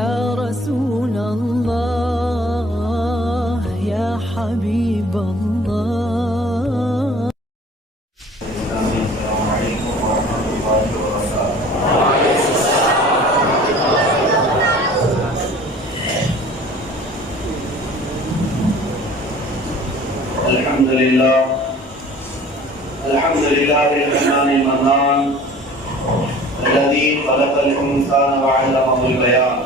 يا رسول الله يا حبيب الله. السلام عليكم ورحمة الله وبركاته. الحمد لله الرحمن المنان الذي خلق الإنسان وعلمه البيان.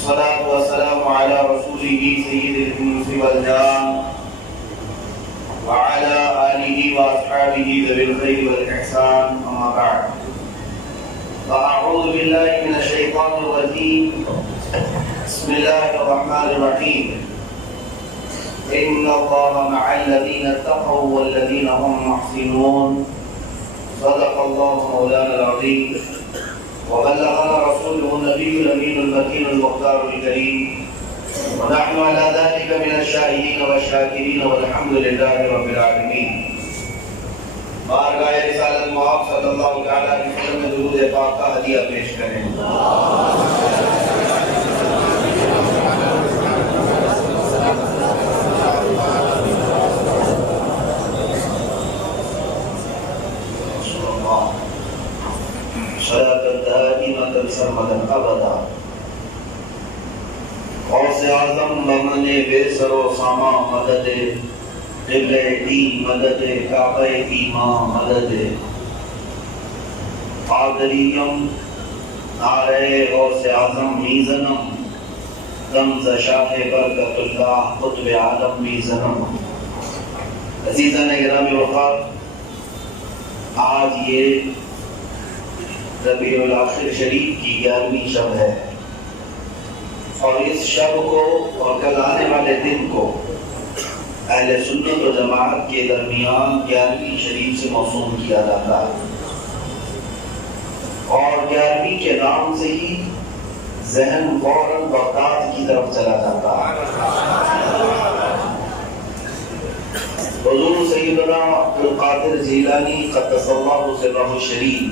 الصلاة والسلام على رسوله سيد الإنس والجان وعلى آله وأصحابه ذوي الخير والإحسان، أما بعد فأعوذ بالله من الشيطان الرجيم. بسم الله الرحمن الرحيم. إن الله مع الذين اتقوا والذين هم محسنون. صدق الله مولانا العظيم وبلغنا رسوله النبي الأمين المكين المختار الكريم، ونحن على ذلك من الشاهدين والشاكرين والحمد لله رب العالمين. بارگاہ رسالت محمد صلی اللہ علیہ وسلم میں درود پاک کا ہدیہ پیش کریں. سرمدن ابدا. غوث اعظم بمن بے سر و ساما مدد، قبلہ دین مدد، کعبہ ایمان مدد. قادریم نعرہ غوث اعظم میزنم، رمز شاہ برکت اللہ قطب عالم میزنم. عزیزان گرامی وقار، آج یہ ربیع الاخر شریف کی 11ویں شب ہے، اور اس شب کو اور کل آنے والے دن کو اہل سنت و جماعت کے درمیان 11ویں شریف سے موسوم کیا جاتا ہے، اور 11ویں کے نام سے ہی ذہن فوراً بغداد کی طرف چلا جاتا ہے. حضور سیدنا عبدالقادر جیلانی قدس اللہ سرہ الشریف،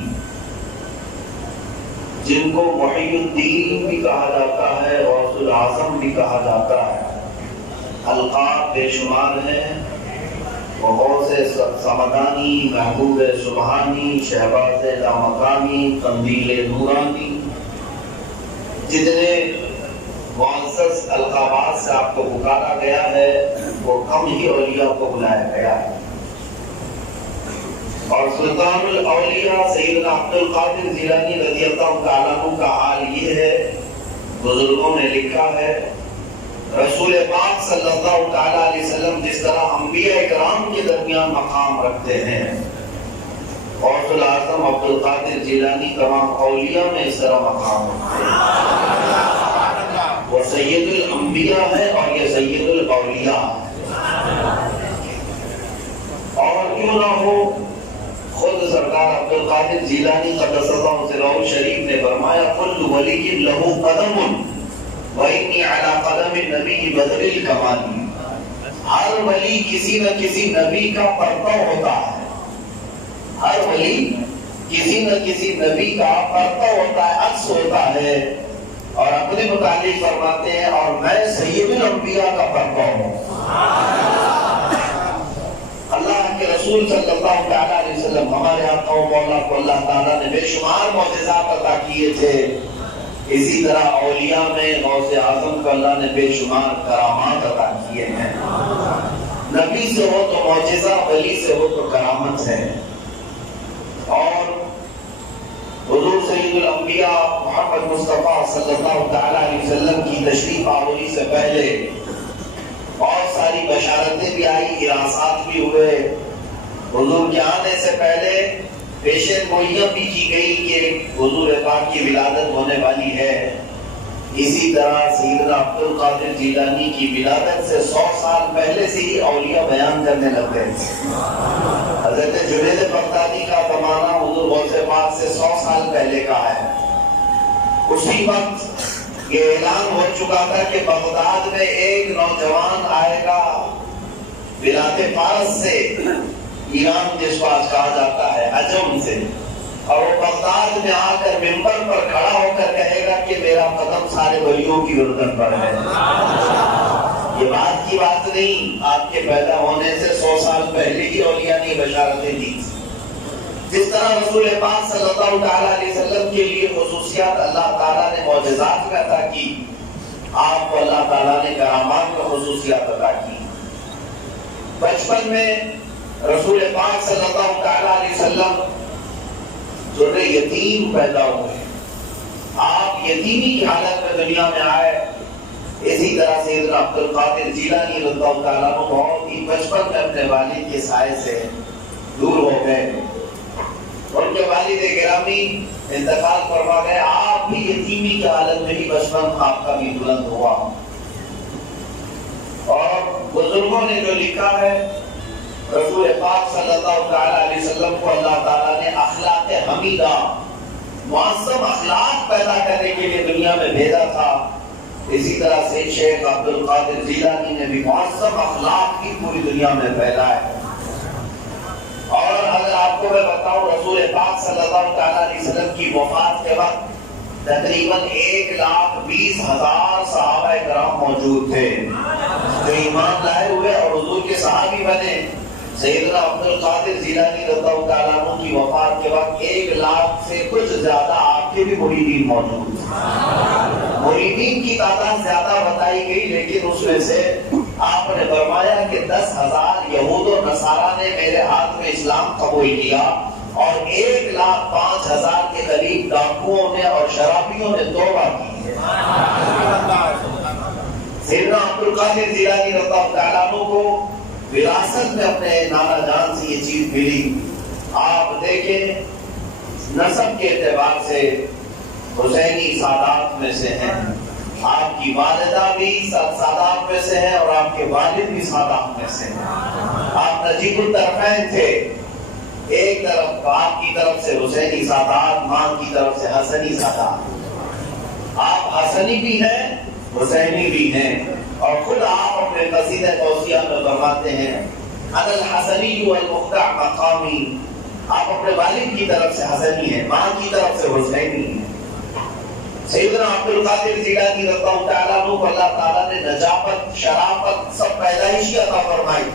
جن کو محی الدین بھی کہا جاتا ہے، غوث الاعظم بھی کہا جاتا ہے، القاب بے شمار ہیں. وہ غوث صمدانی، محبوب سبحانی، شہباز لامقامی، قندیل نورانی، جتنے معزز القابات سے آپ کو پکارا گیا ہے وہ کم ہی اولیاء کو بلایا گیا ہے. اور سلطان الاولیاء سیدنا عبدالقادر جیلانی رضی اللہ تعالیٰ عنہ کا حال یہ ہے، بزرگوں نے لکھا ہے رسول پاک صلی اللہ تعالیٰ علیہ وسلم جس طرح انبیاء کرام کے درمیان مقام رکھتے ہیں، غوث الاعظم عبدالقادر جیلانی تمام اولیاء میں اس طرح مقام رکھتے ہیں. وہ سید الانبیاء ہے اور یہ سید الاولیاء ہے. اور کیوں نہ ہو، خود سرکار عبدالقادر جیلانی قدس اللہ سرہ الشریف نے فرمایا کل ولی لہ قدم وانی علی قدم النبی بدر الکمال. ہر ولی کسی نہ کسی نبی کا پرتو ہوتا ہے، ہر ولی کسی نہ کسی نبی کا پرتو ہوتا ہے، عکس ہوتا ہے. اور اپنے متعلق فرماتے ہیں اور میں سید الانبیاء کا پرتو ہوں. اللہ کے رسول صلی اللہ علیہ وسلم ہمارے آقا و مولا کو اللہ تعالیٰ نے بے شمار معجزات عطا کیے تھے. اسی طرح اولیاء میں غوث اعظم کو اللہ نے بے شمار کرامات عطا کیے ہیں. نبی سے ہو تو معجزہ، ولی سے ہو تو کرامت ہے. اور حضور سید الانبیاء محمد مصطفیٰ صلی اللہ علیہ وسلم کی تشریف آوری سے پہلے بہت ساری بشارتیں بھی آئی، اراسات بھی ہوئے. حضور کے آنے سے پہلے پیشین گوئیاں بھی کی گئی کہ حضور پاک کی ولادت ہونے والی ہے. اسی طرح سیدنا عبدالقادر جیلانی کی ولادت سے 100 سال پہلے سے ہی اولیاء بیان کرنے لگ گئے. حضرت جنید بغدادی کا زمانہ حضور غوث پاک سے 100 سال پہلے کا ہے. اسی وقت یہ اعلان ہو چکا تھا کہ بغداد میں ایک نوجوان آئے گا بلاد فارس سے، ایران جس کو آج کہا جاتا ہے، عجم سے، اور وہ بغداد میں آ کر ممبر پر کھڑا ہو کر کہے گا سارے ولیوں کی گردن پر ہے۔ یہ بات کی بات نہیں، آپ کے پیدا ہونے سے 100 سال پہلے ہی اولیاء نے بشارتیں دی۔ جس طرح رسول پاک صلی اللہ علیہ وسلم کے لیے خصوصیات اللہ تعالیٰ نے معجزات میں عطا کی، آپ کو اللہ تعالیٰ نے کرامات میں خصوصیات عطا کی۔ بچپن میں رسول پاک صلی اللہ علیہ وسلم جو یتیم پیدا ہوئے، آپ یتیمی کی حالت میں دنیا میں آئے۔ اسی طرح سیدنا عبد القادر جیلانی رضی اللہ تعالیٰ عنہ بہت ہی بچپن میں اپنے والد کے سائے سے دور ہو گئے۔ ان کے والد گرامی انتقال فرما گئے، آپ بھی یتیمی کی حالت میں ہی بچپن آپ کا بھی بلند ہوا۔ اور بزرگوں نے جو لکھا ہے، رسول پاک صلی اللہ علیہ وسلم کو اللہ تعالیٰ نے اخلاق حمیدہ، معظم اخلاق پیدا کرنے کے لیے دنیا میں بھیجا تھا۔ اسی طرح سے شیخ عبد القادر جیلانی نے بھی معظم اخلاق کی پوری دنیا میں پھیلائے۔ اور اگر آپ کو میں بتاؤں، رسول پاک صلی اللہ علیہ وسلم کی وفات کے وقت تقریباً 1,20,000 صحابہ کرام موجود تھے جو ایمان لائے ہوئے اور حضور کے صحابی بنے۔ سیدنا عبد القادر جیلانی رضی اللہ تعالیٰ عنہ کی وفات کے وقت 1,00,000 سے کچھ زیادہ آپ کے بھی مریدین موجود تھے۔ مریدین کی تعداد زیادہ بتائی گئی، لیکن اس میں سے آپ نے فرمایا کہ 10,000 یہود و نصارہ نے میرے ہاتھ میں اسلام قبول کیا، اور 1,05,000 کے قریب ڈاکوؤں نے اور شرابیوں نے توبہ کی ہے۔ سیدنا عبد القادر جیلانی رضی اللہ تعالیٰ عنہ کو وراثت میں اپنے نانا جان سے یہ چیز ملی۔ آپ دیکھیں، نسب کے اعتبار سے حسینی سادات میں سے ہیں، آپ کی والدہ بھی سادات میں سے ہیں اور آپ کے والد بھی سادات میں سے ہیں۔ آپ نجیب الطرفین تھے، ایک طرف آپ کی طرف سے حسینی سادات، ماں کی طرف سے حسنی سادات۔ آپ حسنی بھی ہیں، حسینی بھی ہیں، اور خود آپ اپنے قصیدہ توصیہ میں فرماتے ہیں انا الحسنی والمخدع مقامی، آپ اپنے والد کی طرف سے حسنی ہیں، ماں کی طرف سے حسینی ہیں۔ سیدنا عبد القادر جیلانی رضی اللہ تعالیٰ عنہ کو اللہ تعالیٰ نے نجابت، شرافت سب پیدائشی عطا فرمائی،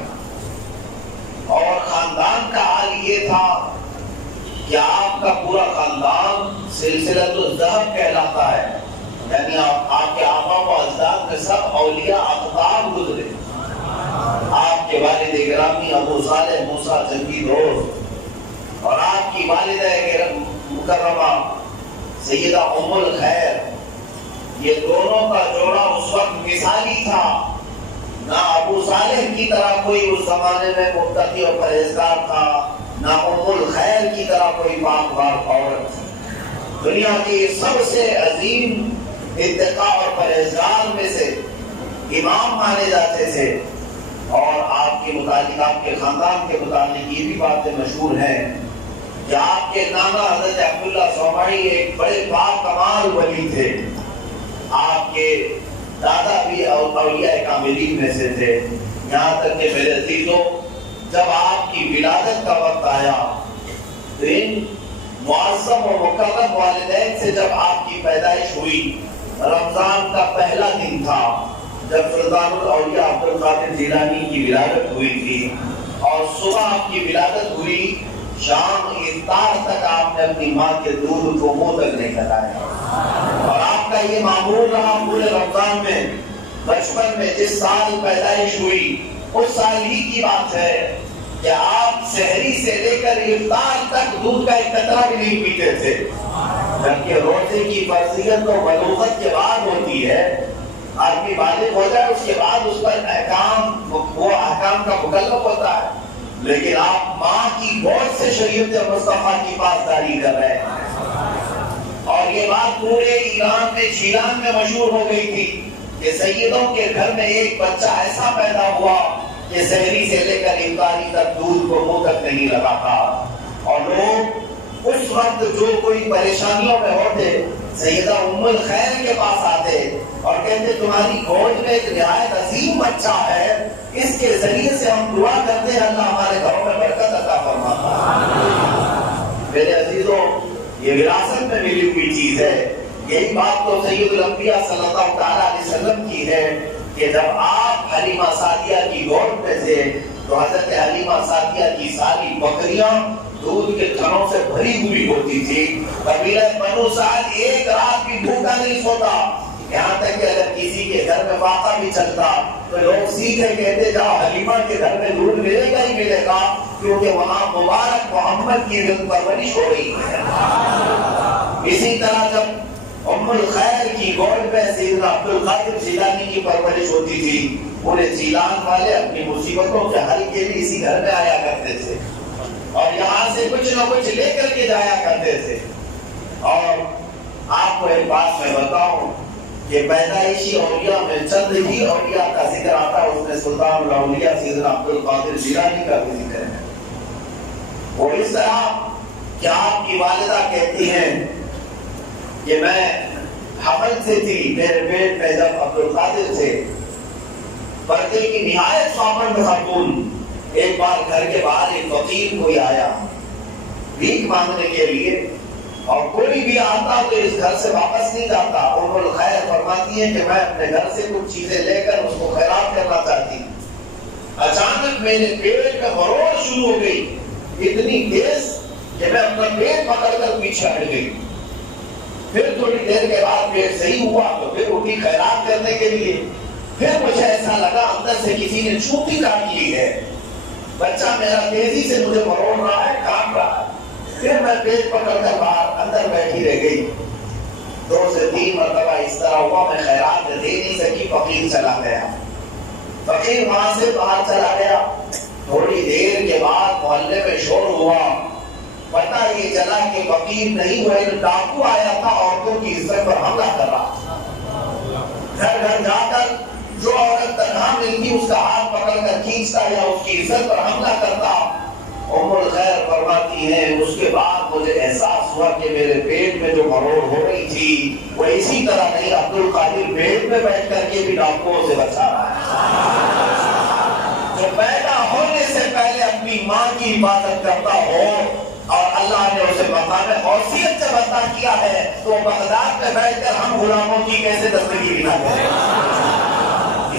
اور خاندان کا حال یہ تھا کہ آپ کا پورا خاندان سلسلۃ الذہب کہلاتا ہے، یعنی آپ کے آبا و اجداد میں سب اولیاء اقطاب گزرے۔ آپ کے والد گرامی ابو صالح موسیٰ جنگی دوست، اور آپ کی والدہ مکرمہ سیدہ ام الخیر، یہ دونوں کا جوڑا اس وقت مثالی تھا۔ نہ ابو صالح کی طرح کوئی اس زمانے میں متقی اور پرہیزگار تھا، نہ ام الخیر کی طرح کوئی پاک بار عورت تھی۔ دنیا کی سب سے عظیم اتقاء اور پرہیزگار میں سے امام مانے جاتے تھے۔ اور آپ کے متعلق، آپ کے خاندان کے متعلق یہ بھی باتیں مشہور ہیں کہ آپ کے نانا حضرت عبداللہ صومعی ایک بڑے پاک کمال ولی تھے، آپ کے دادا بھی اولیاء کاملین میں سے تھے۔ یہاں تک کہ میرے عزیزوں، جب آپ کی ولادت کا وقت آیا تو ان معظم و مکرم والدین سے جب آپ کی پیدائش ہوئی، رمضان کا پہلا دن تھا جب سلطان الاولیاء عبد القادر جیلانی کی ولادت ہوئی تھی، اور صبح آپ کی ولادت ہوئی، شام افطار تک آپ نے اپنی ماں کے دودھ کو منہ تک نہیں لگایا، اور آپ کا یہ معمول رہا پورے رمضان میں۔ بچپن میں جس سال پیدائش ہوئی اس سال ہی کی بات ہے کہ آپ سحری سے لے کر افطار تک دودھ کا ایک قطرہ بھی نہیں پیتے تھے، جبکہ روزے کی فرضیت تو بلوغت کے بعد ہوتی ہے، آدمی بالغ ہو جائے اس کے بعد اس پر وہ احکام کا مکلف ہوتا ہے، لیکن آپ ماں کی گود سے شریعت مصطفیٰ کی پاسداری کر رہے ہیں۔ اور یہ بات پورے ایران میں، شیلان میں مشہور ہو گئی تھی کہ سیدوں کے گھر میں ایک بچہ ایسا پیدا ہوا کہ سحری سے لے کر افطاری تک دودھ کو منہ تک نہیں لگاتا، اور لوگ اس وقت جو کوئی پریشانیوں میں ہوتے سیدہ ام الخیر کے پاس آتے اور کہتے تمہاری گود میں ایک نہایت عظیم بچہ ہے، اس کے ذریعے سے ہم دعا کرتے ہیں اللہ ہمارے گھروں میں برکت عطا فرماتا۔ میرے عزیزوں، یہ وراثت میں ملی ہوئی چیز ہے یہی بات تو سید الانبیاء صلی اللہ تعالیٰ علیہ وسلم کی ہے کہ جب آپ حلیمہ سعدیہ کی گود میں تھے تو حضرت حلیمہ سعدیہ کی ساری بکریاں دودھ کے تھنوں سے بھری ہوئی ہوتی تھی. قبیلہ بنو سعد ایک رات بھی بھوکا نہیں سوتا. یہاں تک کہ اگر کسی کے گھر میں واقعہ بھی چلتا تو لوگ سیدھے کہتے جاؤ حلیمہ کے گھر میں دودھ ملے گا ہی ملے گا, کیونکہ وہاں مبارک محمد کی پرورش ہو رہی ہے. اسی طرح جب ام الخیر کی گود میں سیدنا عبد القادر جیلانی کی پرورش ہوتی تھی, پورے جیلان والے اپنی مصیبتوں کے حل کے لیے اسی گھر میں آیا کرتے تھے اور یہاں سے کچھ نہ کچھ لے کر کے جایا کرتے تھے. اور آپ کو ایک بات میں بتاؤں کہ پیدائشی اولیاء میں چند ہی اولیاء کا ذکر آتا ہے, اس میں سلطان الاولیاء سیدنا عبد القادر جیلانی کا بھی ذکر ہے. وہ اس طرح کہ آپ کی والدہ کہتی ہیں کہ میں حمل سے تھی, میرے پیٹ میں جب عبد القادر تھے, پردے کی نہایت پابند خاتون. ایک بار گھر کے باہر ایک فقیر کوئی آیا بھیک مانگنے کے لیے, اور کوئی بھی آتا تو اس گھر سے واپس نہیں جاتا. ام الخیر فرماتی ہے کہ میں اپنے گھر سے کچھ چیزیں لے کر اس کو خیرات کرنا چاہتی ہوں. اچانک میرے پیٹ میں مروڑ شروع ہو گئی, اتنی تیز کہ میں اپنا پیٹ پکڑ کر پیچھے ہٹ گئی. پھر تھوڑی دیر کے بعد پیٹ صحیح ہوا تو پھر اٹھی خیرات کرنے کے لیے. پھر مجھے ایسا لگا اندر سے کسی نے چوٹی کاٹ لی ہے, بچہ میرا تیزی سے مجھے مروڑ رہا ہے, کاٹ رہا ہے. پھر میں پیٹ پکڑ کر باہر اندر بیٹھی رہ گئی. 2 سے 3 مرتبہ اس طرح ہوا, میں خیرات دے نہیں سکی. فقیر چلا گیا, فقیر وہاں سے باہر چلا گیا. تھوڑی دیر کے بعد محلے میں شور ہوا. پتہ یہ چلا کہ فقیر نہیں وہ ایک ڈاکو آیا تھا, عورتوں کی عزت پر حملہ کر رہا. گھر گھر جا کر جو عورت تنہا ملتی اس کا ہاتھ پکڑ کر کھینچتا یا اس کی عزت پر حملہ کرتا. ام الخیر فرماتی ہیں اس کے بعد مجھے احساس ہوا کہ میرے پیٹ میں جو مروڑ ہو رہی تھی وہ اسی طرح نہیں, عبد القادر پیٹ میں بیٹھ کر کے بھی ڈاکوؤں سے بچا رہا ہے. جو پیدا ہونے سے پہلے اپنی ماں کی حفاظت کرتا ہو اور اللہ نے اسے مقام حیثیت جب عطا کیا ہے تو بغداد میں بیٹھ کر ہم غلاموں کی کیسے دستگیری نہ کریں.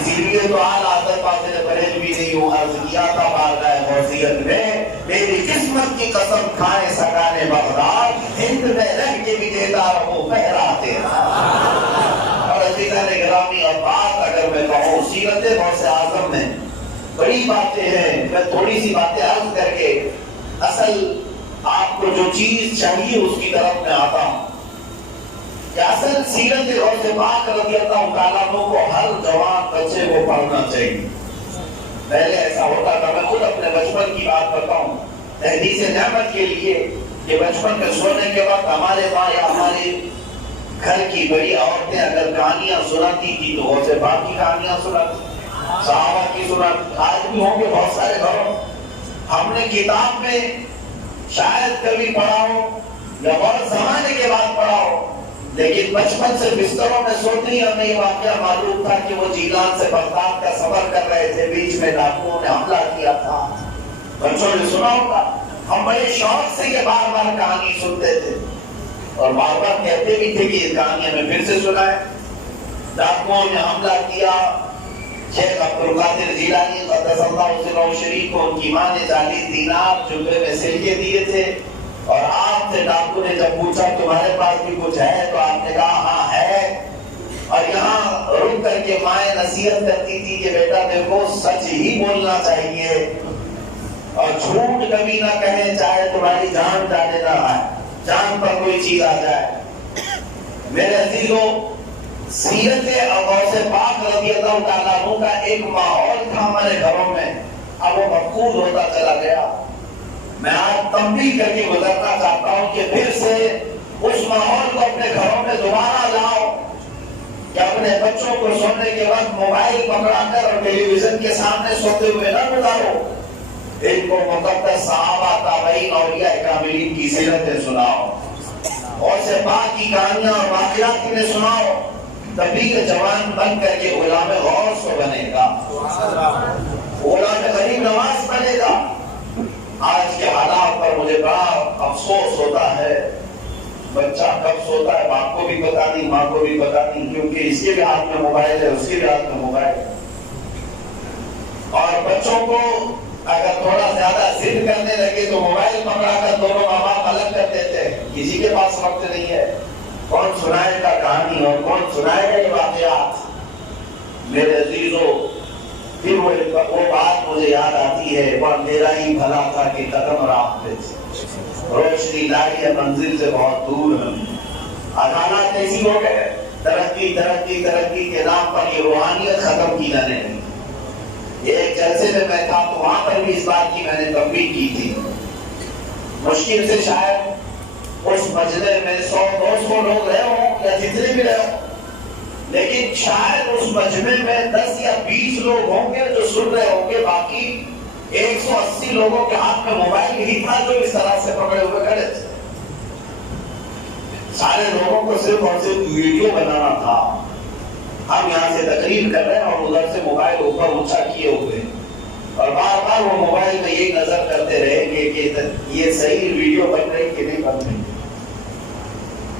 اسی لیے تو آل آدھر پاس نے پرہیز بھی نہیں ہوں عرض کیا تھا بارگاہ حیثیت میں, میری قسمت کی قسم کھائے سگانے بغداد, ہند میں رہ کے بھی دیتا رہوں پہرا تیرا. اور عزیزان گرامی اب بات اگر میں کہوں سیرت غوث اعظم میں بڑی باتیں ہیں, میں تھوڑی سی باتیں عرض کر کے اصل آپ کو جو چیز چاہیے اس کی طرف میں آتا ہوں. کہ اصل سیرت غوث پاک رضی اللہ تعالیٰ عنہ کو ہر جوان بچے کو پڑھنا چاہیے. پہلے ایسا ہوتا تھا, میں خود اپنے بچپن کی بات بتاؤں, تحدیث نعمت کے لیے کہ بچپن میں سونے کے وقت ہمارے ماں یا ہمارے گھر کی بڑی عورتیں اگر کہانیاں سناتی تھی تو غوث پاک کی کہانیاں سناتی, صحابہ کی سناتی. آج بھی ہوں گے بہت سارے گھروں. ہم نے کتاب میں شاید کبھی پڑھا ہو یا بہت زمانے کے بعد پڑھا ہو, لیکن بچپن سے بستروں میں سوتے ہی ہمیں یہ واقعہ معلوم تھا کہ وہ جیلان سے بغداد کا سفر کر رہے تھے, بیچ میں ڈاکوؤں نے حملہ کیا تھا. بچوں نے سنا ہوگا. ہم بڑے شوق سے یہ بار بار کہانی سنتے تھے اور بار بار کہتے بھی تھے کہ یہ کہانی ہمیں پھر سے سنائے. ڈاکوؤں نے حملہ کیا. شیخ عبد القادر جیلانی قدس اللہ سرہ شریف کو ان کی ماں نے 40 دینار جبے میں سلکے دیے تھے, اور آپ سے ڈاکو نے جب پوچھا تمہارے پاس بھی کچھ ہے تو آپ نے کہا ہاں ہے. اور یہاں رک کر کے مائیں نصیحت کرتی تھی کہ بیٹا دیکھو سچ ہی بولنا چاہیے اور جھوٹ کبھی نہ کہیں, چاہے تمہاری جان جانے نہ آئے, جان پر کوئی چیز آ جائے. میرے عزیزوں, سیرت غوث پاک رضی اللہ تعالیٰ عنہ کا ایک ماحول تھا ہمارے گھروں میں, اب وہ مفقود ہوتا چلا گیا. میں آج تنبیہ کر کے گزرنا چاہتا ہوں کہ پھر سے اس ماحول کو اپنے گھروں میں دوبارہ لاؤ کہ اپنے بچوں کو سونے کے وقت موبائل پکڑا کر اور ٹیلی ویژن کے سامنے سوتے ہوئے نہ گزارو. ان کو مقدس صحابہ تابعین اولیاء کاملین کی سیرتیں سناؤ, غوث پاک کی کہانیاں اور واقعات انہیں سناؤ, تبھی کہ جوان بن کر کے غلام غوث بنے گا, غلام غریب نواز بنے گا. آج کے حالات پر مجھے بڑا افسوس ہوتا ہے. بچہ کب سوتا ہے باپ کو بھی پتا نہیں، ماں کو بھی پتا نہیں، کیونکہ اس کے بھی ہاتھ میں موبائل ہے، اس کے بھی ہاتھ میں موبائل ہے۔ اور بچوں کو اگر تھوڑا زیادہ ضد کرنے لگے تو موبائل پکڑا کر دونوں ماں باپ الگ کر دیتے ہیں، کسی کے پاس وقت نہیں ہے۔ کون سنائے گا کہانی اور کون سنائے گا یہ واقعات؟ میرے عزیزوں، پھر وہ بات مجھے یاد آتی ہے، وہ میرا ہی بھلا تھا کہ قدم راہ پہ روشنی لائی ہے منزل سے بہت دور ہے۔ حالات ایسی ہو گئے، ترقی ترقی ترقی کے نام پر یہ روحانیت ختم کی جانے لگی۔ ایک جلسے میں میں تھا تو وہاں پر بھی اس بات کی میں نے تنبیہ کی تھی، مشکل سے شاید اس مجلس میں 100-200 لوگ رہے ہوں یا جتنے بھی رہے ہوں، لیکن شاید اس مجمع میں 10 یا 20 لوگ ہوں گے جو سن رہے ہوں گے، باقی 180 لوگوں کے ہاتھ میں موبائل ہی تھا جو اس طرح سے پکڑے ہوئے کھڑے تھے۔ سارے لوگوں کو صرف اور صرف ویڈیو بنانا تھا۔ ہم یہاں سے تقریر کر رہے ہیں اور ادھر سے موبائل اوپر اونچا کیے ہوئے، اور بار بار وہ موبائل میں یہ نظر کرتے رہے کہ یہ صحیح ویڈیو بن رہی کہ نہیں بن رہی۔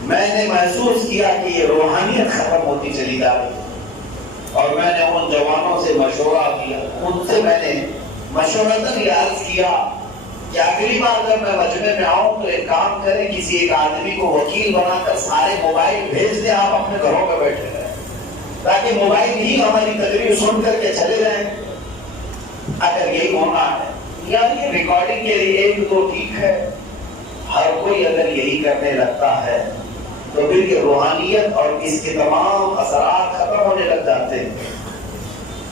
میں نے محسوس کیا کہ یہ روحانیت ختم ہوتی چلی جا رہی ہے، اور میں نے ان جوانوں سے مشورہ کیا، ان سے میں نے مشورتاً یہ عرض کیا کہ اگلی بار جب میں مجمع میں آؤں تو ایک کام کریں، کسی ایک آدمی کو وکیل بنا کر سارے موبائل بھیج دیں، آپ اپنے گھروں میں بیٹھے رہیں تاکہ موبائل ہی ہماری تقریر سن کر کے چلے جائیں۔ اگر یہی ہونا ہے، یعنی ریکارڈنگ کے لیے ایک دو ٹھیک ہے، ہر کوئی اگر یہی کرنے لگتا ہے تو پھر یہ روحانیت اور اس کے تمام اثرات ختم ہونے لگ جاتے ہیں۔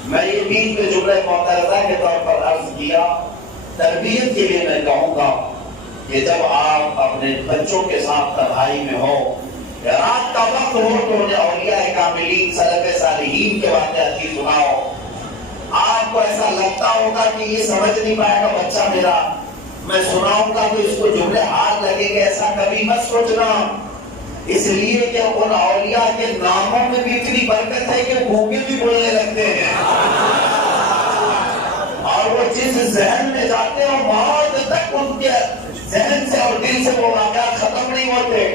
میں یہ بیچ میں جملہ معترضہ کے طور پر عرض کیا، تربیت کے لیے میں کہوں گا کہ جب آپ اپنے بچوں کے ساتھ تنہائی میں ہو یا رات کا وقت ہو تو انہیں اولیاء کاملین سلف صالحین کے واقعات کی سناؤ۔ آپ کو ایسا لگتا ہوگا کہ یہ سمجھ نہیں پائے گا بچہ میرا، میں سناؤں گا تو اس کو جملے ہاتھ لگے گا، ایسا کبھی مت سوچنا، اس لیے کہ ان اولیاء کے ناموں میں بھی اتنی برکت ہے کہ گونگے بھی بولنے لگتے ہیں، اور وہ جس ذہن میں جاتے ہیں موت تک ان کے ذہن سے اور دل سے وہ واقعات ختم نہیں ہوتے۔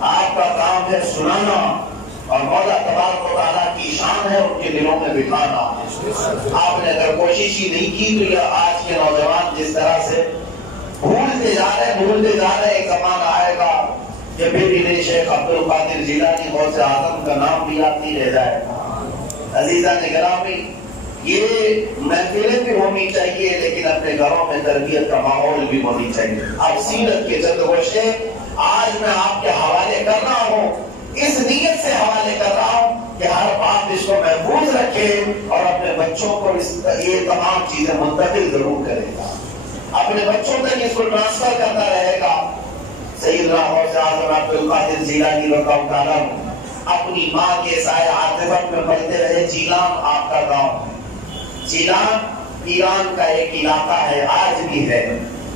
آپ کا کام ہے سنانا، اور مولا تبارک و تعالیٰ کی شان ہے ان کے دلوں میں بٹھانا۔ آپ نے اگر کوشش ہی نہیں کی تو یہ آج کے نوجوان جس طرح سے بھولتے جا رہے، ایک زمانہ آئے گا کہ پھر انہیں شیخ عبدالقادر جیلانی غوث اعظم کا نام بھی یاد نہیں رہ جائے گا۔ عزیزان گرامی، یہ محفلیں بھی ہونی چاہیے لیکن اپنے گھروں میں تربیت کا ماحول بھی ہونی چاہیے۔ اب سیرت کے چند گوشے آج میں آپ کے حوالے کر رہا ہوں، اس نیت سے حوالے کر رہا ہوں کہ ہر باپ اس کو محفوظ رکھے اور اپنے بچوں کو یہ تمام چیزیں منتقل ضرور کرے گا، اپنے بچوں تک اس کو ٹرانسفر کرتا رہے گا۔ سیدنا غوث اعظم عبدالقادر جیلانی رضی اللہ عنہ اپنی ماں کے سائے عاطفت میں پلتے رہے۔ جیلان آپ کا گاؤں ہے، جیلان ایران کا ایک علاقہ ہے، آج بھی ہے،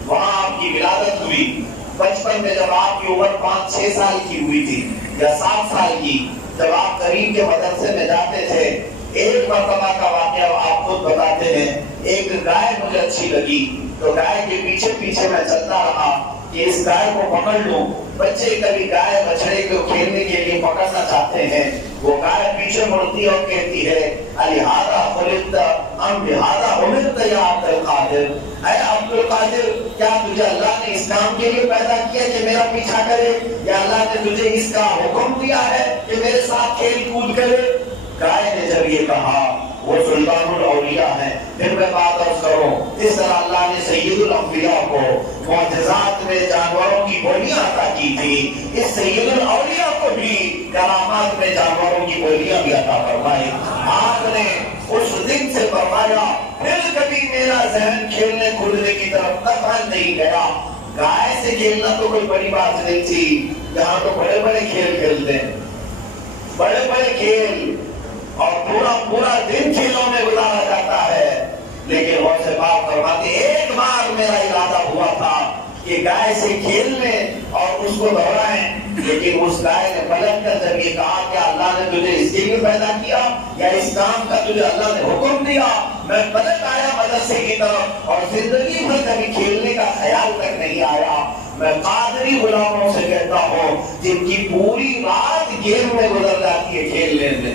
وہاں آپ کی ولادت ہوئی۔ بچپن میں جب آپ کی عمر 5-6 سال کی ہوئی تھی یا 7 سال کی، جب آپ قریب کے مدرسے میں جاتے تھے، ایک مرتبہ کا واقعہ آپ خود بتاتے ہیں، ایک گائے مجھے اچھی لگی تو گائے کے پیچھے پیچھے میں چلتا رہا کہ اس گائے کو پکڑ لوں۔ بچے کبھی گائے بچڑے کو کھیلنے کے لیے پکڑنا چاہتے ہیں، وہ گائے پیچھے مڑتی اور کہتی ہے الہذا خلقت ام بہذا امرت یا عبدالقادر، اے عبدالقادر کیا تجھے اللہ نے اس کام کے لیے پیدا کیا کہ میرا پیچھا کرے، یا اللہ نے تجھے اس کا حکم دیا ہے کہ میرے ساتھ کھیل کود کرے؟ گائے نے جب یہ کہا، وہ سلطان الاولیاء ہیں، پھر میں بات عرض کروں، اس طرح اللہ نے سید الانبیاء کو معجزات میں جانوروں کی بولیاں عطا کی تھی، اس سید الاولیاء کو بھی کرامات میں جانوروں کی بولیاں بھی عطا فرمائی۔ آپ نے اس دن سے فرمایا پھر کبھی میرا ذہن کھیلنے کودنے کی طرف تک نہیں گیا۔ گائے سے کھیلنا تو کوئی بڑی بات نہیں تھی، یہاں تو بڑے بڑے کھیل کھیلتے ہیں، بڑے بڑے کھیل، اور پورا دن کھیلوں میں گزارا جاتا ہے، لیکن غوث پاک فرماتے ایک بار میرا ارادہ ہوا تھا کہ گائے سے کھیلنے اور اس کو دوڑائیں، لیکن اس گائے نے پلٹ کر جب یہ کہا کہ اللہ نے تجھے اس کے لیے پیدا کیا یا اس کام کا تجھے اللہ نے حکم دیا، میں پلٹ آیا مدرسے کی طرف اور زندگی میں کبھی کھیلنے کا خیال تک نہیں آیا۔ میں قادری غلاموں سے کہتا ہوں جن کی پوری رات گیم میں گزر جاتی ہے، کھیلنے میں،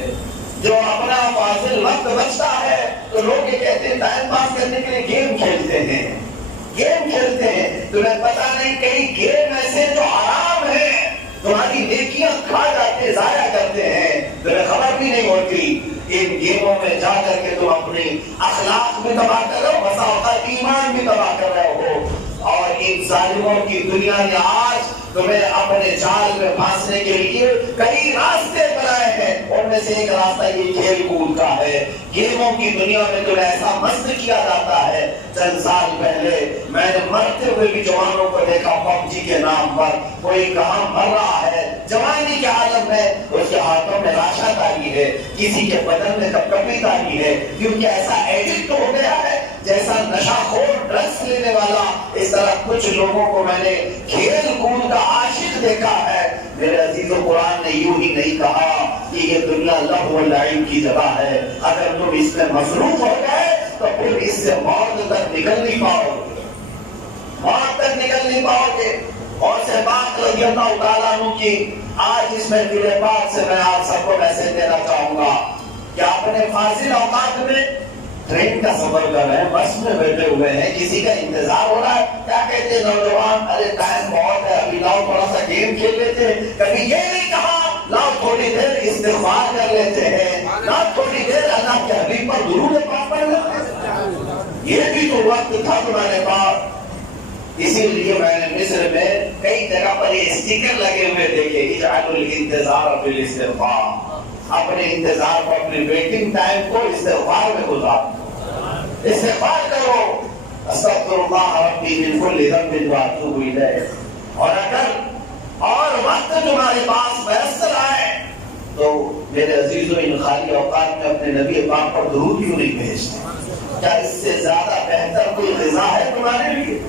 جو اپنا فاضل وقت بچتا ہے تو لوگ یہ کہتے ہیں ٹائم پاس کرنے کے لیے گیم کھیلتے ہیں، گیم کھیلتے ہیں۔ تمہیں پتا نہیں کئی گیم ایسے جو حرام ہیں، تمہاری نیکیاں کھا جاتے، ضائع کرتے ہیں، تمہیں خبر بھی نہیں ہوتی۔ ان گیموں میں جا کر کے تم اپنی اخلاق بھی تباہ کر رہے ہو، بسا اوقات ایمان بھی تباہ کر رہے ہو، اور ان ظالموں کی دنیا نے آج تمہیں اپنے جال میں پھانسنے کے لیے کئی راستے بنائے ہیں، ان میں سے ایک راستہ یہ کھیل کود کا ہے۔ گیموں کی دنیا میں تمہیں ایسا مست کیا جاتا ہے۔ چند سال پہلے میں نے مرتے ہوئے بھی جوانوں کو دیکھا PUBG کے نام پر، کوئی کہاں مر رہا ہے جوانی کے عالم میں، اس کے ہاتھوں میں راشا تاری ہے، کسی کے بدن میں کپکپی تاری ہے، کیونکہ ایسا ایڈکٹ ہو گیا ہے جیسا نشہ خور ڈرگس لینے والا۔ اس طرح کچھ لوگوں کو میں نے کھیل کود کا عاشق دیکھا ہے۔ میرے عزیزو، قرآن نے یوں ہی نہیں کہا کہ یہ دنیا لہو و لعب کی جگہ ہے، اگر تم اس میں مصروف ہو گئے تو پھر اس سے موت تک نکل نہیں پاؤ گے، موت تک نکل نہیں پاؤ گے۔ اور سے بات رضی اللہ تعالیٰ عنہ کی آج اس میں دل پاک سے میں آپ سب کو میسج دینا چاہوں گا کہ اپنے فاضل اوقات میں ٹرین کا سفر کر رہے ہیں، بس میں بیٹھے ہوئے ہیں، کسی کا انتظار ہو رہا ہے، کیا کہتے ہیں نوجوان، ارے ٹائم بہت ہے، ابھی لاؤ تھوڑا سا گیم کھیل لیتے ہیں۔ کبھی یہ نہیں کہا لاؤ تھوڑی دیر استغفار کر لیتے ہیں، لاؤ تھوڑی دیر اللہ کے حبیب پر درود پاک پڑھ لیتے ہیں۔ یہ بھی تو وقت تھا تمہارے پاس۔ اسی لیے میں نے مصر میں کئی جگہ پر یہ اسٹیکر لگے ہوئے دیکھے، اجعلوا الانتظار بالاستغفار، اپنے انتظار کو، اپنے ویٹنگ ٹائم کو استغفار میں گزارو، استغفار کرو، استغفر اللہ ربی من کل ذنب واتوب الیہ۔ اور اگر اور وقت تمہارے پاس میسر آئے تو میرے عزیزو، ان خالی اوقات میں اپنے نبی پاک پر درود کیوں نہیں بھیجتے؟ کیا اس سے زیادہ بہتر کوئی غذا ہے تمہارے لیے؟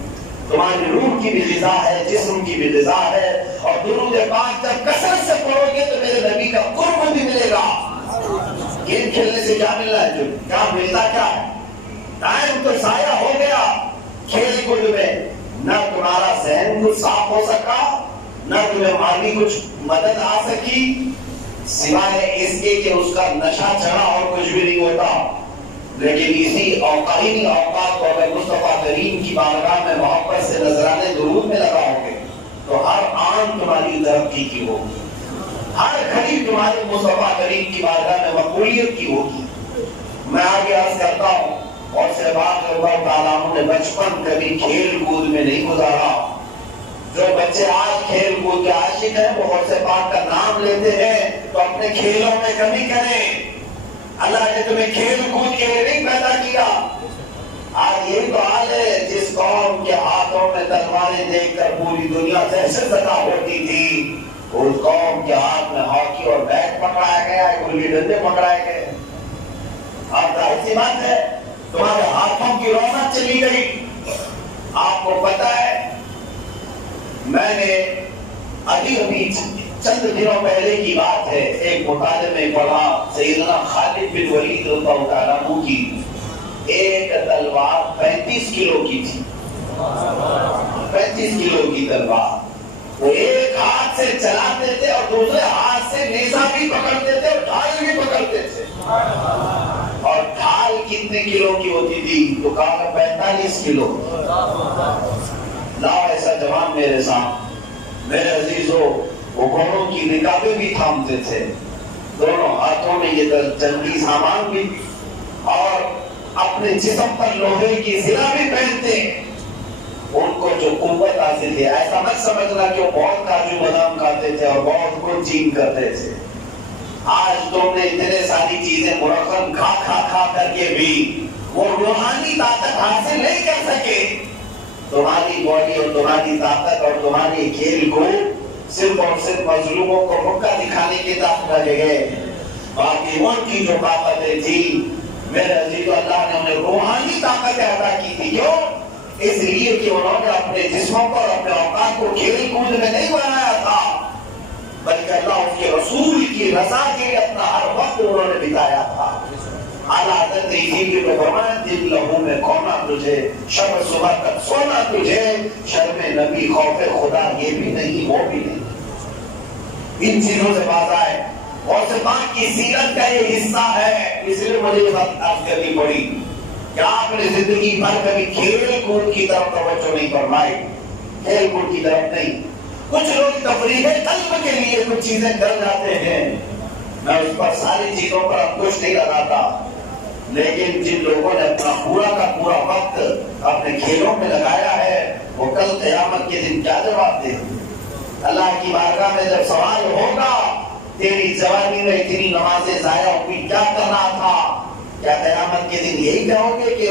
تمہاری روح کی بھی غذا ہے، جسم کی بھی غذا ہے، اور درود پاک جب کثرت سے پڑھو گے تو میرے نبی کا قرب بھی ملے گا۔ گیم کھیلنے سے کیا مل رہا ہے؟ جو کیا ملتا کیا ہے؟ ٹائم تو ضائع ہو گیا کھیل کود میں، نہ تمہارا ذہن کچھ صاف ہو سکا، نہ تمہیں مالی کچھ مدد آ سکی، سوائے اس کے کہ اس کا نشہ چڑھا اور کچھ بھی نہیں ہوتا۔ لیکن اسی اوقات کو اگر مصطفیٰ کریم کی بارگاہ میں محبت سے نذرانے درود میں لگاؤ گے تو ہر آن تمہاری ترقی کی ہوگی، ہر گھڑی تمہاری مصطفیٰ کریم کی بارگاہ میں مقبولیت کی ہوگی۔ میں آگے عرض کرتا ہوں، اور سے بات اللہ تعالیٰ نے بچپن کبھی کھیل کود میں نہیں گزارا۔ جو بچے آج کھیل کود کے عاشق ہیں وہ غوث پاک کا نام لیتے ہیں تو اپنے کھیلوں میں کمی کریں۔ اللہ نے تمہیں کھیل کود کے لیے نہیں پیدا کیا۔ آج یہی تو حال ہے، جس قوم کے ہاتھوں میں تلواریں دیکھ کر پوری دنیا دہشت زدہ ہوتی تھی، اس قوم کے ہاتھ میں ہاکی اور بیٹ پکڑایا گیا ہے، گلی ڈنڈے پکڑائے گئے۔ اب ظاہر سی بات ہے تمہارے ہاتھوں کی رونق چلی گئی۔ آپ کو پتا ہے میں نے ابھی چند دنوں پہلے کی بات ہے، ایک مطالعے میں پڑھا سیدنا خالد بن ولید رضی اللہ تعالیٰ عنہ کی ایک تلوار 35 کلو کی تھی، 35 کلو کی تلوار، وہ ایک ہاتھ سے چلاتے تھے اور دوسرے ہاتھ سے نیزہ بھی پکڑتے تھے اور ڈھال بھی پکڑتے تھے۔ اور ڈھال کتنے کلو کی ہوتی تھی؟ تو کہا 45 کلو۔ لاؤ ایسا جوان میرے سامنے، میرے عزیزو، وہ گھوڑوں کی رکابیں بھی تھامتے تھے، دونوں ہاتھوں میں یہ جنگی سامان بھی، اور اپنے جسم پر لوہے کی زرہ بھی پہنتے۔ ان کو جو قوت حاصل تھی، ایسا مت سمجھنا کہ وہ بہت کاجو بادام کھاتے تھے اور بہت کچھ جیم کرتے تھے۔ آج تم نے اتنے ساری چیزیں مرغن کھا کر کے بھی وہ روحانی طاقت حاصل نہیں کر سکے۔ تمہاری باڈی اور تمہاری طاقت اور تمہاری کھیل کو صرف اور صرف مظلوموں کو مکہ دکھانے کی طاقت لگے گئے، باقی ان کی جو طاقتیں تھی میرے عزیز، اللہ نے انہیں روحانی طاقتیں عطا کی تھی۔ کیوں؟ اس لیے کہ انہوں نے اپنے جسموں پر اپنے اوقات کو کھیل کود میں نہیں بنایا تھا، بلکہ اللہ اس کے رسول کی رضا کے لیے اپنا ہر وقت انہوں نے بتایا تھا۔ اعلیٰ حضرت اسی نے فرمایا دل لہو میں کھونا تجھے، شب صبح تک سونا تجھے، شرم نبی خوف خدا یہ بھی نہیں وہ بھی نہیں۔ ان چیزوں سے باز آئے اور سے پاک کی سیرت کا یہ حصہ ہے، اس لیے مجھے یہ بات عرض کرنی پڑی کہ آپ نے زندگی بھر کبھی کھیل کود کی طرف توجہ نہیں فرمائی، کھیل کود کی طرف نہیں۔ کچھ لوگ تفریح قلب کے لیے کچھ چیزیں کر جاتے ہیں، میں اس پر ساری چیزوں پر انکش نہیں لگاتا، لیکن جن لوگوں نے اپنا پورا کا پورا وقت اپنے کھیلوں میں لگایا ہے وہ کل قیامت کے دن کیا جواب دیں؟ اللہ کی بارگاہ میں جب سوال ہوگا تیری جوانی میں اتنی نمازیں ضائع ہوئی کیا کرنا تھا، کیا قیامت کے دن یہی کہو گے کہ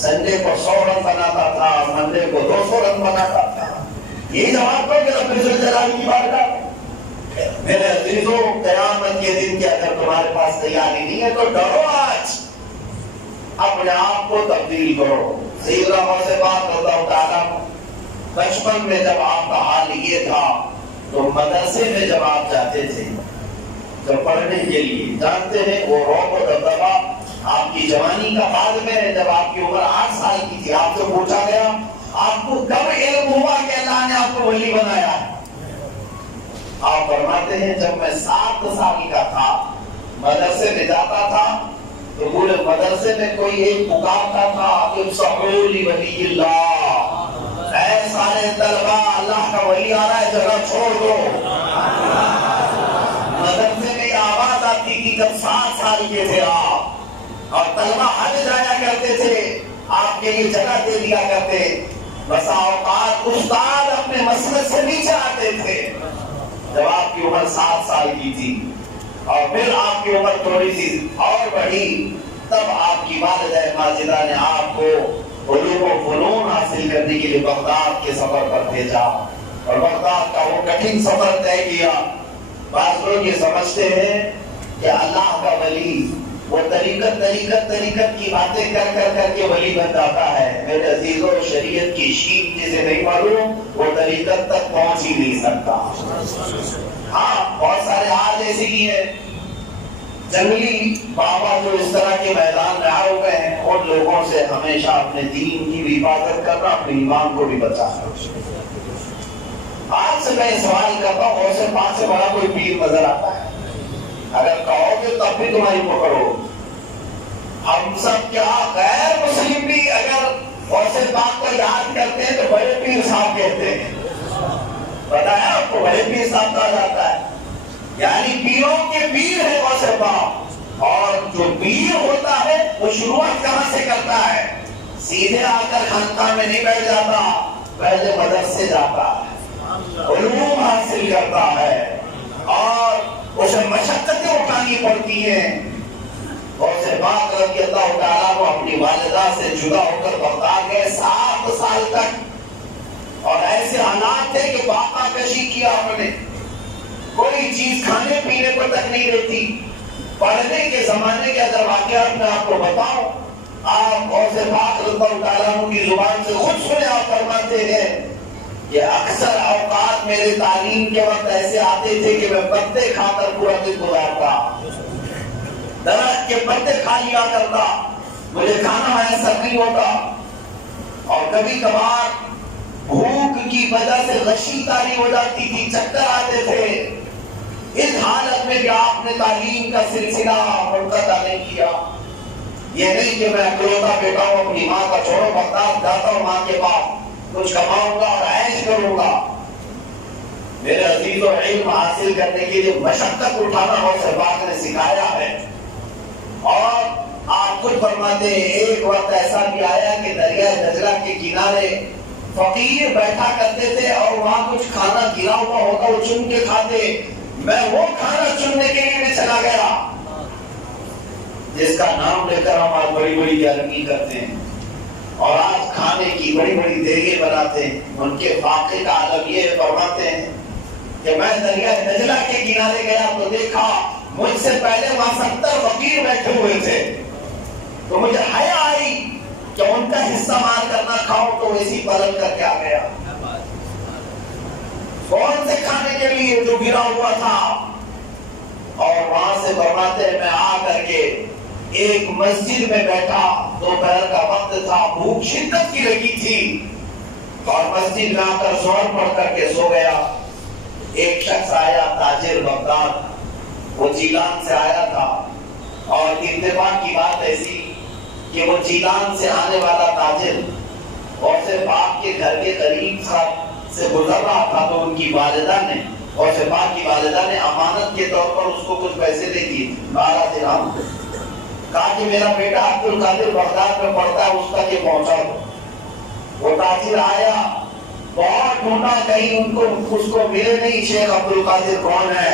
سنڈے کو 100 رن بناتا تھا، منڈے کو 200 رن بناتا تھا؟ یہی جواب دو کہ رب الجلال کی بارگاہ۔ میرے عزیزوں، قیامت کے دن کے اگر تمہارے پاس تیاری نہیں ہے تو ڈرو، آج اپنے آپ کو تبدیل کرو۔ سیدنا سے بات کرتا ہوں تعالیٰ، بچپن میں جب آپ کا حال یہ تھا تو مدرسے میں جب آپ جاتے تھے جب پڑھنے کے لیے، جانتے ہیں وہ روب و دبدبا آپ کی جوانی کا بعد میں ہے، جب آپ کی عمر 8 سال کی تھی آپ سے پوچھا گیا آپ کو کب علم ہوا کہ اللہ نے آپ کو ولی بنایا؟ آپ فرماتے ہیں جب میں 7 سال کا تھا مدرسے میں جاتا تھا تو پورے مدرسے میں کوئی ایک پکارتا تھا افصحوا لولی اللہ، اے سارے طلبہ اللہ کا ولی آ رہا ہے جگہ چھوڑ دو۔ مدرسے میں آواز آتی تھی جب 7 سال کے تھے آپ، اور طلبہ حج جایا کرتے تھے آپ کے لیے جگہ دے دیا کرتے، بسا اوقات استاد اپنے مسجد سے نیچے آتے تھے جب آپ کی عمر 7 سال کی تھی، اور پھر آپ کی عمر تھوڑی سی اور بڑھی، تب آپ کی والدہ ماجدہ نے آپ کو علوم و فنون حاصل کرنے کے لیے بغداد کے سفر پر بھیجا، اور بغداد کا وہ کٹھن سفر طے کیا۔ بعض لوگ یہ سمجھتے ہیں کہ اللہ کا ولی وہ طریقت کی باتیں کر کے ولی بن جاتا ہے۔ میرے عزیزوں، شریعت کی شین جسے نہیں معلوم وہ طریقت تک پہنچ ہی نہیں سکتا۔ ہاں، بہت سارے آج ایسے ہی ہیں جنگلی بابا جو اس طرح کے میدان میں آئے ہوئے ہیں، ان لوگوں سے ہمیشہ اپنے دین کی بھی حفاظت کرنا، اپنے ایمان کو بھی بچانا۔ آج سے میں سوال کرتا ہوں، اور سے 5 سے بڑا کوئی پیر نظر آتا ہے؟ اگر کہو گے تب بھی تمہاری پکڑو۔ ہم سب کیا غیر مسلم بھی اگر غوث پاک کو یاد کرتے ہیں تو بڑے پیر صاحب کہتے ہیں، بتایا آپ کو بڑے پیر صاحب کہا جاتا ہے، یعنی پیروں کے پیر ہے غوث پاک۔ اور جو پیر ہوتا ہے وہ شروعات کہاں سے کرتا ہے؟ سیدھے آ کر خانقاہ میں نہیں بیٹھ جاتا، پہلے مدرسے جاتا ہے، علوم حاصل کرتا ہے، اور اسے مشقتیں اٹھانی پڑتی ہیں۔ غوث پاک رضی اللہ تعالیٰ کو اپنی والدہ سے جدا ہو کر بغداد گئے 7 سال تک، اور ایسے حالات تھے کہ باقا کشی کیا آپ نے، کوئی چیز کھانے پینے کو تک نہیں رہتی۔ پڑھنے کے زمانے کے اگر واقعات میں آپ کو بتاؤں، آپ غوث پاک رضی اللہ تعالیٰ کی زبان سے خود سنے، آپ فرماتے ہیں کہ اکثر اوقات میرے تعلیم کے وقت ایسے آتے تھے کہ میں پتے کھا کر پورا دن گزارتا، درخت کے پتے کھا لیا کرتا، مجھے کھانا میسر نہیں ہوتا، اور کبھی کبھار بھوک کی وجہ سے غشی طاری ہو جاتی تھی، چکر آتے تھے۔ اس حالت میں کہ آپ نے تعلیم کا سلسلہ منقطع نہیں کیا۔ یہ نہیں کہ میں اکلوتا بیٹا ہوں، اپنی ماں کا چھوڑو بغداد جاتا ہوں ماں کے پاس، کچھ کماؤں گا اور عیش کروں گا۔ میرے عزیزوں، علم حاصل کرنے کے لیے مشقت اٹھانا غوث پاک نے سکھایا ہے۔ اور آپ خود فرماتے ہیں ایک وقت ایسا بھی آیا کہ دریا دجلہ کے کنارے فقیر بیٹھا کرتے تھے، اور وہاں کچھ کھانا گرا ہوا ہوتا وہ چن کے کھاتے، میں وہ کھانا چننے کے لیے بھی چلا گیا جس کا نام لے کر ہم آج بڑی بڑی گرمی کرتے ہیں، اور آج کھانے کی بڑی بڑی دیگیں بناتے ہیں۔ ان کے واقعے کا عالم یہ فرماتے ہیں کہ میں دریا دجلہ کے کنارے گیا تو دیکھا مجھ سے پہلے وہاں 70 فقیر بیٹھے ہوئے تھے، تو مجھے حیا آئی کہ ان کا حصہ مار کرنا کھاؤں، تو اسی پلٹ کر کے آ گیا۔ کون سے کھانے کے لیے جو گرا ہوا تھا، اور وہاں سے فرماتے ہیں میں آ کر کے ایک مسجد میں بیٹھا، دوپہر کا وقت تھا، بھوک شدت کی لگی تھی اور مسجد میں آ کر زور پڑھ کر کے سو گیا۔ ایک شخص آیا، تاجر بغداد، وہ جیلان سے آیا تھا اور اتفاق کی بات ایسی کہ وہ جیلان سے آنے والا تاجر غوث پاک کے گھر کے قریب سے گزر رہا تھا، تو ان کی والدہ نے، غوث پاک کی والدہ نے امانت کے طور پر اس کو کچھ پیسے دے دیے، 12 درہم، کہا کہ میرا بیٹا عبد القادر بغداد میں پڑھتا ہے، اس تک یہ پہنچا دو۔ وہ تاجر آیا، بہت ڈھونڈا، کہیں اس کو ملے نہیں شیخ عبد القادر کون ہے،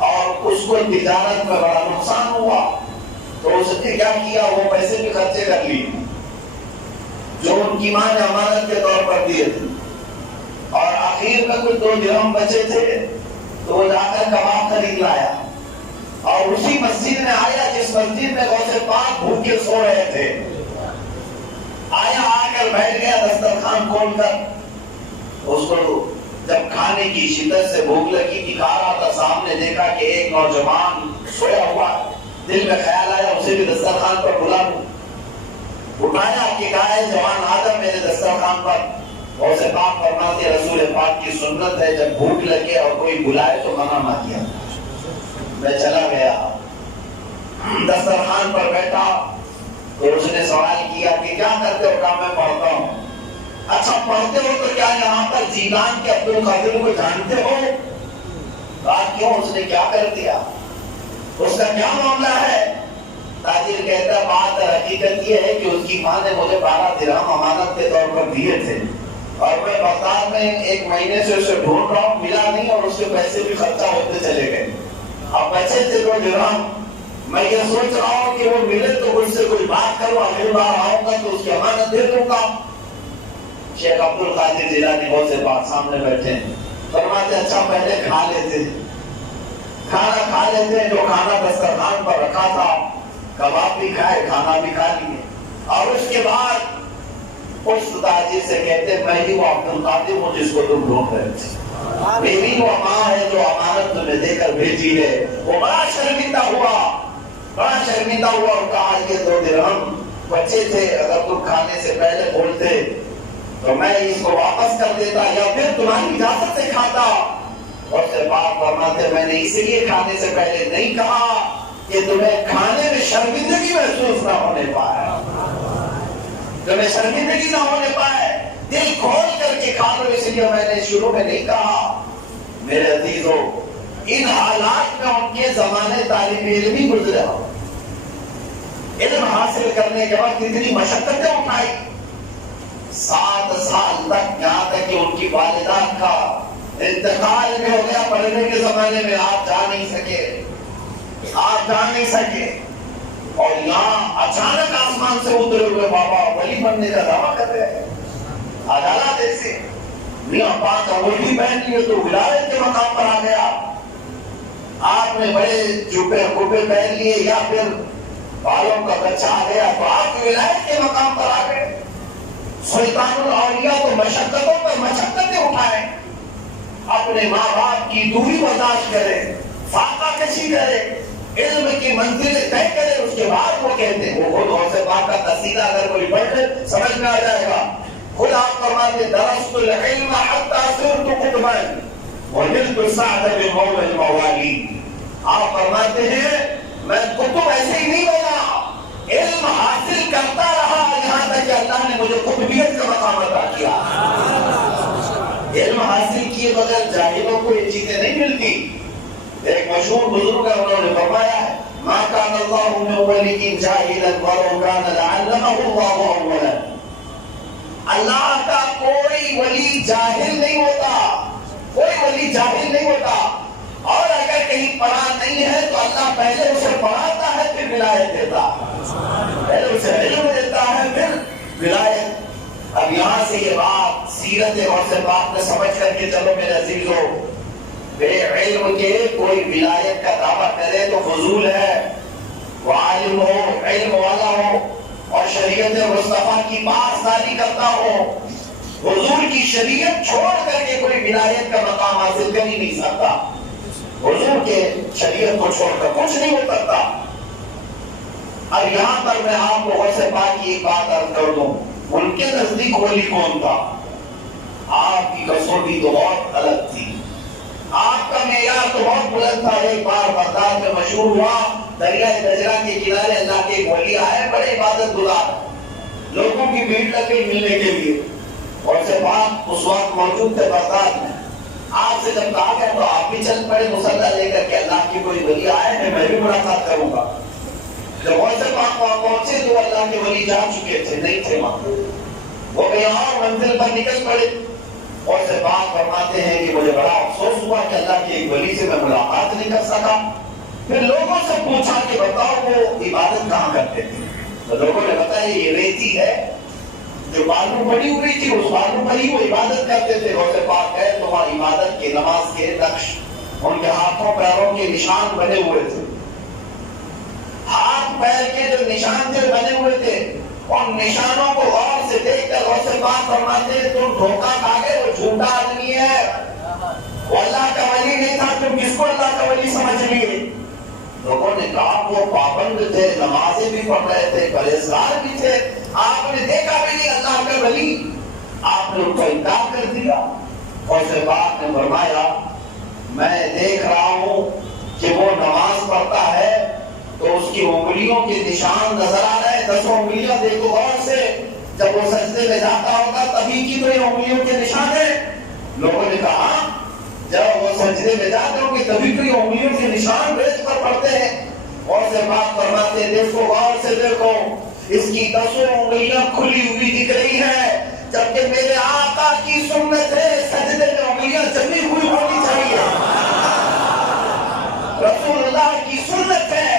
اور اس کو تجارت میں بڑا نقصان ہوا، تو اس نے کیا کیا، وہ پیسے بھی خرچے کر لیے جو ان کی ماں نے امانت کے طور پر دیے تھے، اور آخر میں کچھ 2 درہم بچے تھے تو وہ جا کر کباب خرید لایا اور اسی مسجد میں آیا جس مسجد میں غوث پاک بھوکے سو رہے تھے، آیا، آ کر بیٹھ گیا دسترخوان کھول کر۔ اس کو جب کھانے کی شدت سے بھوک لگی تھی، کھا رہا تھا، سامنے دیکھا کہ ایک نوجوان سویا ہوا، دل میں خیال آیا اسے بھی دسترخوان پر بلا لوں، اٹھایا کہ کہا ہے جوان آدم میرے دسترخوان پر۔ غوث پاک فرماتے رسول پاک کی سنت ہے جب بھوک لگے اور کوئی بلائے تو منع نہ کیا۔ میں چلا گیا، دسترخوان پر بیٹھا تو اس نے سوال کیا کہ کیا کرتے ہو؟ کہا میں پڑھتا ہوں۔ اچھا پڑھتے ہو تو کیا یہاں پر جیلان کے عبد القادر کو جانتے ہو؟ کہا کیوں، اس نے کیا کر دیا، اس کا کیا معاملہ ہے؟ تاجر کہتا ہے بات حقیقت یہ ہے کہ اس کی ماں نے مجھے 12 درہم امانت کے طور پر دیے تھے اور میں بغداد میں 1 مہینے سے اسے ڈھونڈ رہا ہوں، ملا نہیں اور اس کے پیسے بھی خرچہ ہوتے چلے گئے، اب بچے تھے 2 درہم، میں یہ سوچ رہا ہوں کہ وہ ملے تو اس سے کوئی بات کروں، اگلی بار آؤں گا تو اس کی امانت دے دوں گا۔ شیخ عبد القادر جیلانی غوث پاک سامنے بیٹھے ہیں، فرماتے اچھا پہلے کھا لیتے، کھانا کھا لیتے، جو کھانا دسترخوان پر رکھا تھا، کباب بھی کھائے، کھانا بھی کھا لیے، اور اس کے بعد اس تاجر سے کہتے میں ہی وہ عبد القادر ہوں جس کو تم ڈھونڈ رہے تھے، میری وہ ماں ہے جو امانت تمہیں دے کر بھیجی ہے۔ وہ بڑا شرمندہ ہوا اور کہا یہ 2 درہم بچے تھے، اگر تم کھانے سے پہلے بولتے تو میں اس کو واپس کر دیتا یا پھر تمہاری اجازت سے کھاتا۔ اور سے بات فرماتے میں نے اسی لیے کھانے سے پہلے نہیں کہا کہ تمہیں کھانے میں شرمندگی محسوس نہ ہونے پائے، تمہیں شرمندگی نہ ہونے پائے، دل کھول کر کے کھا لو، اس لیے میں نے شروع میں نہیں کہا۔ میرے عزیزو، ان حالات میں ان کے زمانے طالب علمی گزرا، علم حاصل کرنے کے بعد کتنی مشقتیں اٹھائی، 7 سال تک، یہاں تک کہ ان کی والدہ کا انتقال بھی ہو گیا۔ پڑھنے کے زمانے میں آپ جا نہیں سکے، اور یہاں اچانک آسمان سے اترے ہوئے بابا ولی بننے کا دعویٰ کر رہے ہیں، عدالت ایسے میاں 5 انگوٹھی پہن لیے تو ولایت کے مقام پر آ گیا، آپ نے بڑے جوبے کوبے پہن لیے یا پھر بالوں کا کچھ آ گیا تو آپ ولایت کے مقام پر آ گئے۔ سلطان الاولیاء تو مشقتوں پر مشقتیں اٹھائے، اپنے ماں باپ کی دوری برداشت کرے، فاقہ کشی کرے، علم کی منزلیں طے کرے، اس کے بعد وہ کہتے ہیں، وہ خود غوث پاک کا قصیدہ اگر کوئی پڑھ لے سمجھ میں آ جائے گا۔ خود آپ فرماتے درست العلم حتی صرت قطبا ونلت سعد بمولى الموالي، آپ فرماتے ہیں میں کتب ایسے ہی نہیں بنا، علم حاصل کرتا رہا یہاں تک کہ اللہ نے مجھے قطبیت کا مقام عطا کیا۔ علم حاصل کیے بغیر جاہلوں کو یہ چیزیں نہیں ملتی۔ ایک مشہور بزرگ ہے، انہوں نے فرمایا ہے ما كان الله من ولي جاهلا ولو كان لعلمه الله اولا، اللہ کا کوئی ولی جاہل نہیں ہوتا، کوئی ولی جاہل نہیں ہوتا، اور اگر کہیں پڑھا نہیں ہے تو اللہ پہلے اسے پڑھاتا ہے پھر ولایت دیتا ہے، پہلے اسے علم دیتا ہے پھر ولایت۔ اب یہاں سے یہ بات سیرت غوث پاک نے سمجھ کر کے چلو میرے عزیزو، بے علم کے کوئی ولایت کا دعویٰ کرے تو فضول ہے، وہ عالم ہو، علم والا ہو اور شریعت مصطفیٰ کی پاسداری کرتا ہو، حضور کی شریعت چھوڑ کر کے کوئی ولایت کا مقام حاصل کر ہی نہیں سکتا، حضور کے شریعت کو چھوڑ کر کچھ نہیں ہو سکتا۔ اب یہاں پر میں آپ کو غوث پاک کی ایک بات عرض کر دوں، ان کے نزدیک ولی کون تھا؟ آپ کی کسوٹی تو بہت الگ تھی، آپ کا معیار تو بہت بلند تھا۔ ایک بار بغداد میں مشہور ہوا، دریائے دجلہ کے کنارے اللہ کے ایک ولی آئے، بڑے عبادت گزار، لوگوں کی بھیڑ لگ گئی ملنے کے لیے، غوث پاک اس وقت موجود تھے بغداد میں۔ آپ سے جب کہا گیا تو آپ بھی چل پڑے مصلی لے کر کے، اللہ کی کوئی ولی آئے ہیں میں بھی ملاقات کروں گا۔ جب غوث پاک وہاں پہنچے تو اللہ کے ولی جا چکے تھے، نہیں تھے وہاں، وہ کہیں اور منزل پر نکل پڑے۔ غوث پاک فرماتے ہیں کہ مجھے بڑا افسوس ہوا کہ اللہ کے ایک ولی سے میں ملاقات نہیں کر سکا۔ پھر لوگوں سے پوچھا کہ بتاؤ وہ عبادت کہاں کرتے تھے؟ تو لوگوں نے بتایا یہ ریتی ہے جو بالوں پڑی ہوئی تھی، اس بالوں پر ہی وہ عبادت کرتے تھے۔ غوث پاک ہے تو وہاں عبادت کے نماز کے نقش، ان کے ہاتھوں پیروں کے نشان بنے ہوئے تھے، ہاتھ پیر کے جو نشان تھے بنے ہوئے تھے، اور نشانوں کو غور سے دیکھ کر غوث پاک فرماتے ہیں تم دھوکہ کھا گئے، وہ جھوٹا آدمی ہے، وہ اللہ کا ولی نہیں تھا، تم کس کو اللہ کا ولی سمجھ لیے؟ لوگوں نے کہا وہ پابند تھے، نمازیں بھی پڑھ رہے تھے، پرہیزگار بھی تھے، آپ نے دیکھا بھی نہیں اللہ کا ولی، آپ نے ان کو انکار کر دیا۔ غوث پاک نے فرمایا میں دیکھ رہا ہوں کہ وہ نماز پڑھتا ہے تو اس کی انگلیوں کے نشان نظر آ رہے ہیں، 10 انگلیاں دیکھو غور سے، جب وہ سجدے میں جاتا ہوگا تبھی کی تو یہ انگلیوں کے نشان ہیں۔ لوگوں نے کہا جب وہ سجدے میں جاتے ہوں گے تبھی تو یہ انگلیوں کے نشان بیچ پر پڑتے ہیں۔ غوث پاک فرماتے ہیں دیکھو غور سے دیکھو، اس کی 10 انگلیاں کھلی ہوئی دکھ رہی ہیں، جبکہ میرے آقا کی سنت ہے سجدے میں انگلیاں جمی ہوئی ہونی چاہیے۔ رسول اللہ کی سنت ہے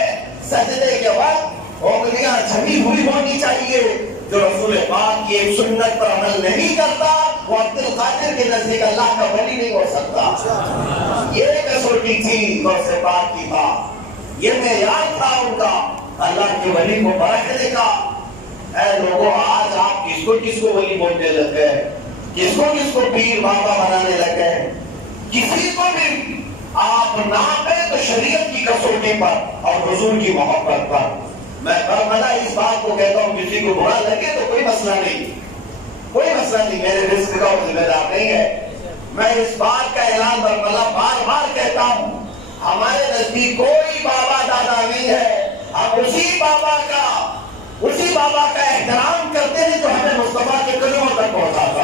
سجدے کے وقت انگلیاں جمی ہوئی ہونی چاہیے۔ جو رسول پاک کی ایک سنت پر عمل نہیں کرتا وہ عبد القادر کے نزدیک اللہ کا ولی نہیں ہو سکتا۔ یہ کسوٹی تھی غوث پاک کی بات، یہ معیار تھا ان کا اللہ کے ولی کو پرکھنے کا۔ اے لوگوں آج آپ کس کو ولی بولنے لگ گئے، کس کو پیر بابا بنانے لگ گئے، کسی کو بھی آپ نام ہے تو شریعت کی کسوٹی پر اور حضور کی محبت پر۔ میں برملا اس بات کو کہتا ہوں کسی کو برا لگے تو کوئی مسئلہ نہیں، کوئی مسئلہ نہیں، میرے رزق کا وہ ذمہ دار نہیں ہے۔ میں اس بات کا اعلان برملا بار بار کہتا ہوں، ہمارے نزدیک کوئی بابا دادا نہیں ہے، ہم اسی بابا کا احترام کرتے ہیں جو ہمیں مصطفیٰ کے قدموں تک پہنچاتا۔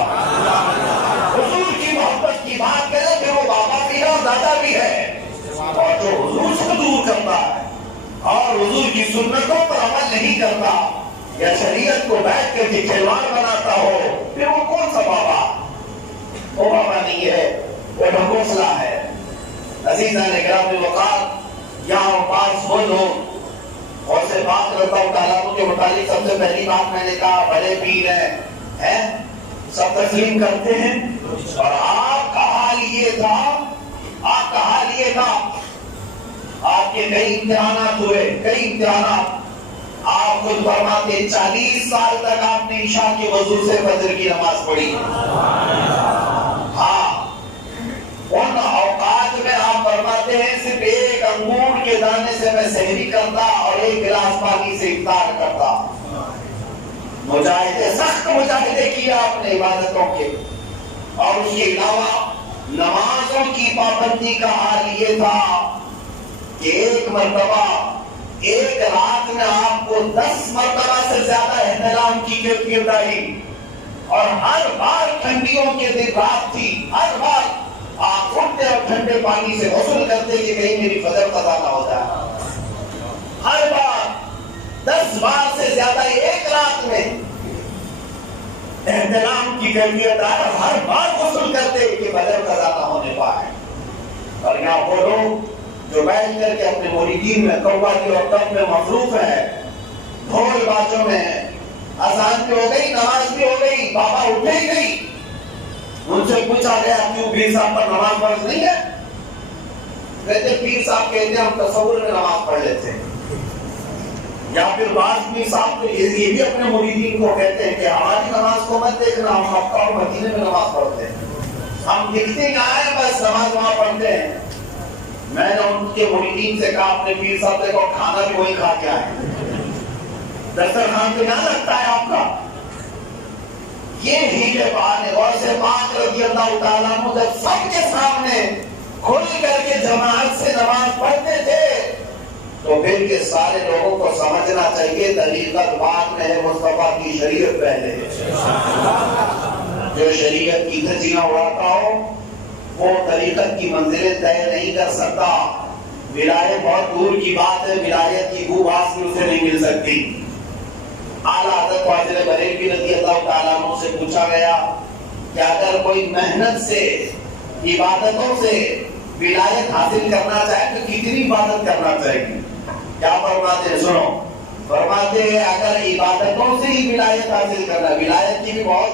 حضور کی محبت کی بات کریں کہ وہ بابا بھی ہے اور دادا بھی ہے، اور جو حضور سے دور کرتا ہے اور حضور کی سنتوں پر عمل نہیں کرتا یا شریعت کو بیٹھ کر کے کھلواڑ بناتا ہو، پھر وہ کون سا بابا؟ وہ بابا نہیں ہے، وہ ڈھکوسلا ہے۔ عزیزان گرامی وقار، یہاں پاس وہ لوگ غوث پاک رضی اللہ تعالیٰ کے متعلق سب سے پہلی بات میں نے کہا بڑے پیر ہیں، سب تسلیم کرتے ہیں، اور آپ کا حال یہ تھا، آپ کے کئی امتحانات ہوئے، کئی امتحانات، آپ خود فرماتے 40 سال تک آپ نے عشاء کے وضو سے فجر کی نماز پڑھی۔ ہاں، ان اوقات میں آپ فرماتے ہیں صرف ایک انگور کے دانے سے میں سحری کرتا اور ایک گلاس پانی سے افطار کرتا۔ مجاہدے، سخت مجاہدے کیا آپ نے عبادتوں کے، اور اس کے علاوہ نمازوں کی پابندی کا حال یہ تھا کہ ایک مرتبہ ایک رات میں آپ کو 10 مرتبہ سے زیادہ احترام کی کیفیت آئی، اور ہر بار ٹھنڈیوں کے دن رات تھی، ہر بار آپ اٹھتے اور ٹھنڈے پانی سے غسل کرتے کہ کہیں میری فجر قضا نہ ہو جائے۔ ہر بار 10 بار سے زیادہ ایک رات میں احترام کی کیفیت آئے، اور ہر بار غسل کرتے کہ فجر قضا نہ ہونے پائے۔ اور یہاں وہ لوگ جو بیٹھ کر کے اپنے مریدین میں قوالی اور دم میں مصروف ہیں، ڈھول بازوں میں ہیں، اذان بھی ہو گئی، نماز بھی ہو گئی، بابا اٹھے ہی نہیں۔ ان سے پوچھا گیا کیوں پیر صاحب پر نماز فرض نہیں ہے؟ کہتے پیر صاحب کہتے ہیں ہم تصور میں نماز پڑھ لیتے ہیں، یا پھر بعض پیر صاحب یہ بھی اپنے مریدین کو کہتے ہیں کہ ہماری نماز کو مت دیکھنا، ہم مکہ اور مدینے میں نماز پڑھتے ہیں، ہم دکھتے کہاں ہیں، بس نماز وہاں پڑھتے ہیں۔ میں نے ان کے مریدین سے کہا اپنے پیر صاحب دیکھو کھانا بھی وہی کھا کے آئے، دسترخوان پہ نہ لگتا ہے آپ کا؟ یہ بھیڑے بہانے غوث پاک رضی اللہ تعالیٰ عنہ جب سب کے سامنے کھل کر کے جماعت سے نماز پڑھتے تھے تو پھر کے سارے لوگوں کو سمجھنا چاہیے طریقت بعد میں ہے، مصطفیٰ کی شریعت پہلے ہے۔ جو شریعت کی دھجیاں اڑاتا ہو وہ طریقت کی منزلیں طے نہیں کر سکتا۔ ولایت بہت دور کی بات ہے، ولایت کی بو باس بھی اسے نہیں مل سکتی۔ اعلیٰ حضرت خواجہ بریلوی رضی اللہ تعالیٰ عنہ سے پوچھا گیا کہ اگر کوئی محنت سے عبادتوں سے ولایت حاصل کرنا چاہے تو کتنی عبادت کرنا چاہیے؟ کیا فرماتے ہیں؟ سنو، فرماتے ہیں اگر عبادتوں سے ہی ولایت حاصل کرنا، ولایت کی بھی بہت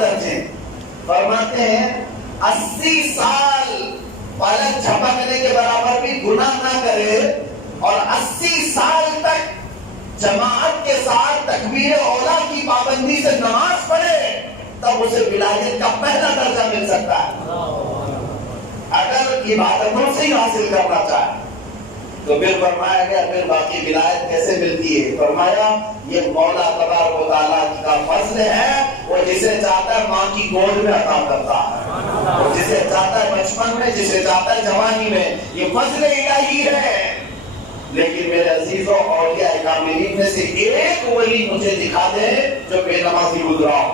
درجے، فرماتے ہیں 80 سال پلک جھپکنے کے برابر بھی گناہ نہ کرے اور 80 سال تک جماعت کے ساتھ تکبیر اولیٰ کی پابندی سے نماز پڑھے تب اسے ولایت کا پہلا درجہ مل سکتا ہے۔ اگر عبادتوں سے ہی حاصل کرنا چاہے تو پھر فرمایا گیا پھر باقی ولایت کیسے ملتی ہے؟ فرمایا یہ مولا تبارک و تعالیٰ کا فضل ہے، وہ جسے چاہتا ہے ماں کی گود میں عطا کرتا ہے، وہ جسے چاہتا ہے بچپن میں، جسے چاہتا ہے جوانی میں، یہ فضل الہی ہے۔ لیکن میرے عزیزوں اولیاء کاملین میں سے ایک ولی مجھے دکھا دے جو بے نمازی گزرا ہو،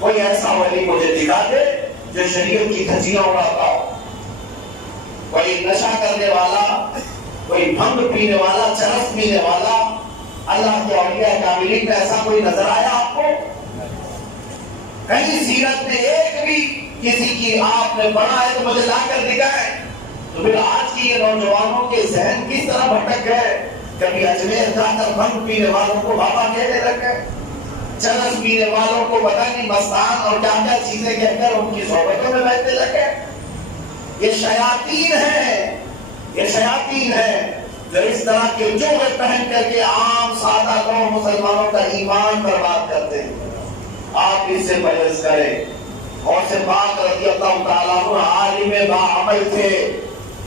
کوئی ایسا ولی مجھے دکھا دے جو شریعت کی دھجیاں اڑاتا ہو، کوئی نشہ کرنے والا، کوئی بھنگ پینے والا، چرس پینے والا۔ اللہ کے اولیاء کاملین میں ایسا کوئی نظر آیا آپ کو؟ کہیں سیرت میں ایک بھی کسی کی آپ نے پڑھا ہے تو مجھے لا کر دکھائے۔ تو پھر آج کی یہ نوجوانوں کے ذہن کس طرح بھٹک گئے، کبھی اجمیر جا کر بھنگ پینے والوں کو بابا کہنے لگ گئے، چرس پینے والوں کو پتہ نہیں مستان اور کیا کیا چیزیں کہہ کر ان کی صحبتوں میں بیٹھنے لگے۔ یہ شیاطین ہیں جو اس طرح کے جوڑے پہن کر کے عام سادہ لوگ مسلمانوں کا ایمان برباد کرتے ہیں۔ آپ اس سے پرہیز کریں۔ غوث پاک رضی اللہ تعالیٰ عنہ عالم باعمل تھے،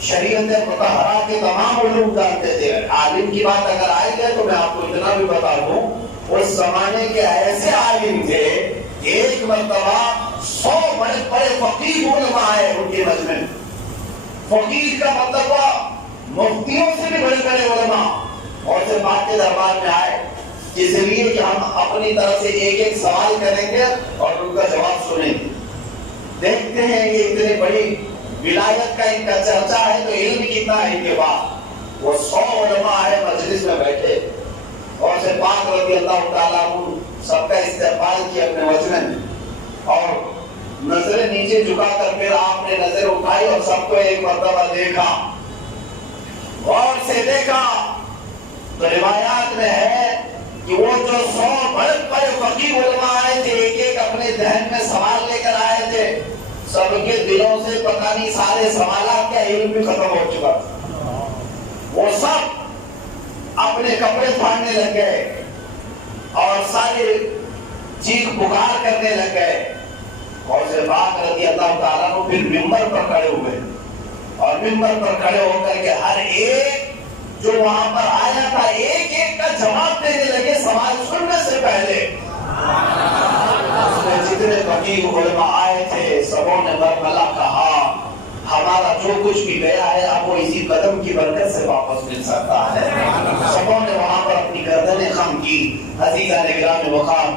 شریعت مطہرہ کے تمام علوم جانتے تھے۔ عالم کی بات اگر آئے گا تو میں آپ کو اتنا بھی بتا دوں، اس زمانے کے ایسے عالم تھے، ایک مرتبہ 100 بڑے بڑے فقیہ علماء آئے ان کے مجمع میں۔ فقیہ کا مطلب مفتیوں سے بھی بڑے بڑے علماء اور سے پاک کے دربار میں آئے، اس لیے کہ ہم اپنی طرف سے ایک ایک سوال کریں گے اور ان کا جواب سنیں گے۔ دیکھتے ہیں یہ اتنی بڑی ولایت کا ان کا چرچا ہے تو علم کتنا ہے ان کے بعد۔ وہ 100 علماء آئے مجلس میں بیٹھے اور سے پاک رضی اللہ تعالیٰ عنہ سب کا استقبال کیا اپنے مجمع میں، اور نظریں نیچے جھکا کر پھر آپ نے نظر اٹھائی اور سب کو ایک مرتبہ دیکھا، غور سے دیکھا تو روایات میں ہے کہ وہ جو 100 بڑے بڑے فقیہ علماء آئے تھے، ایک ایک اپنے ذہن میں سوال لے کر آئے تھے، سب کے دلوں سے پتہ نہیں سارے سوالات کا علم بھی ختم ہو چکا تھا۔ وہ سب اپنے کپڑے پھاڑنے لگ گئے اور سارے چیخ پکار کرنے لگ گئے۔ اور سے پاک رضی اللہ تعالیٰ عنہ پھر منبر پر کھڑے ہوئے اور منبر پر کھڑے ہو کر کے ہر ایک جو وہاں پر آیا تھا ایک ایک کا جواب دینے لگے سوال سننے سے پہلے۔ اس میں جتنے فقیہ علماء آئے تھے سبوں نے برملا کہا ہمارا جو کچھ بھی گیا ہے اب وہ اسی قدم کی برکت سے واپس مل سکتا ہے۔ سبوں نے وہاں پر اپنی گردنیں خم کی۔ عزیزان گرامی مقام،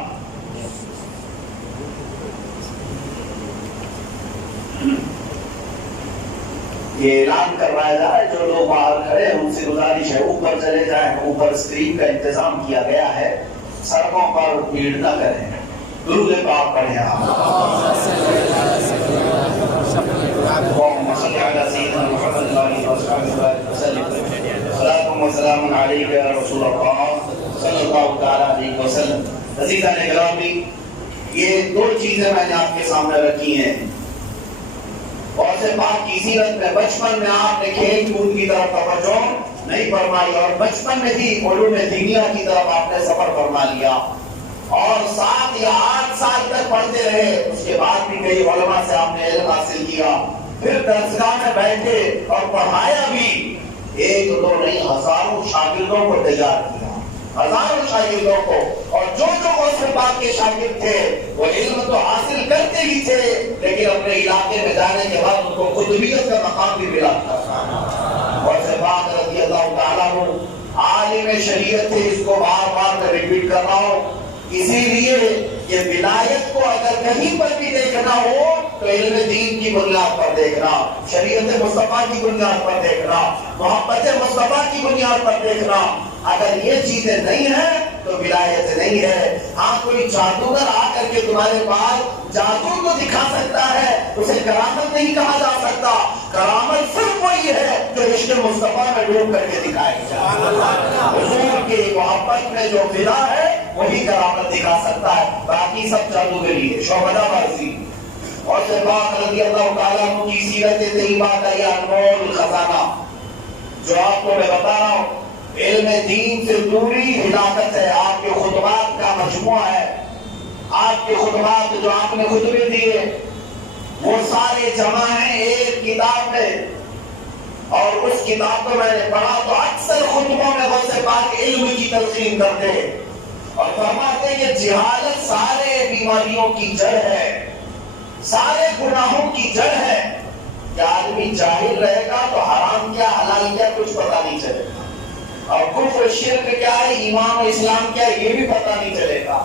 یہ اعلان کروایا جا رہا ہے، جو لوگ باہر کھڑے ہیں ان سے گزارش ہے اوپر چلے جائیں، اوپر اسکرین کا انتظام کیا گیا ہے، سڑکوں پر بھیڑ نہ کریں، درود پاک پڑھیں آپ۔ اللهم صل على سيدنا محمد وعلى آله وسلم صلاة وسلام عليك يا رسول الله صلی اللہ تعالی علیہ وسلم۔ عزیزان گرامی، یہ دو چیزیں میں نے آپ کے سامنے رکھی ہیں۔ اور سے پاک کی سیرت میں بچپن میں آپ نے کھیل کود کی طرف توجہ نہیں فرمائی اور بچپن میں بھی علوم دینیہ کی طرف آپ نے سفر فرما لیا اور 7 یا 8 سال تک پڑھتے رہے۔ اس کے بعد بھی کئی علماء سے آپ نے علم حاصل کیا، پھر درسگاہ میں بیٹھے اور پڑھایا بھی، ایک دو نہیں ہزاروں شاگردوں کو تیار کیا۔ ہزاروں شاگردوں کو، اور جو غوث پاک کے شاگرد تھے وہ علم تو حاصل کرتے ہی تھے، لیکن اپنے علاقے میں جانے کے بعد ان کو قطبیت کا مقام بھی ملا تھا۔ غوث پاک رضی اللہ تعالیٰ عنہ عالم شریعت تھے، اس کو بار بار میں ریپیٹ کر رہا ہوں، اسی لیے کہ ولایت کو اگر کہیں پر بھی دیکھنا ہو تو علم دین کی بنیاد پر دیکھنا، شریعت مصطفیٰ کی بنیاد پر دیکھنا، محبت مصطفیٰ کی بنیاد پر دیکھنا۔ اگر یہ چیزیں نہیں ہیں تو ولایت نہیں ہے۔ ہاں کوئی جادوگر آ کر کے تمہارے پاس جادو کو دکھا سکتا ہے، اسے کرامت نہیں کہا جا سکتا۔ کرامت صرف وہی ہے جو عشق مصطفیٰ میں ڈوب کر کے دکھائے جائے۔ حضور کی محبت میں جو فدا ہے وہی کرامت دکھا سکتا ہے، باقی سب جادوگری ہے، شعبدہ بازی۔ اور پاک رضی اللہ تعالیٰ عنہ کی سیرت طیبہ کا یہ انمول خزانہ جو آپ کو میں بتا رہا ہوں، علم دین سے دوری ہلاکت ہے۔ آپ کے خطبات کا مجموعہ ہے، آپ کے خطبات جو آپ نے خطبے دیے وہ سارے جمع ہیں ایک کتاب میں، اور اس کتاب کو میں نے پڑھا تو اکثر خطبوں میں غوث پاک علم کی تلقین کرتے اور فرماتے کہ جہالت سارے بیماریوں کی جڑ ہے، سارے گناہوں کی جڑ ہے۔ کہ آدمی جاہل رہے گا تو حرام کیا حلال کیا کچھ پتہ نہیں چلے گا، اور کفر شرک کیا ہے، ایمان و اسلام کیا ہے، یہ بھی پتہ نہیں چلے گا۔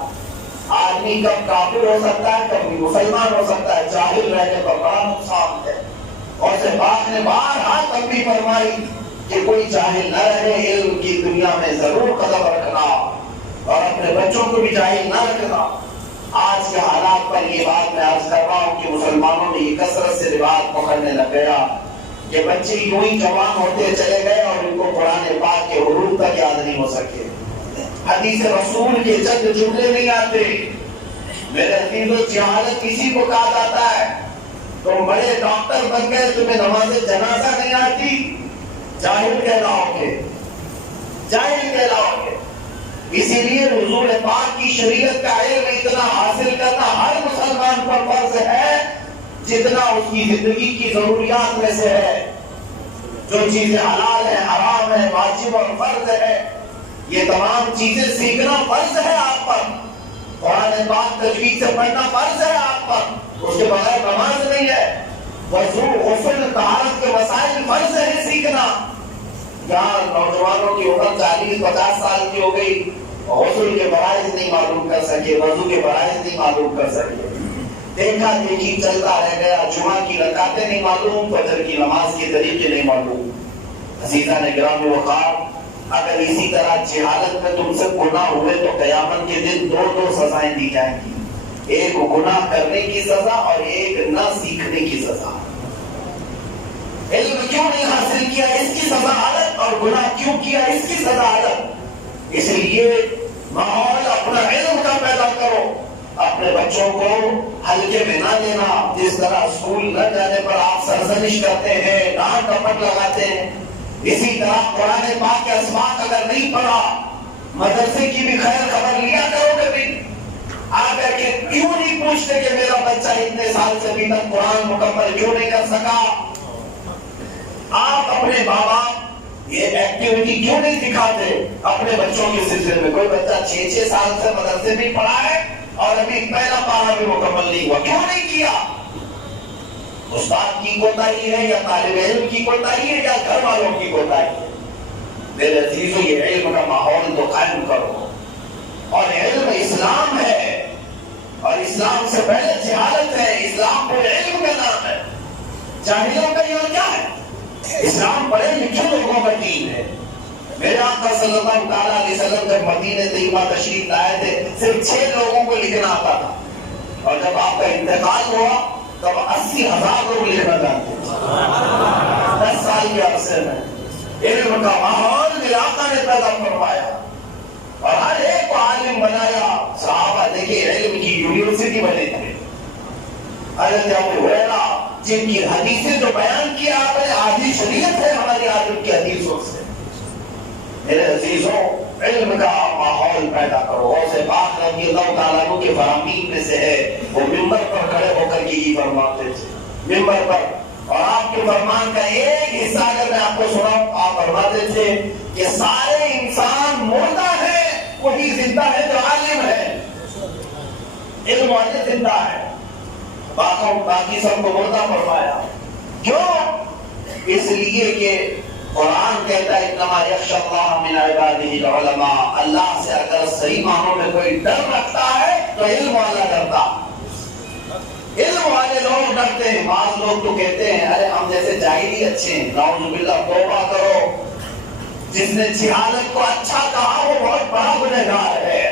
آدمی کب کافر ہو سکتا ہے، کب مسلمان ہو سکتا ہے، جاہل رہنے پر بڑا نقصان ہے۔ اور سے پاک نے بارہا تنبیہ فرمائی کہ کوئی جاہل نہ رہے، علم کی دنیا میں ضرور قدم رکھنا اور اپنے بچوں کو بھی جاہل نہ رکھنا۔ آج کے حالات پر یہ بات میں عرض کر رہا ہوں کہ مسلمانوں نے یہ کثرت سے رواج پکڑنے لگ گیا کہ بچے یوں ہی جوان ہوتے چلے گئے اور ان کو قرآن پاک کے حروف تک یاد نہیں ہو سکے، حدیث رسول کے چند جملے نہیں آتے۔ میرے عزیزو، جہالت کسی کو کہا جاتا ہے، تم بڑے ڈاکٹر بن گئے تمہیں نماز جنازہ نہیں آتی، جاہل کہلاؤ گے، جاہل کہلاؤ گے۔ اسی لیے حضور پاک کی شریعت کا علم اتنا حاصل کرنا ہر مسلمان پر فرض ہے جتنا اس کی زندگی کی ضروریات میں سے ہے۔ جو چیزیں حلال ہیں، حرام ہیں، واجب اور فرض ہے، یہ تمام چیزیں سیکھنا فرض ہے آپ پر۔ قرآن پاک تجوید سے پڑھنا فرض ہے آپ پر، اس کے بغیر نماز نہیں ہے۔ وضو، غسل، طہارت کے مسائل فرض ہے سیکھنا۔ یہاں نوجوانوں کی عمر 40-50 سال کی ہو گئی، غسل کے فرائض نہیں معلوم کر سکے، وضو کے فرائض نہیں معلوم کر سکے، دیکھا دیکھی چلتا رہ گیا، جمعہ کی رکعتیں نہیں معلوم، فجر کی نماز کے طریقے نہیں معلوم۔ عزیزان گرامی وقار، اگر اسی طرح جہالت میں تم سے گناہ ہوئے تو قیامت کے دن دو سزائیں دی جائیں گی، ایک گناہ کرنے کی سزا اور ایک نہ سیکھنے کی سزا۔ علم کیوں نہیں حاصل کیا، اس کی سزا الگ، اور گناہ کیوں کیا، اس کی سزا الگ۔ اس لیے ماحول اپنا علم کا پیدا کرو، اپنے بچوں کو ہلکے میں نہ لینا۔ جس طرح اسکول نہ جانے پر آپ سرزنش کرتے ہیں، ڈانٹ ڈپٹ لگاتے ہیں، اسی طرح قرآن پاک کے اسباق اگر نہیں پڑھا، مدرسے کی بھی خیر خبر لیا کرو گے بھی۔ آ کر کے کیوں نہیں پوچھتے کہ میرا بچہ اتنے سال سے ابھی تک قرآن مکمل کیوں نہیں کر سکا؟ آپ اپنے ماں باپ یہ ایکٹیویٹی کیوں نہیں دکھاتے اپنے بچوں کے سلسلے میں؟ کوئی بچہ 6 سال سے مدرسے میں پڑھا ہے اور ابھی پہلا پارہ بھی مکمل نہیں ہوا، کیوں نہیں کیا؟ استاد کی کوتاہی ہے یا طالب علم کی کوتاہی ہے یا گھر والوں کی کوتاہی ہے؟ میرے عزیزو، یہ علم کا ماحول تو قائم کرو، اور علم اسلام ہے، اور اسلام سے پہلے جہالت ہے۔ اسلام کو علم کا نام ہے، جاہلوں کا یہ کیا ہے؟ اسلام پڑھے لکھے لوگوں کا دین ہے۔ میرے آقا صلی اللہ تعالیٰ علیہ وسلم جب مدینہ طیبہ تشریف لائے تھے، صرف 6 لوگوں کو لکھنا آتا تھا، اور جب آپ کا انتقال ہوا تب 80,000 لوگ لکھنا جانتے تھے۔ 10 سال کے عرصے میں علم کا ماحول میرے آقا نے پیدا فرمایا اور ہر ایک کو عالم بنایا۔ صحابہ دیکھیں علم کی یونیورسٹی بنے تھے۔ حضرت ابو ہریرہ جن کی حدیثیں جو بیان کیا آپ نے، آدھی شریعت ہے ہماری عادت کی حدیثوں سے۔ میرے عزیزوں، علم کا ماحول پیدا کرو۔ غوث پاک رضی اللہ تعالیٰ عنہ کے فرامین میں سے ہے، وہ منبر پر کھڑے ہو کر کے یہ فرماتے تھے منبر پر، اور آپ کے فرمان کا ایک حصہ اگر میں آپ کو سناؤں، آپ فرماتے تھے کہ سارے انسان مردہ ہیں زندہ ہے جو عالم ہے، علم والے زندہ ہے، باقی سب کو مردہ فرمایا. کیوں؟ اس لیے کہ قرآن کہتا ہے انما یخشی اللہ من عبادہ العلماء. اللہ سے اگر صحیح معنوں میں کوئی ڈر رکھتا ہے تو علم والا ڈرتا. علم والے لوگ ڈرتے ہیں. بعض لوگ تو کہتے ہیں ارے ہم جیسے جاہل ہی اچھے ہیں. نعوذ باللہ، توبہ کرو. جس نے جہالت کو اچھا کہا وہ بہت بڑا گنہگار ہے،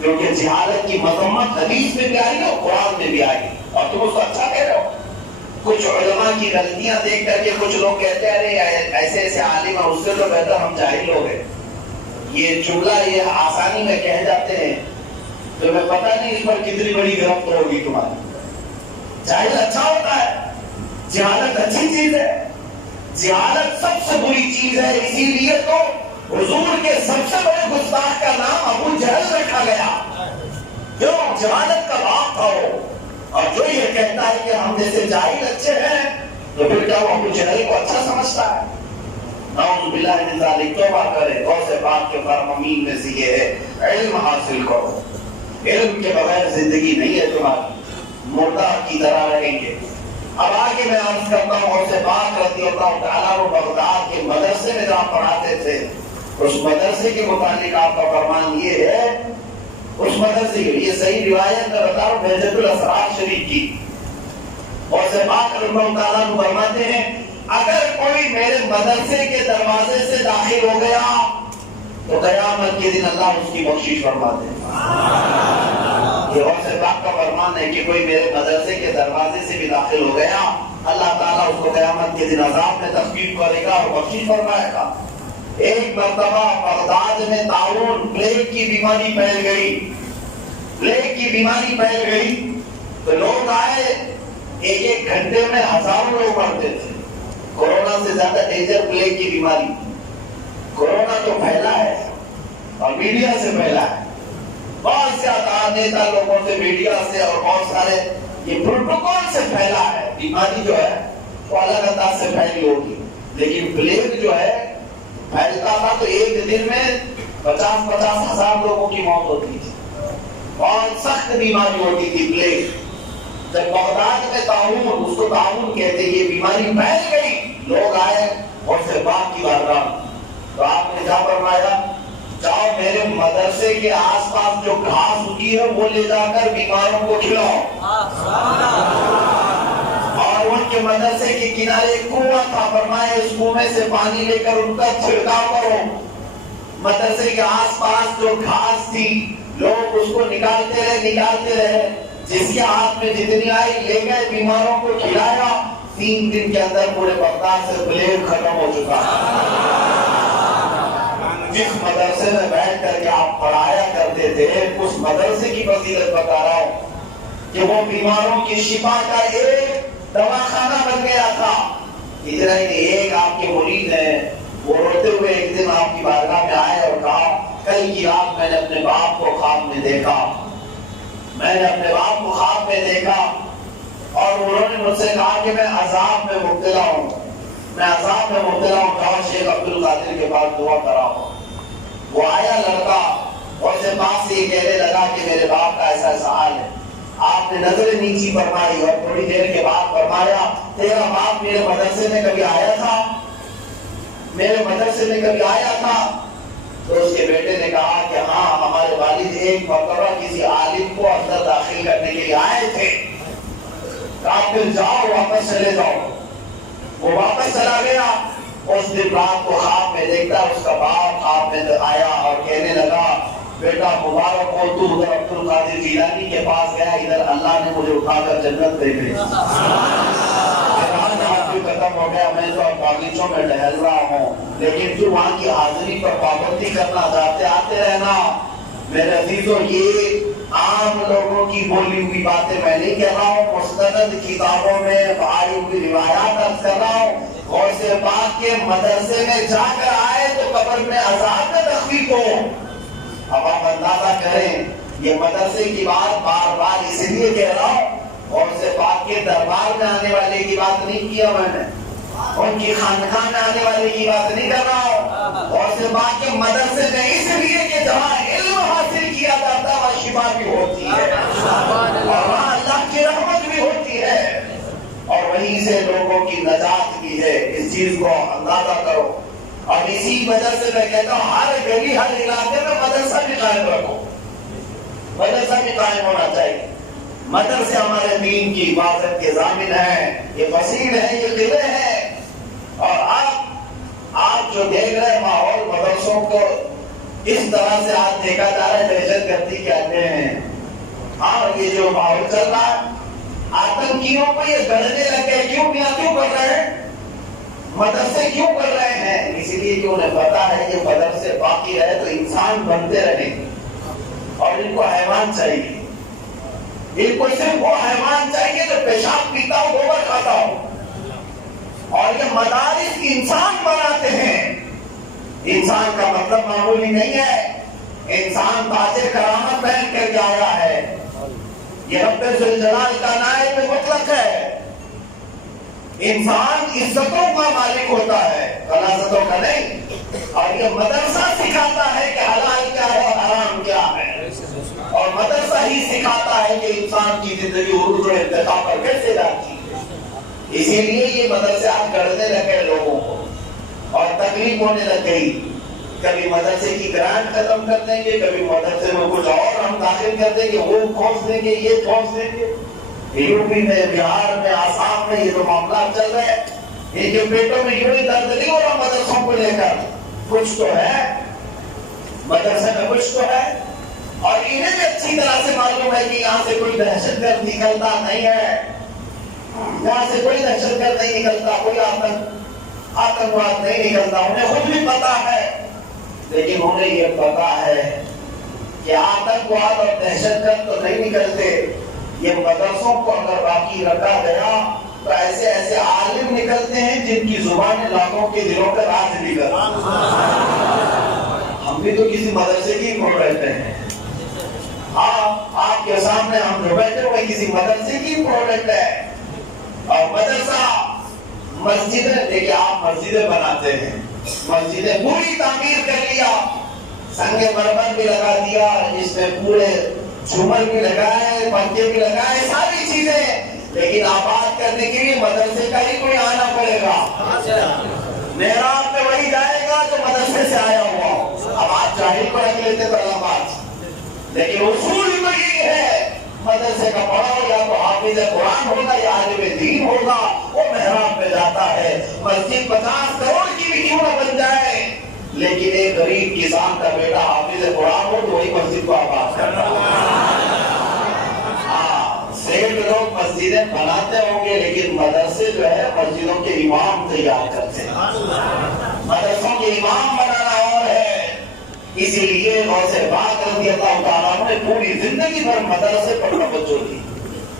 کیونکہ جہالت کی مذمت حدیث میں بھی آئی ہے اور قرآن میں بھی آئی، اور تم اس کو اچھا کہہ رہے ہو. کچھ علماء کی غلطیاں دیکھ کر کے کچھ لوگ کہتے ہیں ارے ایسے ایسے عالم ہیں، اس سے تو بہتر ہم جاہل لوگ ہیں. یہ جملہ یہ آسانی میں کہہ جاتے ہیں، تو میں پتہ نہیں اس پر کتنی بڑی گرفت ہوگی تمہاری. جاہل اچھا ہوتا ہے، جہالت اچھی چیز ہے. جہالت سب سے بری چیز ہے، اسی لیے تو حضور کے سب سے بڑے گستاخ کا نام ابو جہل رکھا گیا. کیوں؟ جہالت کا باپ تھا وہ. اور جو یہ کہتا ہے کہ ہم جیسے جاہل اچھے ہیں، تو پھر کیا وہ ابو جہل کو اچھا سمجھتا ہے؟ نعوذ باللہ من ذالک. توبہ کرے. غوث پاک کے فرامین میں سے یہ ہے علم حاصل کرو. علم کے بغیر زندگی نہیں ہے تمہاری، مردہ کی طرح رہیں گے. اب آگے میں عرض کرتا ہوں غوث پاک رضی اللہ تعالیٰ عنہ بغداد کے مدرسے میں جہاں پڑھاتے تھے، اس مدرسے کے متعلق آپ کا فرمان یہ ہے، اس مدرسے کے لیے صحیح روایت میں بتا رہا ہوں بہجت الاسرار شریف کی. غوث پاک رضی اللہ تعالیٰ عنہ فرماتے ہیں اگر کوئی میرے مدرسے کے دروازے سے داخل ہو گیا تو قیامت کے دن اللہ اس کی بخشش فرماتے ہیں. یہ غوث پاک کا فرمان ہے کہ کوئی میرے مدرسے کے دروازے سے بھی داخل ہو گیا، اللہ تعالیٰ اس کو قیامت کے دن عذاب میں تخفیف کرے گا اور بخشش فرمائے گا. ایک مرتبہ بغداد میں طاعون پلیگ کی بیماری پھیل گئی. پلیگ کی بیماری پھیل گئی تو لوگ آئے، ایک ایک گھنٹے میں ہزاروں لوگ مرتے تھے. کورونا سے زیادہ ڈینجر پلیگ کی بیماری. کورونا تو پھیلا ہے اور میڈیا سے پھیلا ہے. بہت زیادہ نیتا لوگوں سے، میڈیا سے اور بہت سارے یہ پروٹوکول سے پھیلا ہے. بیماری جو ہے وہ الگ انداز سے پھیلی ہوگی، لیکن پلیگ جو ہے پھیلتا تھا تو ایک دن میں 50-50 ہزار لوگوں کی موت ہوتی تھی. بہت سخت بیماری ہوتی تھی پلیگ. جب بغداد میں طاعون، اس کو طاعون کہتے، یہ بیماری پھیل گئی، لوگ آئے اور سے باپ کی بارگاہ. تو آپ نے کیا فرمایا؟ جاؤ میرے مدرسے کے آس پاس جو گھاس اگی ہے وہ لے جا کر بیماروں کو کھلاؤ. اور ان کے مدرسے کے کنارے ایک کنواں تھا، فرمایا اس کنویں سے پانی لے کر ان کا چھڑکاؤ کرو. مدرسے کے آس پاس جو گھاس تھی لوگ اس کو نکالتے رہے، جس کے ہاتھ میں جتنی آئی لے گئے، بیماروں کو کھلایا. 3 دن کے اندر پورے بغداد سے پلیگ ختم ہو چکا. جس مدرسے میں بیٹھ کر کے آپ پڑھایا کرتے تھے، اس مدرسے کی فضیلت بتا رہا ہوں کہ وہ بیماروں کی شفا کا ایک دواخانہ بن گیا تھا. اتنا ہی نہیں، ایک آپ کے مرید ہیں، وہ روتے ہوئے ایک دن آپ کی بارگاہ میں آئے اور کہا کل کی رات میں نے اپنے باپ کو خواب میں دیکھا، میں نے اپنے باپ کو خواب میں دیکھا اور انہوں نے مجھ سے کہا کہ میں عذاب میں مبتلا ہوں، میں عذاب میں مبتلا ہوں. کہا شیخ عبد القادر کے پاس دعا کراؤ. وہ آیا لڑکا اور سے پاس سے یہ کہنے لگا کہ میرے باپ کا ایسا ایسا حال ہے. آپ نے نظر نیچی فرمائی اور تھوڑی دیر کے بعد فرمایا تیرا باپ میرے مدرسے میں کبھی آیا تھا؟ میرے مدرسے میں کبھی آیا تھا؟ تو اس کے بیٹے نے کہا کہ ہاں، ہمارے والد ایک مرتبہ کسی عالم کو اندر داخل کرنے کے لیے آئے تھے. کہا پھر جاؤ، واپس چلے جاؤ. وہ واپس چلا گیا. اس دن رات کو خواب میں دیکھتا اس کا باپ خواب میں آیا اور کہنے لگا بیٹا مبارک ہو، تو ادھر عبد القادر جیلانی کے پاس گیا، ادھر اللہ نے مجھے اٹھا کر جنت دے گئی. ختم ہو گیا، میں تو اب باغیچوں میں ٹہل رہا ہوں، لیکن تو وہاں کی حاضری پر پابندی کرنا چاہتے آتے رہنا. میرے عزیزوں، یہ عام لوگوں کی بولی ہوئی باتیں میں نہیں کہہ رہا ہوں، مستند کتابوں میں بھاری ہوئی روایات عرض کر رہا ہوں. غوث پاک کے مدرسے میں جا کر آئے تو قبر میں عذاب میں تخفیف ہو. اب آپ اندازہ کریں، یہ مدرسے کی بات بار بار اس لیے کہہ رہا ہوں، غوث پاک کے دربار میں آنے والے کی بات نہیں کیا میں نے، ان کی خانقاہ میں آنے والے کی بات نہیں کر رہا ہوں. غوث پاک کے مدرسے میں اس لیے کہ جہاں علم شفا بھی ہوتی ہے اور وہاں اللہ کی رحمت بھی ہوتی ہے اور وہیں سے لوگوں کی نجات بھی ہے. اس چیز کو اندازہ کرو. اور اسی وجہ سے میں کہتا ہوں ہر گلی ہر علاقے میں مدرسہ بھی قائم رکھو. مدرسہ بھی قائم ہونا چاہیے. مدرسے ہمارے دین کی حفاظت کے ضامن ہیں. یہ فصیل ہے, یہ قلعے ہیں. اور آپ جو دیکھ رہے ماحول مدرسوں کو اس طرح سے آج دیکھا جا رہا ہے دہشت گردی کہتے ہیں. ہاں یہ جو ماحول چل رہا ہے آتنکیوں کو یہ گڑنے لگے. کیوں کر رہے ہیں؟ مدرسے کیوں کر رہے ہیں؟ اس لیے کہ انہیں پتا ہے کہ مدرسے باقی رہے تو انسان بنتے رہیں گے اور ان کو حیوان چاہیے. ان کو صرف وہ حیوان چاہیے جو پیشاب پیتا ہو, گوبر کھاتا ہو. اور یہ مدارس انسان بناتے ہیں. انسان کا مطلب معمولی نہیں ہے. انسان تاج کرامت پہن کر کے آیا ہے. یہ رب ذوالجلال کا نائب مطلق ہے. انسان عزتوں کا مالک ہوتا ہے, غلاظتوں کا نہیں. اور یہ مدرسہ سکھاتا ہے کہ حلال کیا ہے اور حرام کیا ہے. اور مدرسہ ہی سکھاتا ہے کہ انسان کی زندگی عروج و ارتقاء پر کیسے جاتی ہے. اسی لیے یہ مدرسے آج گڑنے لگے لوگوں کو اور تکلیف ہونے لگ گئی. کبھی مدرسے کی گرانٹ ختم کر دیں گے, کبھی مدرسے میں کچھ اور ہم داخل کر دیں گے, وہ کھوس دیں گے, یہ کھوس دیں گے. یوپی میں, بہار میں, آسام میں یہ جو معاملات چل رہے ہیں, ان کے پیٹوں میں یوں ہی درد نہیں ہو رہا مدرسوں کو لے کر. کچھ تو ہے مدرسے میں, کچھ تو ہے. اور انہیں بھی اچھی طرح سے معلوم ہے کہ یہاں سے کوئی دہشت گرد نکلتا نہیں ہے, یہاں سے کوئی دہشت گرد نہیں نکلتا, کوئی آتنکواد نہیں نکلتا. انہیں خود بھی پتا ہے. لیکن انہیں یہ پتا ہے کہ آتنکواد اور دہشت گرد تو نہیں نکلتے. یہ مدرسوں کو اگر باقی رکھا گیا تو ایسے ایسے عالم نکلتے ہیں جن کی زبان لاکھوں کے دلوں پر راج بھی کرتی. ہم بھی تو کسی مدرسے کی پڑھ رہتے ہیں. آپ کے سامنے ہم جو بیٹھے ہوئے کسی مدرسے کی پروڈکٹ ہے. اور مدرسہ مسجدیں, دیکھیں آپ مسجدیں بناتے ہیں, مسجدیں پوری تعمیر کر لیا, سنگ مرمر بھی لگا دیا, اس میں پورے جھومر بھی لگائے, پنکھے بھی لگائے, ساری چیزیں. لیکن آباد کرنے کے لیے مدرسے کا ہی کوئی آنا پڑے گا. محراب میں وہی جائے گا جو مدرسے سے آیا ہوا. اب آپ جاہل کو رکھ لیتے تو اللہ بات, لیکن اصول تو یہی ہے مدرسے کا پڑھاؤ یا تو حافظ قرآن ہوگا یا عالم دین ہوگا, وہ محراب پہ جاتا ہے. مسجد 50 کروڑ کی بھی کیوں نہ بن جائے, لیکن ایک غریب کسان کا بیٹا حافظ قرآن ہو تو وہی مسجد کو آباد کرتا ہے. سیٹ لوگ مسجدیں بناتے ہوں گے, لیکن مدرسے جو ہے مسجدوں کے امام تیار کرتے ہیں. مدرسوں کے امام بنانا اور ہے. اسی لیے غوث پاک رضی اللہ تعالیٰ نے پوری زندگی بھر مدرسے پر توجہ دی.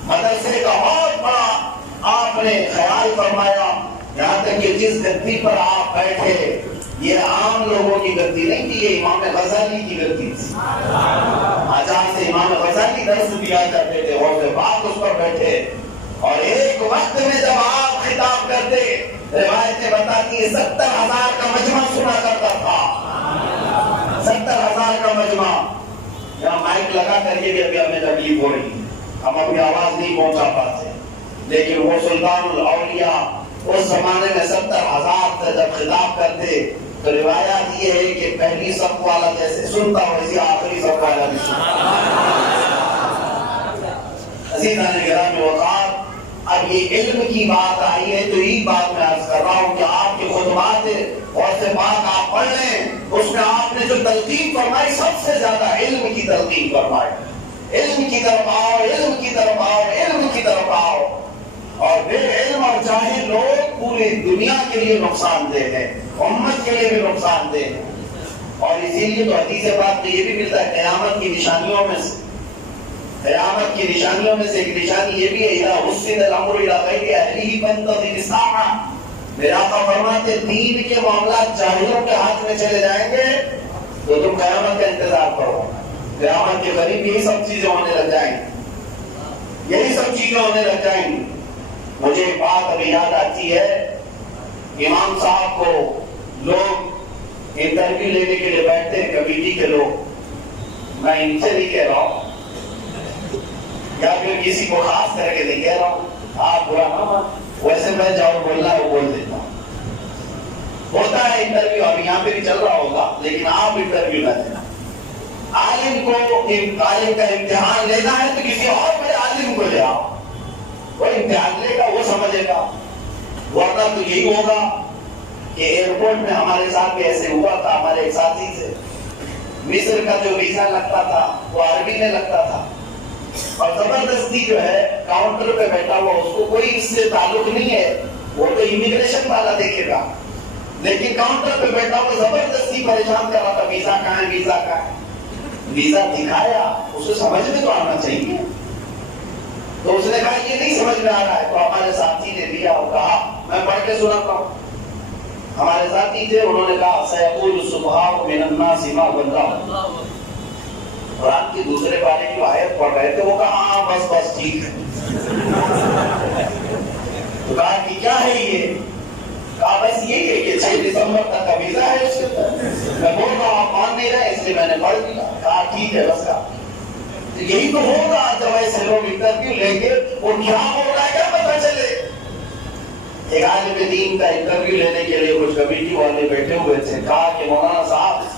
مدرسے کا بہت بڑا آپ نے خیال فرمایا. یہاں تک کہ جس گدی پر آپ بیٹھے یہ عام لوگوں کی گدی نہیں تھی, یہ امام غزالی کی گدی تھی. جہاں سے امام غزالی درس دیا کرتے تھے, غوث پاک اس پر بیٹھے. اور ایک وقت میں جب آپ خطاب کرتے, روایتیں بتاتی ہیں 70,000 کا مجمع سنا کرتا تھا. 70,000 کا مجمع. یہاں مائک لگا کر کے بھی ابھی ہمیں تکلیف ہو رہی ہے, ہم اپنی آواز نہیں پہنچا پاتے. لیکن وہ سلطان الاولیاء اس زمانے میں 70,000 سے جب خطاب کرتے تو روایات یہ ہے کہ پہلی صف والا جیسے سنتا ویسے آخری صف والا بھی سنتا. عزیزان گرامی وقار, اب یہ علم کی بات آئی ہے تو یہ بات میں عرض کر رہا ہوں کہ آپ کے خطبات غوث پاک آپ پڑھ لیں, اس میں آپ نے جو تلقین فرمائی سب سے زیادہ علم کی تلقین فرمائی. علم کی طرف آؤ, علم کی طرف آؤ, علم کی طرف آؤ. اور بے علم اور جاہل لوگ پوری دنیا کے لیے نقصان دہ ہیں, امت کے لیے بھی نقصان دہ ہیں. اور اسی لیے تو حدیث پاک میں یہ بھی ملتا ہے قیامت کی نشانیوں میں سے, قیامت کی نشانیوں میں سے ایک نشانی یہ بھی ہے اذا وسد الامر الى غیر اہلہ فانتظر الساعہ. میرا آقا فرماتے دین کے معاملات جاہلوں کے ہاتھ میں چلے جائیں گے تو تم قیامت کا انتظار کرو. قیامت کے قریب یہی سب چیزیں ہونے لگ جائیں گی, یہی سب چیزیں ہونے لگ جائیں گی. مجھے ایک بات ابھی یاد آتی ہے, امام صاحب کو لوگ انٹرویو لینے کے لیے بیٹھتے ہیں کمیٹی کے لوگ, میں ان سے نہیں کہہ رہا ہوں, یا پھر کسی کو خاص کر کے نہیں کہہ رہا ہوں، آپ برا نہ مان، ویسے میں جاؤ بولنا ہے وہ بول دیتا ہوں. ہوتا ہے انٹرویو، ابھی یہاں پہ بھی چل رہا ہوگا، لیکن آپ انٹرویو نہ دینا. عالم کا امتحان لینا ہے تو کسی اور بڑے عالم کو لے آؤ، وہ امتحان لے گا، وہ سمجھے گا. ورنہ تو یہی ہوگا کہ ایئرپورٹ میں ہمارے ساتھ بھی ایسے ہوا تھا. ہمارے ایک ساتھی سے مصر کا جو ویزا لگتا تھا وہ عربی میں لگتا تھا، اور زبردستی جو ہے کاؤنٹر پہ بیٹھا ہوا، اس کو کوئی اس سے تعلق نہیں ہے، وہ تو امیگریشن والا دیکھے گا، لیکن کاؤنٹر پہ بیٹھا ہوا زبردستی پریشان کر رہا تھا، ویزا کہاں ہے، ویزا کہاں ہے. ویزا دکھایا، اسے سمجھ میں تو آنا چاہیے، تو اس نے کہا یہ نہیں سمجھ میں آ رہا ہے. تو ہمارے ساتھی نے دیا اور کہا، میں پڑھ کے سناتا ہوں. ہمارے ساتھی تھے، انہوں نے کہا سیقول السفہاء من الناس ما ولاهم. قرآن کی دوسرے پارے کی آیت پڑھ رہے تھے، وہ کہا ہاں بس ٹھیک ہے. تو کہا کہ کیا ہے یہ؟ کہا بس یہی ہے کہ 6 دسمبر تک کا ویزا ہے اس کے اندر. میں بول رہا ہوں آپ مان نہیں رہے، اس لیے میں نے پڑھ دیا. کہا ٹھیک ہے بس. کا یہی تو ہوگا جب ایسے لوگ انٹرویو لیں گے، وہ کیا ہو رہا ہے کیا پتہ چلے. ایک عالم دین کا انٹرویو لینے کے لیے کچھ کمیٹی والے بیٹھے ہوئے تھے. کہا کہ مولانا صاحب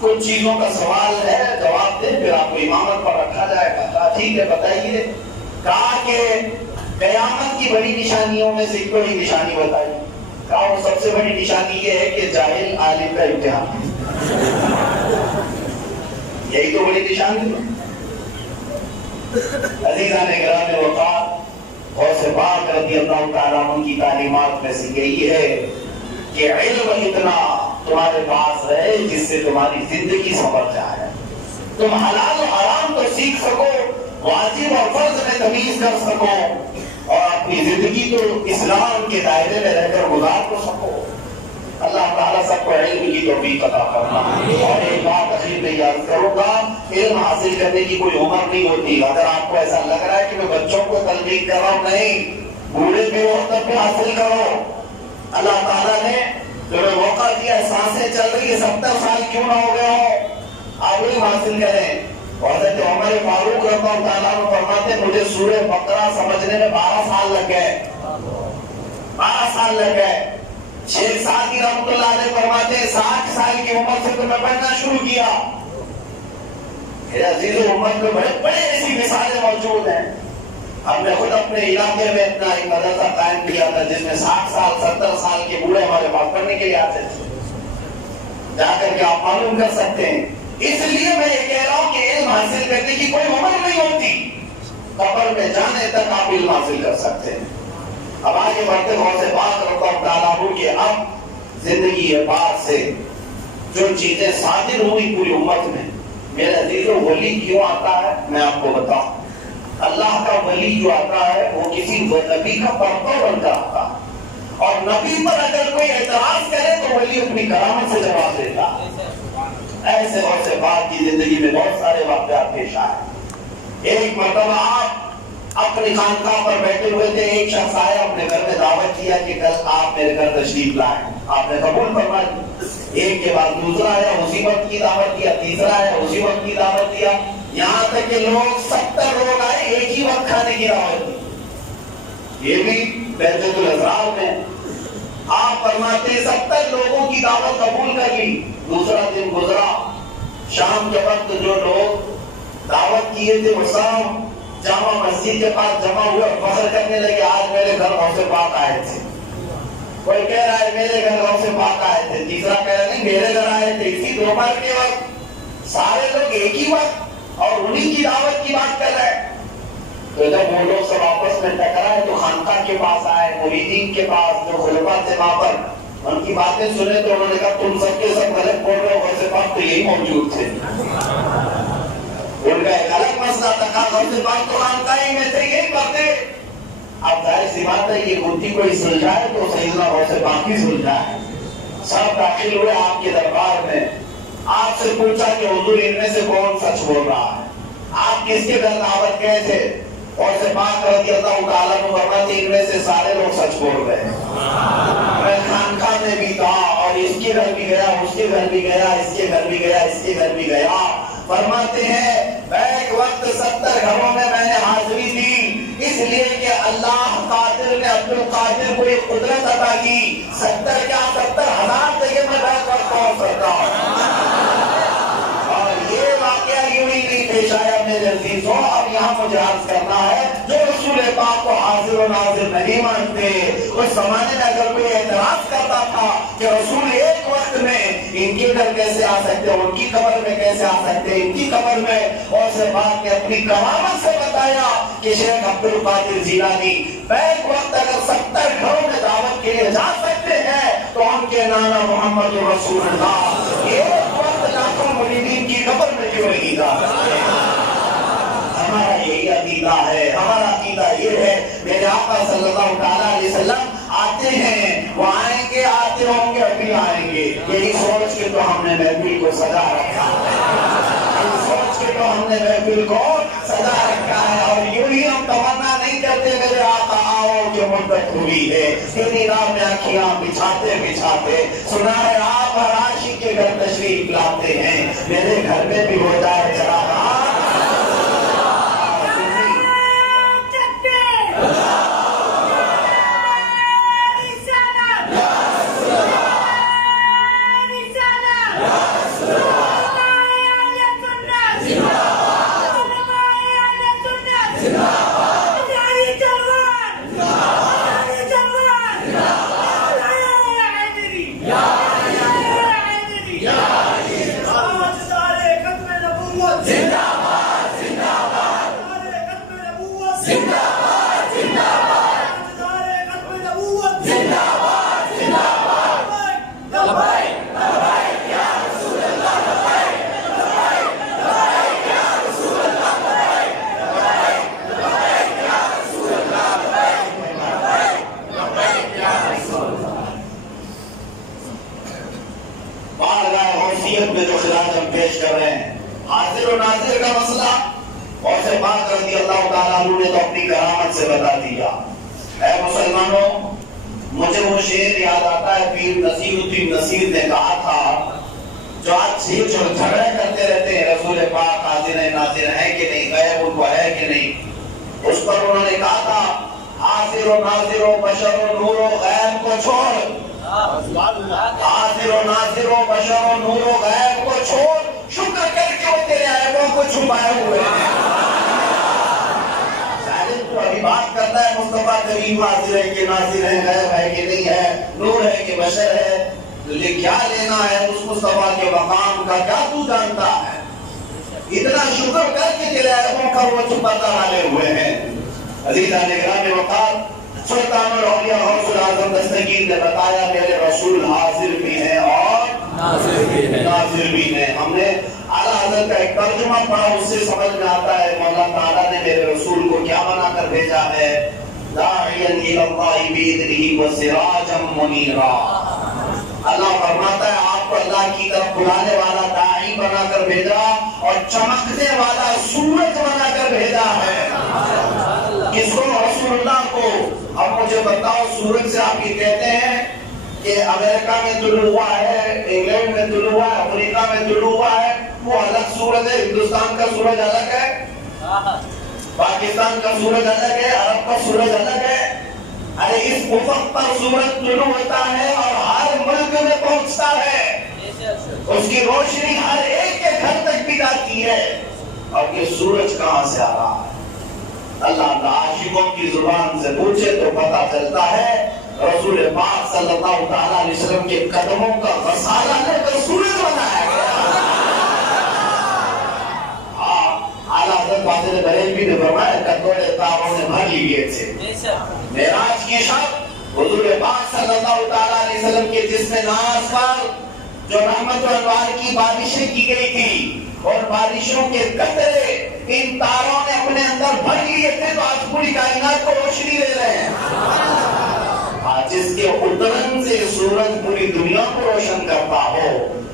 کچھ چیزوں کا سوال ہے، جواب دیں، پھر آپ کو امامت پر رکھا جائے گا. کہا ٹھیک ہے بتائیے. کہا کہ قیامت کی بڑی نشانیوں میں سے کوئی نشانی بتائیے. کہا وہ سب سے بڑی نشانی یہ ہے کہ جاہل عالم کا امتحان. یہی تو بڑی نشانی ہے. عزیزان گرامی وقار، غوث پاک رضی اللہ تعالیٰ عنہ کی تعلیمات میں سے یہی ہے کہ علم اتنا تمہارے پاس رہے جس سے تمہاری زندگی سنور جائے. تم حلال و حرام تو سیکھ سکو، واجب اور فرض میں تمیز کر سکو، اور اپنی زندگی تو اسلام کے دائرے میں رہ کر گزار تو سکو. اللہ تعالیٰ سب کو علم کی توفیق عطا فرما. اور ایک بات اخیر میں یاد کروں گا، علم حاصل کرنے کی کوئی عمر نہیں ہوتی. اگر آپ کو ایسا لگ رہا ہے کہ میں بچوں کو تلقین کر رہا ہوں، نہیں، بوڑھے بھی ہو تب بھی حاصل کرو. اللہ تعالیٰ نے تمہیں موقع دیا، سانسیں چل رہی ہے، 70 سال کیوں نہ ہو گئے ہو، آپ علم حاصل کریں. حضرت عمر فاروق رضی اللہ تعالیٰ عنہ فرماتے ہیں مجھے سورہ بقرہ سمجھنے میں 12 سال لگ گئے. 12 سال لگ گئے. شیخ سعدی رحمۃ اللہ علیہ فرماتے ہیں 60 سال کی عمر سے تو میں پڑھنا شروع کیا. میرے عزیز و امت میں بڑے بڑے ایسی مثالیں موجود ہیں. ہم نے خود اپنے علاقے میں اپنا ایک مدرسہ قائم کیا تھا جس میں 60 سال 70 سال کے بوڑھے ہمارے پاس پڑھنے کے لیے آتے تھے. جا کر کے آپ معلوم کر سکتے ہیں. اس لیے میں یہ کہہ رہا ہوں کہ علم حاصل کرنے کی کوئی عمر نہیں ہوتی. قبر میں جانے تک آپ علم حاصل کر سکتے ہیں. اب آگے بڑھتے غوث پاک رضی اللہ تعالیٰ عنہ کے اب زندگی پاک سے جو چیزیں صادر ہوئی پوری امت میں. میرے عزیزوں، ولی کیوں آتا ہے میں آپ کو بتاؤں. اللہ کا ولی جو آتا ہے وہ کسی نبی کا پرتو بن کر آتا ہے، اور نبی پر اگر کوئی اعتراض کرے تو ولی اپنی کرامت سے جواب دیتا ہے. ایسے غوث پاک کی زندگی میں بہت سارے واقعات پیش آئے. ایک مرتبہ آپ اپنی خانقاہ پر بیٹھے ہوئے تھے، ایک شخص آیا اپنے گھر میں دعوت کیا کہ کل آپ میرے گھر تشریف لائیں. آپ نے قبول فرمایا. ایک کے بعد دوسرا آیا، اسی وقت کی دعوت دیا. تیسرا آیا، اسی وقت کی دعوت دیا. یہاں تک کہ لوگ 70 لوگ آئے، ایک ہی وقت کھانے کی دعوت دی. یہ بھی بیت الاسرار میں آپ فرماتے ہیں 70 لوگوں کی دعوت قبول کر لی. دوسرا دن گزرا، شام کے وقت جو لوگ دعوت کیے تھے وہ سب جامع مسجد کے پاس جمع ہوئے اور فخر کرنے لگے آج میرے گھر غوث پاک آئے تھے. کوئی کہہ رہا ہے میرے گھر غوث پاک آئے تھے، تیسرا کہہ رہا نہیں میرے گھر آئے تھے. اسی دوپہر کے وقت سارے لوگ ایک ہی وقت اور انہی کی دعوت کی بات کر رہے ہیں. تو جب وہ لوگ سب آپس میں ٹکرائے تو خانقاہ کے پاس آئے، مریدین کے پاس جو خلفاء تھے وہاں پر، ان کی باتیں سنے تو انہوں نے کہا تم سب کے سب غلط بول رہے ہو، غوث پاک تو یہی موجود تھے. ان کا ایک الگ مسئلہ تھا، غوث پاک تو خانقاہ میں تھے، یہی کرتے. اب ظاہر سی بات ہے یہ گنتی کوئی سلجھائے تو سیدنا غوث پاک ہی سلجھائے. سب داخل ہوئے آپ کے دربار میں. آپ سے پوچھا کہ حضور ان میں سے کون سچ بول رہا ہے، آپ کس کے گھر دعوت گئے تھے؟ غوث پاک رضی اللہ تعالیٰ عنہ فرماتے ان میں سے سارے لوگ سچ بول رہے ہیں. میں خانقاہ میں بھی تھا اور اس کے گھر بھی گیا، اس کے گھر بھی گیا، اس کے گھر بھی گیا، اس کے گھر بھی گیا. فرماتے ہیں ایک وقت 70 گھروں میں نے حاضری دی، اس لیے کہ اللہ قادر نے عبد القادر کو یہ قدرت عطا کی 70 کیا 70,000 جگہ میں بیٹھ کر پہنچ سکتا ہوں۔ اور یہ واقعہ یوں ہی نہیں پیش آیا میرے عزیزوں، اب یہاں مجھے عرض کرنا ہے جو رسول پاک کو حاضر و ناظر نہیں مانتے، اس زمانے میں اگر کوئی اعتراض کرتا تھا کہ رسول ایک وقت میں ان کے گھر کیسے آ سکتے، ان کی قبر میں کیسے آ سکتے، ان کی قبر میں، اور سے پاک نے اپنی کمامت سے بتایا کہ شیخ عبد القادر جیلانی ایک وقت اگر 70 گھروں میں دعوت کے لیے جا سکتے ہیں تو ہم کے نانا محمد رسول اللہ ایک وقت لاکھوں مریدین کی قبر میں کیوں نہیں جا سکتے؟ ہمارا یہی عقیدہ ہے، ہمارا عقیدہ یہ ہے میرے آقا صلی اللہ علیہ وسلم آتے ہیں، وہ آئیں گے، آتے ہوں گے، ابھی آئیں گے، یہی سوچ کے تو ہم نے محفل کو سجا رکھا ہے، یہی سوچ کے تو ہم نے محفل کو سجا رکھا ہے، اور یوں ہی ہم تمنا نہیں کرتے میرے آقا آؤ جو مدت ہوئی ہے، تیری راہ میں آنکھیاں بچھاتے بچھاتے سنا ہے آپ ہر عاشق کے گھر تشریف لاتے ہیں، میرے گھر میں بھی ہو جائے چراغ میں جو خراج ہم پیش کر رہے ہیں حاضر و ناظر کا مسئلہ، اور سے بات رضی اللہ تعالیٰ عنہ نے تو اپنی کرامت سے بتا دیا۔ اے مسلمانوں، مجھے وہ شعر یاد آتا ہے پیر نصیر الدین نصیر نے کہا تھا، جو آج جو جھگڑے کرتے رہتے ہیں رسول پاک حاضر ہے ناظر ہے کہ نہیں، غیب ان کو ہے کہ نہیں، اس پر انہوں نے کہا تھا حاضر و ناظر و بشر و نور و غیب کو چھوڑ، حاضر و ناظر و بشر و نور و غیب کو چھوڑ، شکر کر کے وہ تیرے عیبوں کو چھپائے ہوئے ہیں۔ شاید تو ابھی بات کرتا ہے مصطفیٰ کریم حاضر ہے کہ ناظر ہے، غیب ہے کہ نہیں ہے، نور ہے کہ بشر ہے، تجھے کیا لینا ہے اس مصطفیٰ کے مقام کا، کیا تو جانتا ہے؟ اتنا شکر کر کے تیرے عیبوں کا وہ چھپاتا ڈالے ہوئے ہیں۔ عزیزان گرامی وقار، سلطان الاولیاء غوث الاعظم دستگیر نے بتایا میرے رسول حاضر بھی ہیں اور ناظر بھی ہیں۔ ہم نے اعلیٰ حضرت کا ایک ترجمہ پڑھا، اس سے سمجھ میں آتا ہے مولا تعالیٰ نے میرے رسول کو کیا بنا کر بھیجا ہے، داعیا الی اللہ باذنہ وسراجا منیرا۔ اللہ فرماتا ہے آپ کو اللہ کی طرف بلانے والا داعی بنا کر بھیجا اور چمکنے والا سورج بنا کر بھیجا ہے۔ کس کو؟ رسول اللہ کو۔ اب مجھے بتاؤ سورج سے آپ یہ کہتے ہیں کہ امریکہ میں طلوع ہوا ہے، انگلینڈ میں طلوع ہوا ہے، افریقہ میں طلوع ہوا ہے، وہ الگ سورج ہے، ہندوستان کا سورج الگ ہے، پاکستان کا سورج الگ ہے، عرب کا سورج الگ ہے۔ ارے اس افق پر سورج طلوع ہوتا ہے اور ہر ملک میں پہنچتا ہے، اس کی روشنی ہر ایک کے گھر تک بھی جاتی ہے، اور یہ سورج کہاں سے آ رہا ہے؟ اللہ عاشقوں کی زبان سے پوچھے تو پتہ چلتا ہے رسول پاک صلی اللہ علیہ وسلم کے قدموں کا غسالہ لے کر سورج بنایا گیا۔ اعلیٰ حضرت فاضل بریلوی نے فرمایا کٹورے تاروں نے بھر لیے تھے۔ معراج کی شب حضور پاک صلی اللہ علیہ وسلم کے جسم ناز پر جو رحمت و انوار کی بارشیں کی گئی تھی، اور بارشوں کے قطرے ان تاروں نے اپنے اندر بھر لیے تھے، تو آج پوری کائنات کو روشنی دے رہے ہیں۔ جس کے اترن سے سورج پوری دنیا کو روشن کرتا ہو،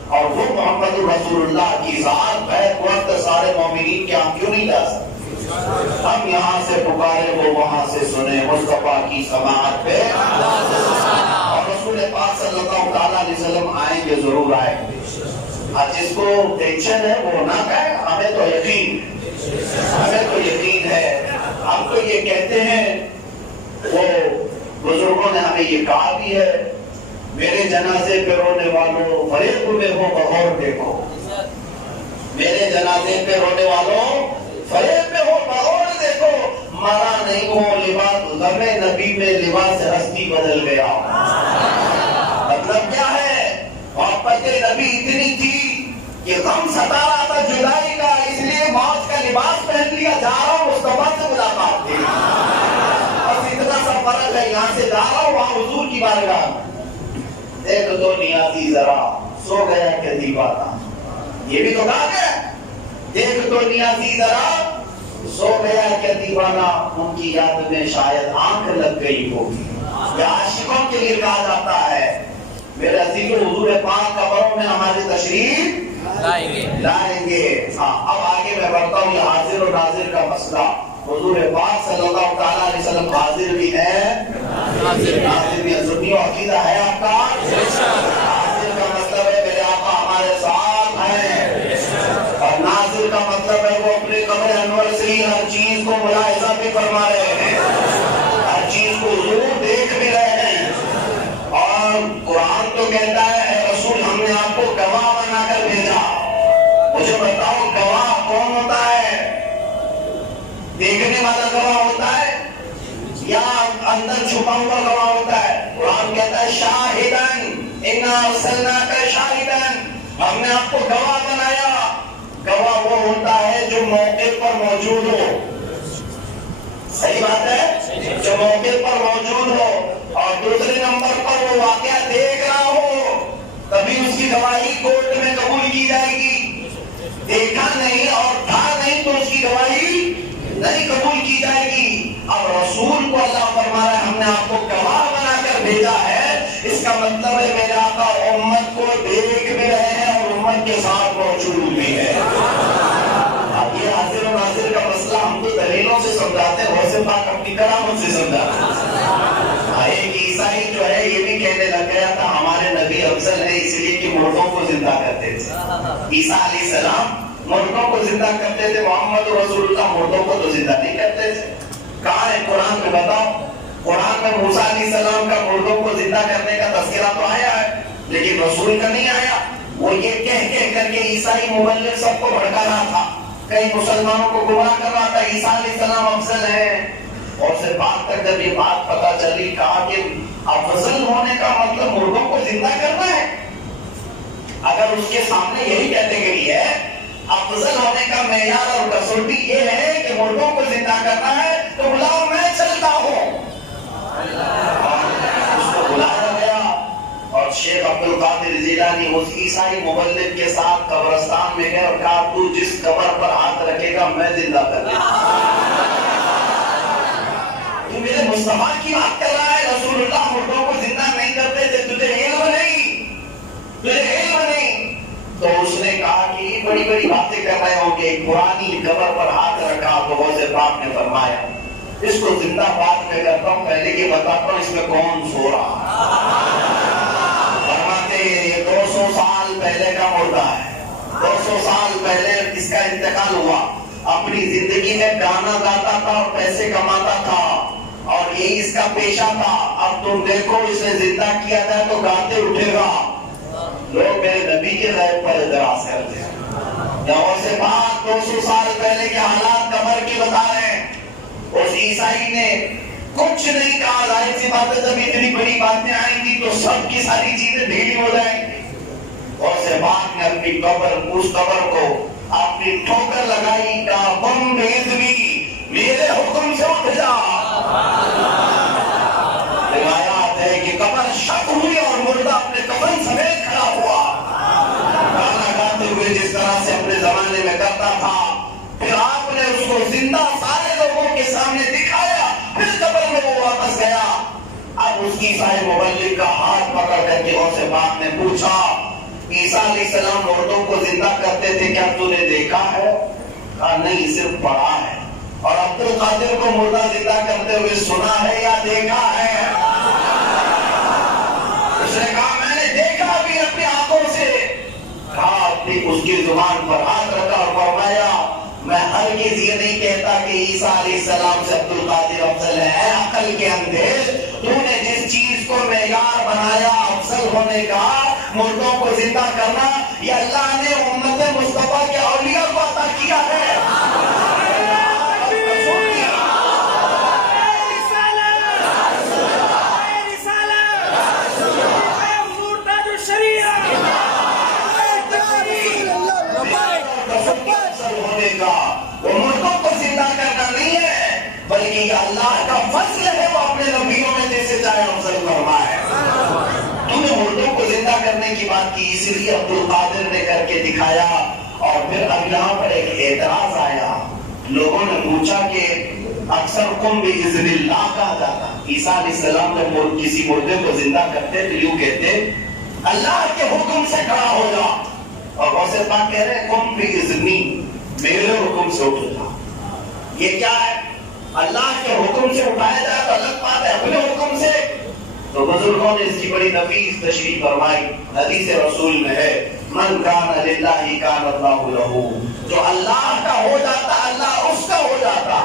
اور وہ محمد رسول اللہ کی ذات بیک وقت سارے مومنین کے ہم کیوں نہیں جا سکتے؟ ہم یہاں سے پکارے وہ وہاں سے سنے، مصطفیٰ کی سماعت پہ، اور رسول پاک صلی اللہ علیہ وسلم آئیں گے، ضرور آئیں گے۔ جس کو ٹینشن ہے وہ نہ کہے، ہمیں تو یقین ہے. ہم تو یہ کہتے ہیں، وہ بزرگوں نے ہمیں یہ کہا بھی ہے، میرے جنازے پہ رونے والوں فریب میں ہو بغور دیکھو. میرے جنازے پہ رونے والوں فریب میں ہو بغور دیکھو. مرا نہیں ہو لباس غم نبی میں لباس ہستی بدل گیا. مطلب کیا ہے؟ محبت نبی اتنی تھی کہ غم ستا رہا تھا جدائی کا، اس لیے موت کا لباس پہن لیا. جا رہا ہوں مصطفیٰ سے ملاقات کے لیے، بس اتنا سا فرق ہے. یہاں سے جا رہا ہوں وہاں حضور کی بارگاہ. دیکھ تو نیازی ذرا سو گیا کہ دیوانہ. یہ بھی تو کہا گیا، دیکھ تو نیازی ذرا سو گیا کہ دیوانہ. ان کی یاد میں شاید آنکھ لگ گئی ہوگی. یہ عاشقوں کے لیے کہا جاتا ہے. میرے عزیزو، حضور پاک قبروں میں ہماری تشریف لائیں گے. ہاں، اب آگے میں بڑھتا ہوں. یہ حاضر و ناظر کا مسئلہ. حضور پاک صلی اللہ تعالیٰ علیہ وسلم حاضر بھی ہیں، ناظر بھی ہیں. سنیو، عقیدہ ہے آپ کا؟ حاضر کا مطلب ہے میرے آقا ہمارے ساتھ ہیں، اور ناظر کا مطلب ہے وہ اپنے قمر انور سے ہی ہر چیز کو ملاحظہ بھی فرما رہے ہیں، ہر چیز کو حضور دیکھ بھی رہے ہیں. اور قرآن تو کہتا ہے اے رسول ہم نے آپ کو گواہ بنا کر بھیجا. مجھے بتاؤ گواہ کون ہوتا ہے؟ دیکھنے والا گواہ ہوتا ہے یا اندر چھپا ہوا گواہ ہوتا ہے؟ قرآن کہتا ہے شاہدن انا ارسلناک شاہدن، ہم نے آپ کو گواہ بنایا. گواہ وہ ہوتا ہے جو موقع پر موجود ہو. صحیح بات ہے، جو موقع پر موجود ہو. اور دوسرے نمبر پر وہ واقعہ دیکھ رہا ہو، تبھی اس کی گواہی کورٹ میں قبول کی جائے گی. دیکھا نہیں اور تھا نہیں تو اس کی گواہی نہیں قبول کی جائے گی. اب رسول کو اللہ فرما رہا ہے ہم نے آپ کو گواہ بنا کر بھیجا ہے. اس کا مطلب ہے میرے آقا امت کو دیکھ بھی رہے ہیں اور امت کے ساتھ موجود بھی ہے. اب یہ حاضر و ناظر کا مسئلہ ہم تو دلیلوں سے سمجھاتے ہیں، غوث پاک اپنی کرامت سے سمجھاتے ہیں. ایک عیسائی جو ہے یہ بھی کہنے لگ گیا تھا ہمارے نبی افضل ہے اس لیے کہ مردوں کو زندہ کرتے تھے. عیسیٰ علیہ السلام مردوں کو زندہ کرتے تھے، محمد رسول اللہ مردوں کو تو زندہ نہیں کرتے تھے. کہاں ہے قرآن میں؟ بتاؤ. قرآن میں موسیٰ علیہ السلام کا مردوں کو زندہ کرنے کا تذکرہ تو آیا ہے لیکن رسول کا نہیں آیا. وہ یہ کہہ کر کے عیسائی مبلغ سب کو بھڑکا رہا تھا، کئی مسلمانوں کو گمراہ کر رہا تھا. عیسیٰ علیہ السلام افضل ہے. اور سے بات تک جب یہ بات پتا چلی، کہا کہ افضل ہونے کا مطلب مردوں کو زندہ کرنا ہے. اگر اس کے سامنے یہی کیٹیگری ہے، افضل ہونے کا معیار اور کسوٹی یہ ہے کہ مردوں کو زندہ کرنا ہے، تو بلاؤ میں چلتا ہوں. اس کو بلایا گیا اور شیخ عبد القادر جیلانی اس عیسائی مبلغ کے ساتھ قبرستان میں گئے اور کہا تو جس قبر پر ہاتھ رکھے گا میں زندہ کر دوں. تو میرے مصطفیٰ کی بات کر رہا ہے، رسول اللہ مردوں کو زندہ نہیں کرتے تھے، تجھے علم نہیں. تو اس نے کہا کہ یہ بڑی بڑی باتیں کر رہے ہوں گے. ایک پرانی قبر پر ہاتھ رکھا تو غوث پاک نے فرمایا اس کو زندہ بات میں کرتا ہوں، پہلے یہ بتاتا ہوں اس میں کون سو رہا. فرماتے یہ 200 سال پہلے کا مردہ ہے، 200 سال پہلے اس کا انتقال ہوا. اپنی زندگی میں گانا گاتا تھا اور پیسے کماتا تھا اور یہی اس کا پیشہ تھا. اب تم دیکھو اسے زندہ کیا جائے تو گاتے اٹھے گا. لوگ میرے نبی کے غیب پر اعتراض کرتے ہیں. اور سے بات 200 سال پہلے کے حالات قبر کی بتا رہے ہیں. اس عیسائی نے کچھ نہیں کہا. ظاہر سی بات ہے جب اتنی بڑی باتیں آئیں گی تو سب کی ساری چیزیں ڈھیلی ہو جائیں گی. اور سے بات نے اپنی قبر اس قبر کو اپنی ٹھوکر لگائی، کہا بم ریزوی میرے حکم سے اٹھ جا. روایات ہے کہ قبر شک ہوئی اور مردہ اپنے کفن سمیت کھڑا ہوا، گانا گاتے ہوئے جس طرح سے اپنے زمانے میں کرتا تھا. پھر آپ نے اس کو زندہ سارے لوگوں کے سامنے دکھایا، پھر قبر میں وہ واپس گیا. اب اس کی صاحب مبلغ کا ہاتھ پکڑ کر کے غوث پاک نے پوچھا عیسیٰ علیہ السلام مردوں کو زندہ کرتے تھے، کیا تو نے دیکھا ہے؟ کہا نہیں، صرف پڑھا ہے. اور عبد القادر کو مردہ زندہ کرتے ہوئے سنا ہے یا دیکھا ہے؟ اس نے کہا میں نے دیکھا بھی اپنی آنکھوں سے. کہا اس کی زبان پر ہاتھ رکھا اور فرمایا عیسیٰ علیہ السلام سے عبد القادر افضل ہے. اے عقل کے اندھے، تو نے جس چیز کو معیار بنایا افضل ہونے کا، مردوں کو زندہ کرنا، یہ اللہ نے امت مصطفیٰ کے اولیاء کو عطا کیا ہے. وہ مردوں کو زندہ کرنا نہیں ہے، بلکہ یہ اللہ کا فضل ہے، وہ اپنے نبیوں میں جیسے چاہے افضل فرمائے. تم نے مردوں کو زندہ کرنے کی بات کی، اس لیے عبد القادر نے کر کے دکھایا. اور پھر اب یہاں پر ایک اعتراض آیا. لوگوں نے پوچھا کہ اکثر قم بِإِذْنِ اللہ کہا جاتا. عیسیٰ علیہ السلام جب کسی مردے کو زندہ کرتے تو یوں کہتے اللہ کے حکم سے کھڑا ہو جا. اور غوث پاک کہہ رہے ہیں قم بِإِذْنِی، میرے حکم سے اٹھ جا. یہ کیا ہے؟ اللہ کے حکم سے اٹھایا جائے تو الگ بات ہے، اپنے حکم سے. تو بزرگوں نے اس کی بڑی نفیس تشریح فرمائی. حدیث رسول میں ہے من کان للہ کان اللہ لہ، جو اللہ کا ہو جاتا اللہ اس کا ہو جاتا.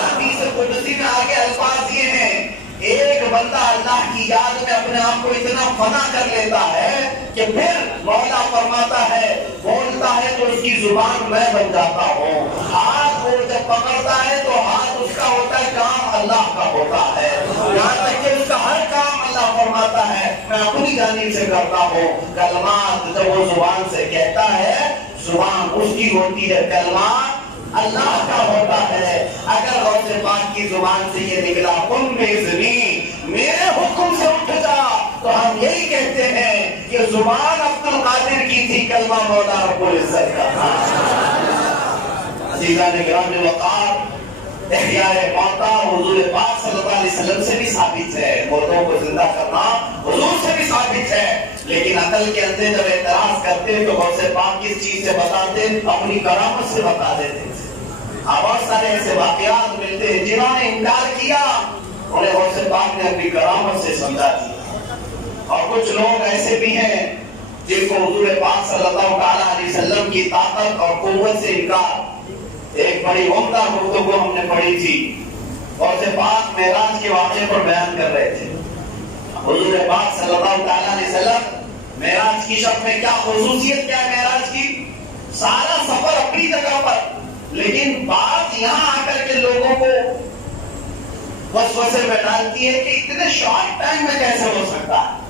حدیث قدسی میں آگے الفاظ یہ ہیں، ایک بندہ اللہ کی یاد میں اپنے آپ کو اتنا فنا کر لیتا ہے کہ پھر مولا فرماتا ہے بولتا ہے تو اس کی زبان میں بن جاتا ہوں. ہاتھ وہ جب پکڑتا ہے تو ہاتھ اس کا ہوتا ہے، کام اللہ کا ہوتا ہے. یہاں تک کہ اس کا ہر کام اللہ فرماتا ہے میں اپنی جانب سے کرتا ہوں. کلمات جب وہ زبان سے کہتا ہے، زبان اس کی ہوتی ہے، کلمات اللہ کا ہوتا ہے. اگر غوث پاک کی زبان سے یہ نکلا قم بِإِذْنِی، میرے حکم سے اٹھ جا، تو ہم یہی کہتے ہیں کہ زبان عبد القادر کی تھی، کلمہ مولا رب العزت کا تھا. عزیزان گرامی وقار، احیاء موتا حضور پاک صلی اللہ علیہ وسلم سے بھی ثابت ہے، مردوں کو زندہ کرنا حضور سے بھی ثابت ہے. لیکن عقل کے اندر جب اعتراض کرتے تو غوث پاک کس چیز سے بتاتے؟ اپنی کرامت سے بتا دیتے. بہت سارے ایسے واقعات ملتے ہیں جنہوں نے انکار کیا، انہیں غوث پاک نے اپنی کرامت سے سمجھا دیا. اور کچھ لوگ ایسے بھی ہیں جن کو حضور پاک صلی اللہ علیہ وسلم کی طاقت اور قوت سے انکار. ایک بڑی عمدہ گفتگو ہم نے پڑھی تھی، غوث پاک معراج کے واقعے پر بیان کر رہے تھے. حضور پاک صلی اللہ علیہ وسلم معراج کی شب میں کیا خصوصیت کیا ہے معراج کی؟ سارا سفر اپنی جگہ پر، لیکن بات یہاں آ کر کے لوگوں کو وسوسے میں ڈالتی ہے کہ اتنے شارٹ ٹائم میں کیسے ہو سکتا ہے.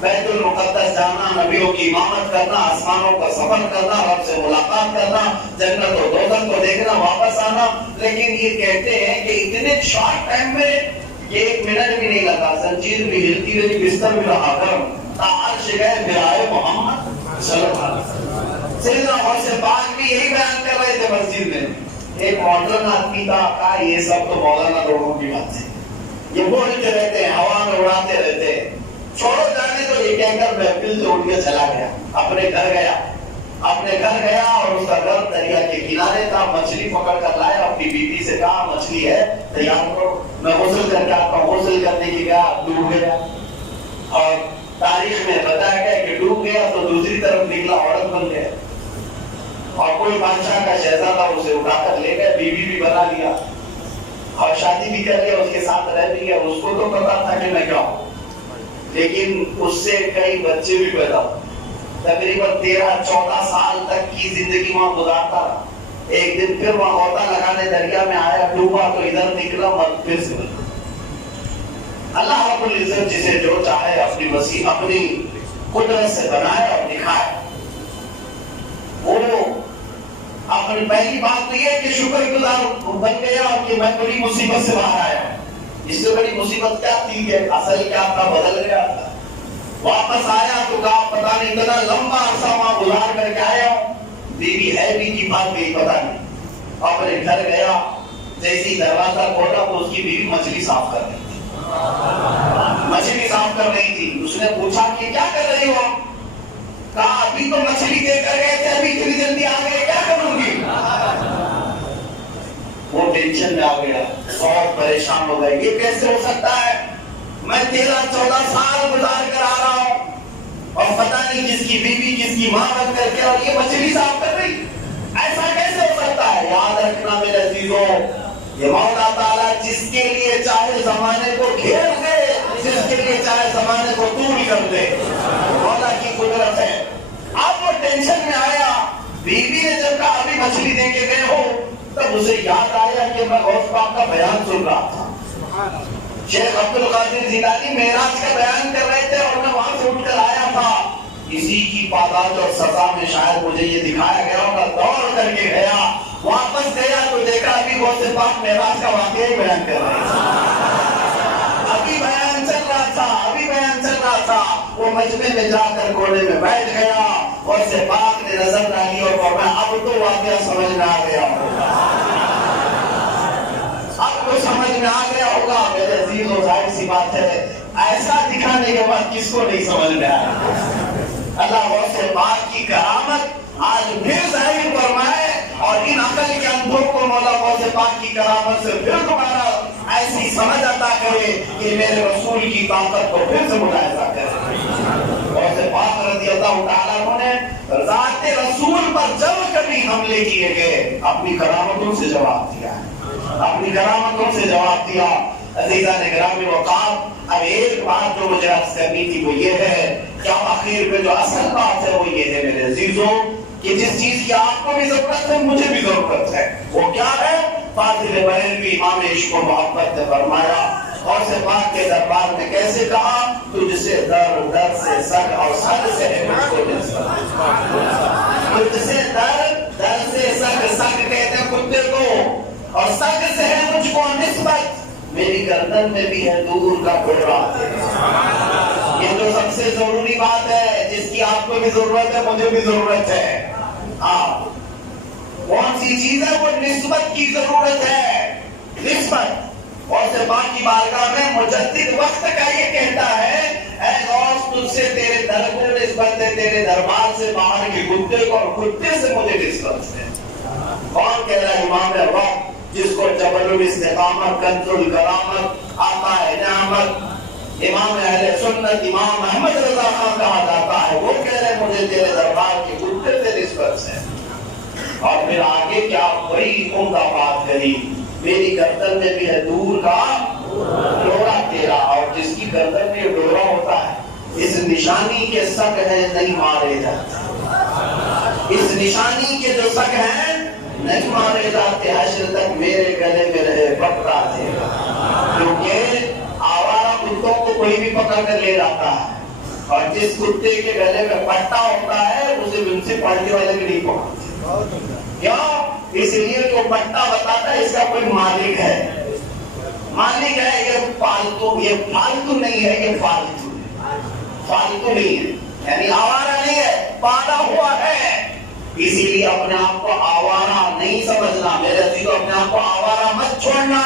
بیت المقدس جانا، نبیوں کی امامت کرنا، آسمانوں کا سفر کرنا، رب سے ملاقات کرنا، جنت و دوزخ کو دیکھنا، واپس آنا. لیکن یہ کہتے ہیں کہ اتنے شارٹ ٹائم میں یہ ایک منٹ بھی نہیں لگا، زنجیر بھی ہلتی رہی، بستر بھی رہا گرم، عرش گئے برائے محمد صلی اللہ علیہ وسلم. سیدنا غوث پاک بھی یہی بیان کر رہے تھے مسجد میں. ایک ماڈرن آدمی کا کہا یہ سب تو مولانا لوگوں کی بات ہے، یہ بولتے رہتے ہیں، ہوا میں اڑاتے رہتے ہیں، چھوڑو جانے تو. یہ کہہ کر محفل سے اٹھ کے چلا گیا، اپنے گھر گیا اور اس کا گھر دریا کے کنارے تھا. مچھلی پکڑ کر لایا، اپنی بیوی سے کہا مچھلی ہے تیار کرو، میں غسل کر کے آتا ہوں. غسل کرنے کی گیا، ڈوب گیا. اور تاریخ میں بتایا گیا کہ ڈوب گیا تو دوسری طرف نکلا، عورت بن گیا. اور کوئی بادشاہ کا شہزادہ اسے اٹھا کر لے گیا، بیوی بھی بنا لیا اور شادی بھی کر لیا، اس کے ساتھ رہ بھی گیا. اس کو تو پتا تھا کہ میں کیا ہوں، لیکن اس سے کئی بچے بھی پیدا ہوئے. تقریباً 13-14 سال تک کی زندگی وہاں گزارتا رہا. ایک دن پھر وہاں غوطہ لگانے دریا میں آیا، ڈوبا تو ادھر نکلا، پھر سے بنا. اللہ رب العزت جسے جو چاہے اپنی وسیع اپنی قدرت سے بنائے اور دکھائے. وہ اپنی پہلی بات تو یہ کہ شکر گزار بن گیا کہ میں بڑی مصیبت سے باہر آیا. اس سے بڑی مصیبت کیا تھی کہ اصل کیا تھا بدل گیا. واپس آیا تو کہا پتہ نہیں اتنا لمبا عرصہ وہاں گزار کر کے آیا ہوں، بیوی ہے بھی کی بات بھی پتہ نہیں. اپنے گھر گیا، جیسی دروازہ کھولا تو اس کی بیوی مچھلی صاف کر رہی تھی. اس نے پوچھا کہ کیا کر رہی ہو؟ کہا ابھی تو مچھلی دے کر گئے تھے، ابھی اتنی جلدی آ گئے، کیا کروں گی؟ وہ ٹینشن میں آ گیا، بہت پریشان ہو گئے. یہ کیسے ہو سکتا ہے؟ میں 13-14 سال گزار کر آ رہا ہوں اور پتہ نہیں کس کی بیوی کس کی ماں بن کر کے، اور یہ مچھلی صاف کر رہی. ایسا کیسے ہو سکتا ہے؟ یاد رکھنا میرے عزیزوں، یہ مولا تعالیٰ جس کے لیے چاہے زمانے کو گھیر دے، جس کے لیے چاہے زمانے کو دور کر دے، مولا کی قدرت ہے۔ اب وہ ٹینشن میں آیا، بیوی نے جب کہا ابھی مچھلی دے کے گئے ہو، تب اسے یاد آیا کہ میں غوث پاک کا بیان سن رہا تھا، شیخ عبد القادر جیلانی معراج کا بیان کر رہے تھے اور میں وہاں سے اٹھ کر آیا تھا، اسی کی پاداش اور سزا میں شاید مجھے یہ دکھایا گیا ہوگا، دوڑ کر کے گیا، واپس گیا تو دیکھا ابھی غوث پاک معراج کا واقعہ ہی بیان کر رہے تھے، ابھی بیان چل رہا تھا، ابھی بیان چل رہا تھا۔ وہ مجمع میں جا کر کونے میں بیٹھ گیا، غوث پاک نے نظر ڈالی اور فرمایا اب تو واقعہ سمجھ میں آ گیا ہوگا، اب تو سمجھ میں آ گیا ہوگا۔ میرے عزیزوں ظاہر سی بات ہے، ایسا دکھانے کے بعد کس کو نہیں سمجھ میں آیا؟ اللہ غوث پاک کی کرامت آج پھر ظاہر فرمائے اور ان عقل کے اندھوں کو مولا غوث پاک کی کرامت سے پھر دوبارہ ایسی سمجھ عطا کرے کہ میرے رسول کی طاقت کو پھر سے ملاحظہ کرے۔ غوث پاک رضی اللہ تعالیٰ عنہ نے ذات رسول پر جب کبھی حملے کیے گئے اپنی کرامتوں سے جواب دیا، اپنی کرامتوں سے جواب دیا۔ عزیزان گرامی وقار، اب ایک بات جو مجھے عرض کرنی تھی وہ یہ ہے کہ آخر پہ جو اصل بات ہے وہ یہ ہے میرے عزیزوں کہ جس چیز کی آپ کو بھی ضرورت ہے مجھے بھی ضرورت ہے، وہ کیا ہے؟ فاضل بریلوی امام عشق و محبت نے فرمایا، غوث پاک کے دربار میں کیسے کہا، تجھ سے در در سے سگ اور سگ سے ہے مجھ کو نسبت، تجھ سے در در سے سگ، سگ کہتے ہیں کتے کو، اور سگ سے ہے مجھ کو نسبت، میری گردن میں بھی ہے دور کا گھوڑا۔ یہ تو سب سے ضروری بات ہے جس کی آپ کو بھی ضرورت ہے مجھے بھی ضرورت ہے۔ کون سی چیز ہے؟ وہ نسبت کی ضرورت ہے، نسبت۔ غوث پاک کی بارگاہ میں مجدد وقت کا یہ کہتا ہے، اے غوث تجھ سے تیرے در کو نسبت ہے، تیرے دربار سے باہر کے کتے کو اور کتے سے مجھے نسبت ہے۔ کون کہہ رہا ہے؟ امام وقت، جس کو جبل الاستقامت، کنز الکرامت، آقا نعمت، امام اہل سنت امام احمد رضا خان کہا جاتا ہے، وہ کہہ رہے ہیں مجھے تیرے دربار کے کتے سے نسبت ہے۔ اور پھر آگے کیا بڑی عمدہ بات کری، میری گردن میں بھی ہے دور کا ڈورا تیرا، اور جس کی گردن میں ڈورا ہوتا ہے اس نشانی کے سگ ہیں نہیں مارے جاتے، اس نشانی کے جو سگ ہیں نہیں مارے جاتے، حشر تک میرے گلے میں رہے پکڑا تیرا، کیونکہ آوارہ کتوں کو کوئی بھی پکڑ کر لے جاتا ہے، اور جس کتے کے گلے میں پٹا ہوتا ہے اسے میونسپلٹی والے بھی نہیں پکڑتے، کیوں؟ اس لیے کہ وہ پٹا بتاتا ہے اس کا کوئی مالک ہے، مالک ہے، یہ فالتو نہیں ہے، یہ فالتو نہیں ہے، یعنی آوارہ نہیں ہے، پالا ہوا ہے۔ اسی لیے اپنے آپ کو آوارہ نہیں سمجھنا میرے عزیزوں، اپنے آپ کو آوارہ مت چھوڑنا۔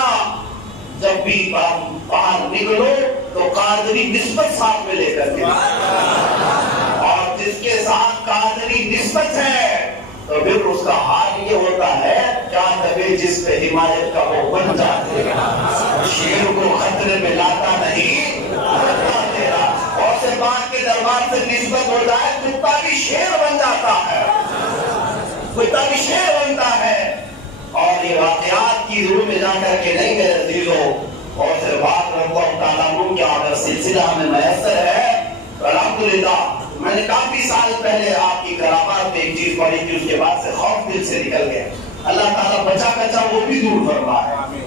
جب بھی باہر نکلو تو قادری نسبت ساتھ میں لے کر کے، اور جس کے ساتھ قادری نسبت ہے تو پھر اس کا حال یہ ہوتا ہے کیا کبھی جس پہ حمایت کا وہ بن جاتے گا، شیر کو خطرے میں لاتا نہیں تیرا۔ اور سے پاک کے دربار سے نسبت ہو جائے کتا بھی شیر بن جاتا ہے، کتا بھی شیر بنتا ہے۔ اور یہ واقعات کی روح میں جا کر کے نہیں میرے عزیزوں، اور سے بات رب تعالیٰ عنہ کیا اگر سلسلہ ہمیں میسر ہے الحمدللہ۔ میں نے کافی سال پہلے آپ کی کرامات میں ایک چیز پڑھی تھی، اس کے بعد سے خوف دل سے نکل گیا، اللہ تعالیٰ بچا کچا وہ بھی دور فرمائے،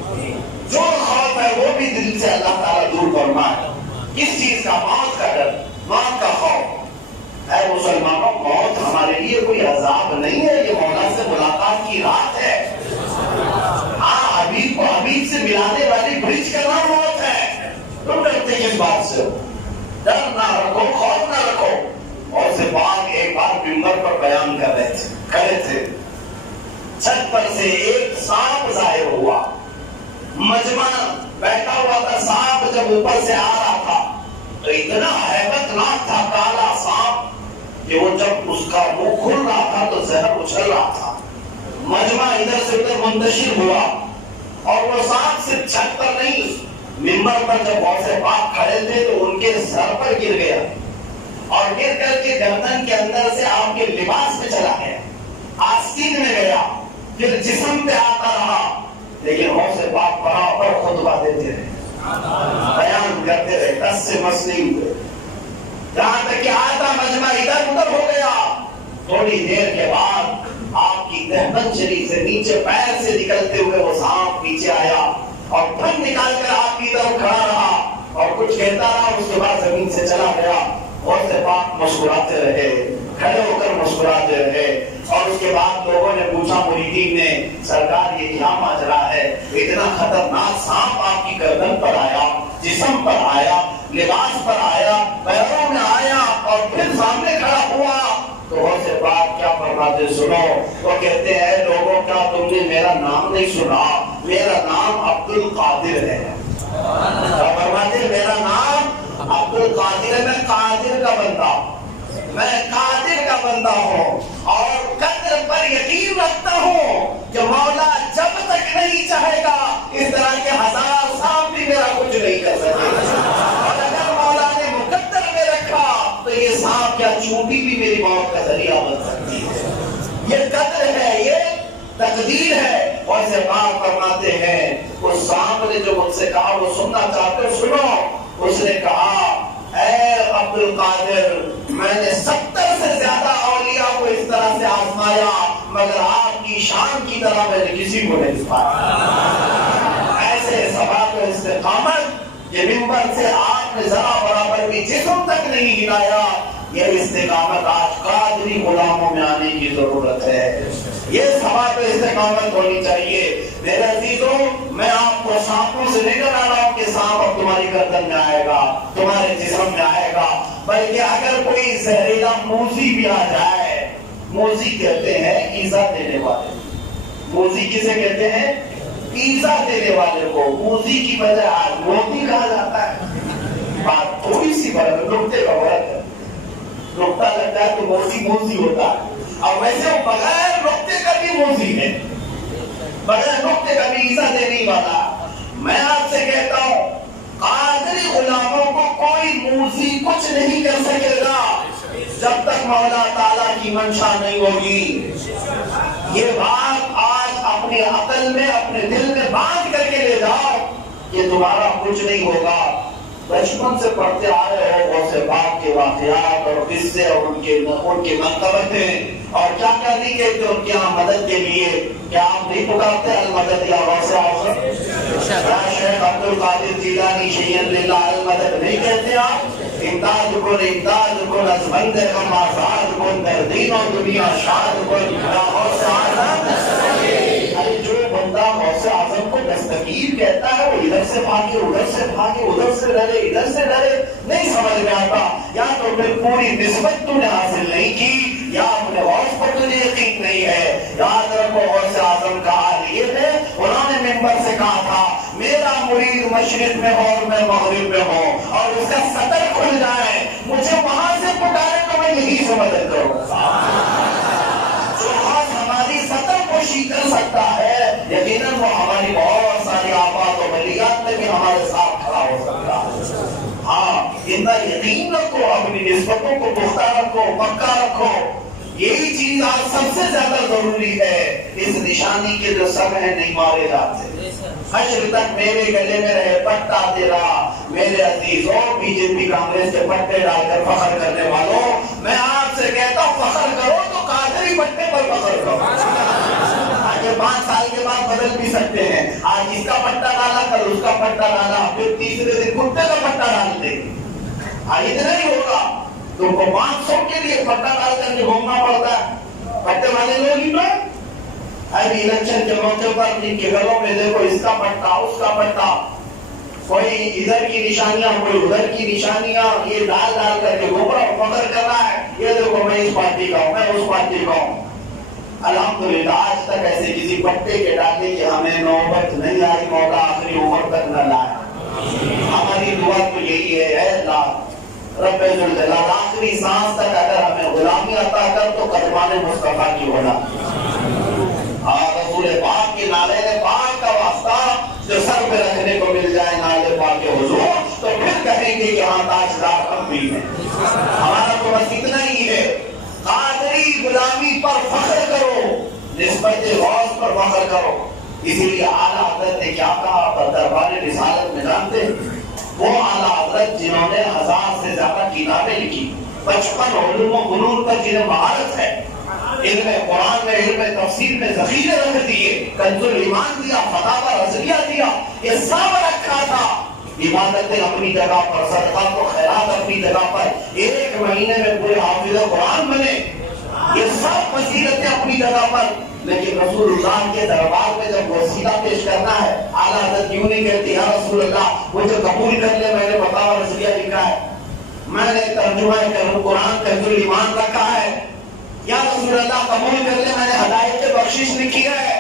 جو خوف ہے وہ بھی دل سے اللہ تعالیٰ دور فرمائے۔ کس چیز کا؟ موت کا ڈر، موت کا خوف۔ اے مسلمانوں، موت ہمارے لیے کوئی عذاب نہیں ہے، یہ مولا سے ملاقات کی رات ہے۔ ہاں، حبیب کو حبیب سے ملانے والی برج کرنا موت ہے۔ تم ڈرتے کس بات سے ہو؟ ڈر نہ رکھو، خوف نہ رکھو۔ اور سے بعد ایک بار منبر پر بیان کر رہے تھے، کھڑے تھے، چھت پر سے ایک سانپ ظاہر ہوا، مجمع بیٹھا ہوا تھا، سانپ جب اوپر سے آ رہا تھا تو اتنا ہیبت ناک تھا کالا سانپ کہ وہ جب اس کا منہ کھل رہا تھا تو زہر اچھل رہا تھا، مجمع ادھر سے ادھر منتشر ہوا، اور وہ سانپ صرف چھت پر نہیں، منبر پر جب غوث پاک کھڑے تھے تو ان کے سر پر گر گیا، اور گر کر کے گردن کے اندر سے آپ کے لباس میں چلا گیا، آستین میں گیا، پھر جسم پہ آتا رہا، لیکن غوث پاک برابر خطبہ دیتے رہے، بیان کرتے رہے، دس سے مسئلے ہوئے، جہاں تک کہ آتا مجمع ادھر ادھر ہو گیا۔ تھوڑی دیر کے بعد آپ کی تہبند شریف سے نیچے پیر سے نکلتے ہوئے وہ سانپ نیچے آیا اور پھر نکال کر آپ کی طرف کھڑا رہا اور کچھ کہتا رہا، اس کے بعد زمین سے چلا گیا۔ غوث پاک مسکراتے رہے، کھڑے ہو کر مسکراتے رہے، اور اس کے بعد لوگوں نے پوچھا، مریدین نے، سرکار یہ کیا ماجرا ہے؟ اتنا خطرناک سانپ آپ کی گردن پر آیا، جسم پر آیا، لباس پر آیا، پیروں میں آیا اور پھر سامنے کھڑا ہوا۔ تو غوث پاک کیا فرماتے سنو، وہ کہتے ہیں لوگوں کیا تم نے میرا نام نہیں سنا؟ میرا نام عبد القادر ہے۔ فرماتے میرا نام عبد القادر ہے، میں قادر کا بندہ، میں قادر کا بندہ ہوں اور قدر پر یقین رکھتا ہوں کہ مولا جب تک نہیں چاہے گا اس طرح کے ہزار سانپ بھی میرا کچھ نہیں کر سکے، اور اگر مولا نے مقدر میں رکھا تو یہ سانپ یا چونٹی بھی میری موت کا ذریعہ بن سکتی ہے۔ یہ قدر ہے، یہ تقدیر ہے۔ اور سے بات فرماتے ہیں اس سانپ نے جو مجھ سے کہا وہ سننا چاہتے ہو، سنو۔ اس نے کہا، اے عبد القادر، میں نے 70 سے زیادہ اولیاء کو اس طرح سے آزمایا، مگر آپ کی شان کی طرح میں نے کسی کو نہیں پایا۔ ایسے ثبات و استقامت، یہ منبر سے آپ نے ذرا برابر بھی جسم تک نہیں ہلایا، یہ استقامت آج قادری غلاموں میں آنے کی ضرورت ہے۔ یہ ثبات و استقامت ہونی چاہیے۔ میرے عزیزوں، میں آپ کو سانپوں سے نہیں ڈرا رہا ہوں کہ سانپ اب تمہاری گردن میں آئے گا، تمہارے جسم میں آئے گا، بلکہ اگر کوئی زہریلا موذی بھی آ جائے، موذی کہتے ہیں ایذا دینے والے، موذی کسے کہتے ہیں؟ ایذا دینے والے کو، موذی کی بجائے آج موذی کہا جاتا ہے۔ بات تھوڑی سی فرق، نقطے کا فرق ہے، نقطہ لگتا ہے تو موذی موذی ہوتا ہے، اور ویسے بغیر نقطے کا بھی موذی ہے، بغیر نقطے کا بھی ایذا دینے والا۔ میں آپ سے کہتا ہوں قادری غلاموں کو کوئی موذی کچھ نہیں کر سکے گا جب تک مولا تعالیٰ کی منشا نہیں ہوگی۔ یہ بات آج اپنی عقل میں، اپنے دل میں باندھ کر کے لے جاؤ کہ تمہارا کچھ نہیں ہوگا۔ بچپن سے پڑھتے آ رہے ہو غوث پاک کے واقعات اور قصے اور ان کے منقبتیں، اور کیا کیا نہیں کہتے ان کی مدد کے لیے۔ کیا آپ نہیں پکارتے المدد یا غوث اعظم؟ کیا شیخ عبد القادر جیلانی شیئن للہ المدد نہیں کہتے آپ؟ امداد کن، امداد کن، از بند غم آزاد کن، در دین و دنیا شاد کن، یا غوث اعظم۔ ارے جو بندہ غوث اعظم کو دستگیر کہتا ہے وہ ادھر سے بھاگے، ادھر سے بھاگے، ادھر سے ڈرے، ادھر سے ڈرے، نہیں سمجھ میں آتا۔ یا تو پھر پوری نسبت تو نے حاصل نہیں کی، یا اپنے غوث پر تجھے یقین نہیں ہے۔ یاد رکھو غوث اعظم کا حال یہ ہے، انہوں نے منبر سے کہا تھا میرا مرید مشرق میں ہو اور میں مغرب میں ہوں، اور اس کا سطر کھل جائے، مجھے وہاں سے پکارے تو میں یہی سے مدد کروں گا۔ جو غوث ہماری سطر پوشی کر سکتا ہے، یقیناً وہ ہماری بہت ساری آفات و بلیات میں بھی ہمارے ساتھ کھڑا ہو سکتا ہے۔ ہاں، اتنا یقین رکھو، اپنی نسبتوں کو پختہ رکھو، پکا رکھو۔ یہی چیز آج سب سے زیادہ ضروری ہے۔ اس نشانی کے جو سب ہیں نہیں مارے جاتے، حشر تک میرے گلے میں رہے پٹا تیرا۔ میرے عزیزوں، بی جے پی کانگریس کے پٹے ڈال کر فخر کرنے والوں، میں آپ سے کہتا ہوں فخر کرو تو قادری پٹے پر فخر کرو۔ آگے 5 سال کے بعد بدل بھی سکتے ہیں، آج اس کا پٹا ڈالا، کل اس کا پٹا ڈالا، پھر تیسرے دن کتے کا پٹا ڈال دیں۔ اتنا ہی ہوگا، تم کو 500 کے لیے پٹا ڈال کر کے گھومنا پڑتا ہے۔ پٹے والے لوگ ہی تو ابھی الیکشن کے موقع پر جن کے گھروں میں دیکھو اس کا پٹا، اس کا پٹا، کوئی ادھر کی نشانیاں، کوئی ادھر کی نشانیاں، یہ ڈال ڈال کر کے گھوم رہا ہوں، فخر کر رہا ہے، یہ دیکھو میں اس پارٹی کا ہوں، میں اس پارٹی کا ہوں۔ الحمدللہ آج تک ایسے کسی پٹے کے ڈالنے کی ہمیں نوبت نہیں آئی، مولا آخری عمر تک نہ لائے۔ ہماری دعا تو یہی ہے، اے اللہ رب ذوالجلال آخری سانس تک اگر ہمیں غلامی عطا کر تو قدمان مصطفیٰ کی ہونا۔ رسول پاک کی نالے پاک کا واسطہ جو سر پہ رکھنے کو مل جائے نالے پاک کے حضور، تو پھر کہیں گے کہ ہاں تاجدار ہم بھی ہیں۔ ہمارا تو بس اتنا ہی ہے، قادری غلامی پر فخر کرو، نسبت غوث پر اسی لیے اعلیٰ حضرت نے کیا کہا دربار رسالت میں جانتے ہیں؟ وہ اعلیٰ حضرت جنہوں نے 1000 سے زیادہ کتابیں لکھی، 55 علوم و فنون پر جنہیں مہارت ہے، علم قرآن میں، علم تفسیر میں ذخیرے رکھ دیے، کنز الایمان دیا، فتاوی رضویہ دیا، یہ سب رکھا تھا۔ عبادتیں اپنی جگہ پر، صدقات و خیرات اپنی جگہ پر، 1 مہینے میں پورے حافظ قرآن بنے، یہ سب فضیلتیں اپنی جگہ پر۔ لیکن رسول اللہ کے دربار میں جب وسیلہ پیش کرنا ہے، اعلیٰ حضرت کیوں نہیں کہتی یا رسول اللہ مجھے قبول کر لے، میں نے فتاوی رضویہ لکھا ہے، میں نے ترجمہ قرآن کنز الایمان رکھا ہے، یا رسول اللہ قبول کر لے، میں نے ہدایت بخشش لکھی ہے۔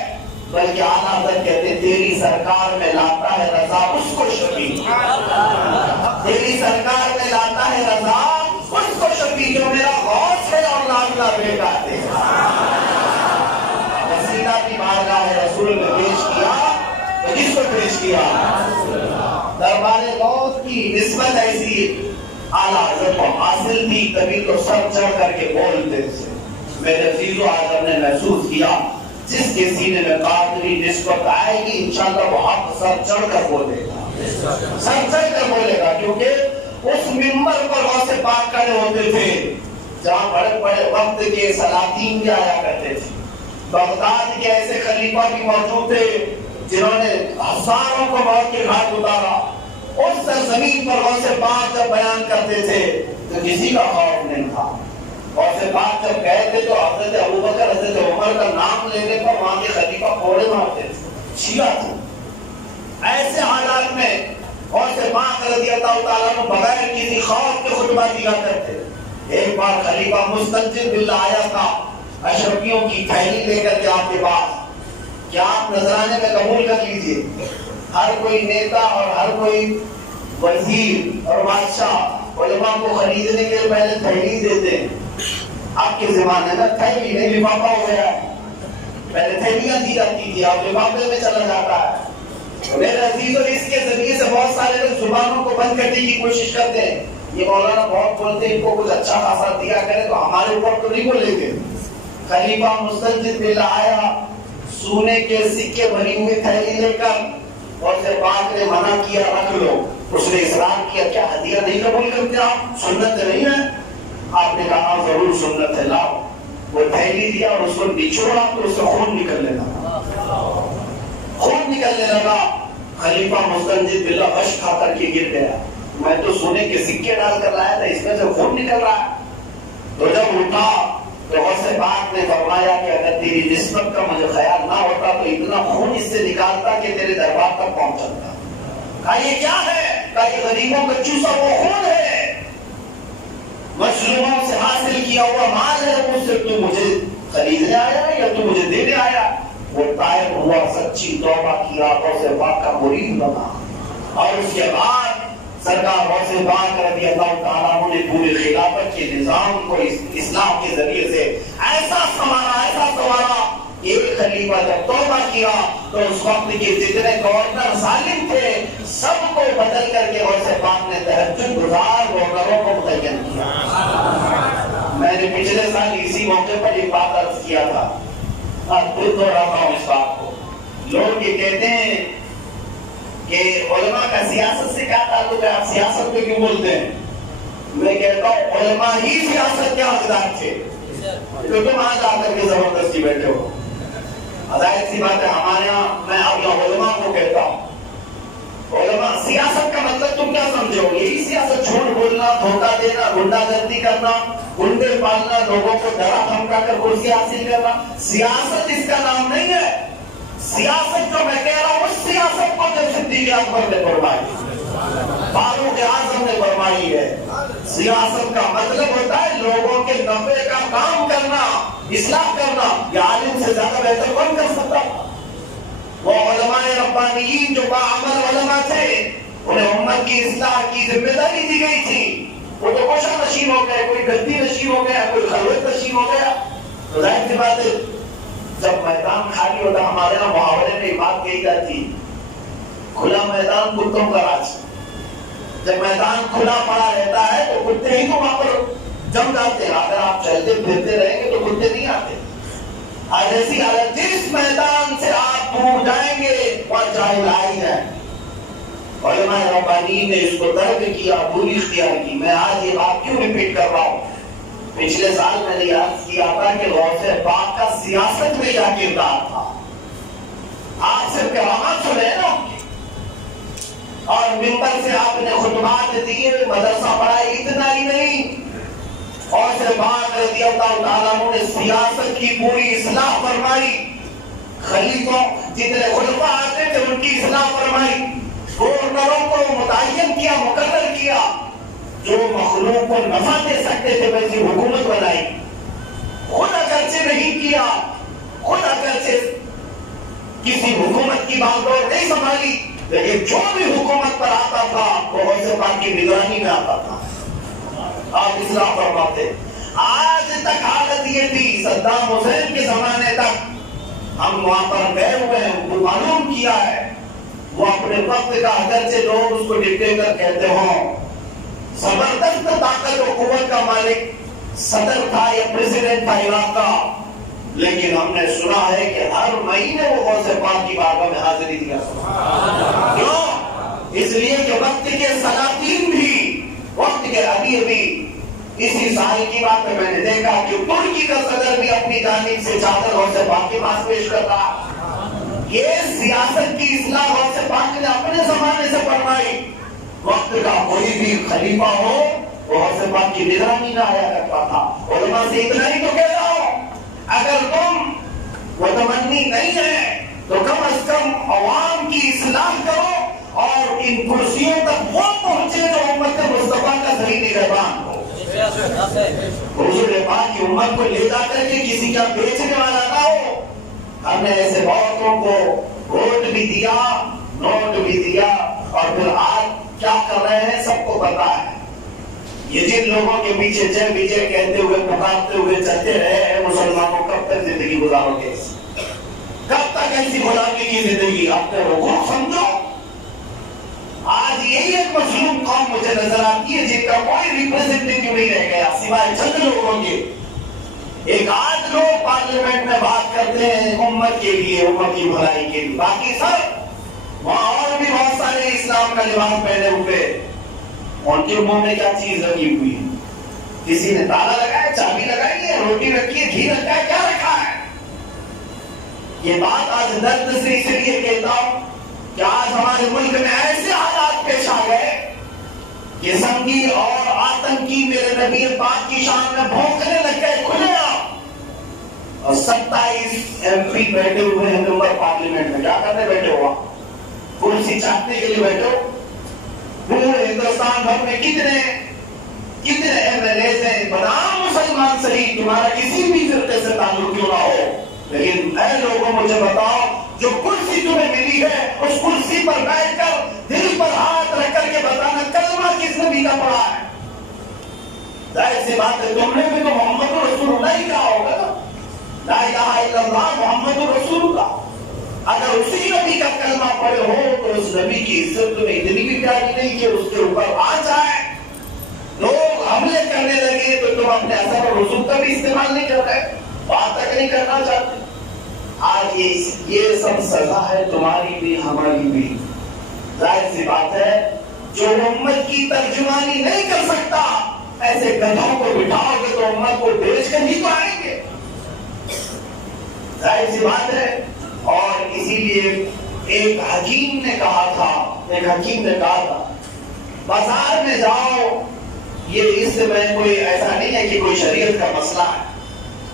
بلکہ اعلیٰ حضرت کہتے تیری سرکار میں لاتا ہے رضا اس کو شفیع، تیری سرکار میں لاتا ہے رضا اس کو شفیع جو میرا غوث ہے اور لاڈلا بیٹا ہے۔ وسیلہ کی بارگاہ رسول میں پیش کیا تو کس کو پیش کیا؟ دربار غوث کی نسبت ایسی اعلیٰ حضرت کو حاصل تھی، تبھی تو سر چڑھ کر کے بولتے تھے۔ میرے عزیزو آج ہم نے محسوس کیا جس کے سینے میں قادری نسبت آئے گی انشاءاللہ وہ حق سر چڑھ کر بولے گا، سر چڑھ کر بولے گا، کیونکہ اس منبر پر غوث پاک کھڑے ہوتے تھے جہاں بڑے بڑے وقت کے سلاطین بھی آیا کرتے تھے۔ بغداد کے ایسے خلیفہ بھی موجود تھے جنہوں نے ہزاروں کو موت کے گھاٹ اتارا۔ اس سرزمین پر غوث پاک جب بیان کرتے تھے تو کسی کا خوف نہیں تھا۔ غوث پاک جب گئے تھے تو حضرت ابوبکر حضرت عمر کا نام لینے پر وہاں کے خلیفہ کوڑے مارتے تھے، شیعہ تھے۔ ایسے حالات میں غوث پاک رضی اللہ تعالیٰ عنہ بغیر کسی خوف کے خطبہ دیا کرتے۔ ایک بار خلیفہ مستنجد باللہ آیا تھا اشرفیوں کی تھیلی لے کر کے آپ کے پاس کہ آپ نذرانے میں قبول کر لیجئے۔ ہر کوئی نیتا اور ہر کوئی وزیر اور بادشاہ علماء کو خریدنے کے پہلے تھیلی دیتے ہیں۔ آپ کے زمانے میں تھیلی نہیں لفافہ ہو گیا ہے، پہلے تھیلیاں دی جاتی تھی، اب لفافے میں چلا جاتا ہے۔ میرے عزیزو اس کے ذریعے سے بہت سارے لوگ زبانوں کو بند کرنے کی کوشش کرتے ہیں۔ یہ مولانا بہت بولتے ہیں ان کو کچھ اچھا خاصا دیا کرے تو ہمارے اوپر تو نہیں بولیں گے۔ خلیفہ مستنجد باللہ آیا سونے کے سکے بھری ہوئی تھیلی لے کر، اور سے پاک نے منع کیا رکھ لو۔ اس نے اصرار کیا کیا ہدیہ نہیں قبول کرتے آپ؟ سنت نہیں ہے؟ آپ نے کہا ضرور سنت ہے، لاؤ۔ وہ تھیلی دیا اور اس کو نچوڑا تو اس سے خون نکلنے لگا، خون نکلنے لگا۔ خلیفہ مستنجد باللہ غش کھا کر کے گر گیا، میں تو سونے کے سکے ڈال کر لایا تھا، اس میں سے خون نکل رہا ہے۔ تو جب اٹھا تو غوث پاک نے فرمایا کہ اگر تیری نسبت کا مجھے خیال نہ ہوتا تو اتنا خون اس سے نکالتا کہ تیرے دربار تک پہنچ جاتا۔ کہا یہ کیا ہے؟ کہا یہ غریبوں کا چوسا وہ خون ہے، مظلوموں سے حاصل کیا ہوا مال ہے، اس سے تو مجھے خریدنے آیا ہے یا تو مجھے دینے آیا؟ وہ طائب ہوا، سچی توبہ کیا، غوث پاک کا مرید بنا، اور اس کے بعد سرکار غوث پاک رضی اللہ تعالیٰ عنہ نے پورے خلافت کے نظام کو اسلام کے ذریعے سے ایسا سنوارا ایک خلیفہ جب توبہ کیا تو اس وقت کے جتنے گورنر ظالم تھے سب کو بدل کر کے غوث پاک نے تہجد گزار گورنروں کو متعین کیا۔ میں نے پچھلے سال اسی موقع پر ایک بات عرض کیا تھا، خود دہراتا ہوں اس بات کو۔ لوگ یہ کہتے ہیں کہ علماء کا سیاست سے کیا تعلق ہے، آپ سیاست پہ کیوں بولتے ہیں؟ میں کہتا ہوں علماء ہی سیاست کے حقدار تھے، تو تم آج آ کر کے زبردستی بیٹھے ہو۔ ظاہر سی بات ہے ہمارے یہاں، میں اب یہاں علماء کو کہتا ہوں، علماء سیاست کا مطلب تم کیا سمجھو؟ یہی سیاست جھوٹ بولنا، دھوکہ دینا، غنڈہ گردی کرنا، گنڈے پالنا، لوگوں کو ڈرا دھمکا کر کرسی حاصل کرنا، سیاست اس کا نام نہیں ہے۔ سیاست جو میں کہہ رہا ہوں اس سیاست کو جب صدیق اکبر نے فرمائی، فاروق اعظم نے فرمائی ہے۔ سیاست کا مطلب ہوتا ہے لوگوں کے نفع کا کام کرنا، اصلاح کرنا۔ یہ عالم سے زیادہ بہتر کون کر سکتا؟ وہ علماء ربانیین جو باعمل علماء تھے، انہیں امت کی اصلاح کی ذمہ داری دی گئی تھی، وہ تو کوشاں نشین ہو گئے، کوئی گدی نشین ہو گیا، کوئی خلوت نشین ہو گیا۔ تو ظاہر سی بات ہے جب میدان خالی ہوتا، ہمارے یہاں محاورے میں بات کہی جاتی کھلا میدان کتوں کا راج۔ جب میدان کھلا پڑا رہتا ہے تو کتے ہی تو وہاں پر جم جاتے ہیں، اگر آپ چلتے پھرتے رہیں گے تو کتے نہیں آتے۔ آج ایسی حالت جس میدان سے آپ دور جائیں گے وہاں جاہل آ ہی جائیں گے. علماء ربانی نے اس کو درک کیا, بری اختیار کی. میں آج یہ بات کیوں ریپیٹ کر رہا ہوں؟ پچھلے سال میں نے یاد کیا تھا کہ غوث پاک کا سیاست میں کیا کردار تھا. آپ صرف کرامات سنے نا ان کی, اور ممبر سے آپ نے خطبات دیے, مدرسہ پڑھائی, اتنا ہی نہیں, غوث پاک رضی اللہ تعالیٰ عنہ نے سیاست کی پوری اصلاح فرمائی. خلیفوں جتنے خلفاء آتے تھے ان کی اصلاح فرمائی. گورنروں کو متعین کیا, مقرر کیا, جو مخلوق کو نفع دے سکتے تھے ویسی حکومت بنائی. خود اگرچہ نہیں کیا, خود اگرچہ کسی حکومت کی بات اور نہیں سنبھالی, لیکن جو بھی حکومت پر آتا تھا وہ غوث پاک کی نگرانی میں آتا تھا. آپ اصلاح فرماتے. آج تک حالت یہ تھی, صدام حسین کے زمانے تک ہم وہاں پر گئے ہوئے ہیں, وہ معلوم کیا ہے. وہ اپنے وقت کا اگرچہ لوگ اس کو ڈکٹیٹر کہتے ہوں, زبردست طاقت و قوت کا مالک صدر تھا یا پریزیڈنٹ تھا عراق کا, لیکن ہم نے سنا ہے کہ ہر مہینے وہ غوث پاک کی بارگاہ میں حاضری دیا. کیوں؟ اس لیے کہ وقت کے سلاطین بھی, وقت کے امیر بھی. اسی سال کی بات میں نے دیکھا کہ ترکی کا صدر بھی اپنی جانب سے چادر غوث پاک کے پاس پیش کرتا. یہ سیاست کی اصلاح غوث پاک نے اپنے زمانے سے فرمائی. وقت کا کوئی بھی خلیفہ ہو وہ غوث پاک کی نگرانی میں آیا کرتا تھا. علماء سے اتنا ہی تو کہہ رہا ہوں, اگر تم وہ تمنی نہیں ہے تو کم از کم عوام کی اصلاح کرو اور ان کرسیوں تک وہ پہنچے جو امت مصطفیٰ کا صحیح نگہبان ہو. حضور پاک کی امت کو لے جا کر کے کسی کا بیچنے والا نہ ہو. ہم نے ایسے بہتوں کو ووٹ بھی دیا, نوٹ بھی دیا, اور پھر آج کیا کر رہے ہیں سب کو پتا ہے. یہ جن لوگوں کے پیچھے جے وجے کہتے ہوئے پکارتے ہوئے چلتے رہے ہیں, مسلمانوں کب تک زندگی گزارو گے؟ کب تک ایسی غلامی کی زندگی؟ اپنے حقوق سمجھو. آج یہی ایک مظلوم قوم مجھے نظر آتی ہے جن کا کوئی ریپرزنٹیٹیو نہیں رہ گیا سوائے چند لوگوں کے. ایک آدھ لوگ پارلیمنٹ میں بات کرتے ہیں امت کے لیے, امت کی بھلائی کے لیے, باقی سب وہاں اور بھی بہت سارے اسلام کا لباس پہنے ہوئے, ان کے منہ میں کیا چیز رکھی ہوئی ہے؟ کسی نے تالا لگایا, چابی لگائی ہے, روٹی رکھی ہے, گھی رکھا ہے, کیا رکھا ہے؟ یہ بات آج درد سے اس لیے کہتا ہوں کہ آج ہمارے ملک میں ایسے حالات پیش آ گئے کہ سنگی اور آتنکی میرے نبی پاک کی شان میں بھونکنے لگ گئے کھلے آپ. اور 27 MP بیٹھے ہوئے ہیں ممبر پارلیمنٹ میں, کیا کرنے بیٹھے ہوا؟ کرسی چاٹنے کے لیے بیٹھے ہو. پورے ہندوستان بھر میں کتنے MLAs ہیں, بنام مسلمان صحیح, تمہارا کسی بھی فرقے سے تعلق کیوں نہ ہو, لیکن اے لوگوں مجھے بتاؤ, جو کرسی تمہیں ملی ہے اس کرسی پر بیٹھ کر دل پر ہاتھ رکھ کر کے بتانا کلمہ کس نبی کا پڑھا ہے. ظاہر سی بات ہے تم نے بھی تو محمد رسول اللہ ہی کہا ہوگا نا, لا الہ الا اللہ محمد رسول اللہ. اگر اسی نبی کا کلمہ پڑھے ہو تو اس نبی کی عزت تمہیں اتنی بھی پیاری نہیں کہ اس کے اوپر آ جائے, لوگ حملے کرنے لگے تو تم اپنے اثر اور رسوخ کا بھی استعمال نہیں کر رہے, بات تک نہیں کرنا چاہتے. آج یہ سب سزا ہے تمہاری بھی ہماری بھی. ظاہر سی بات ہے جو امت کی ترجمانی نہیں کر سکتا ایسے گدھوں کو بٹھاؤ گے تو امت کو بیچ کر ہی تو آئیں گے. ظاہر سی بات ہے. اور اسی لیے ایک حکیم نے کہا تھا بازار میں جاؤ, یہ اس میں کوئی ایسا نہیں ہے کہ کوئی شریعت کا مسئلہ ہے.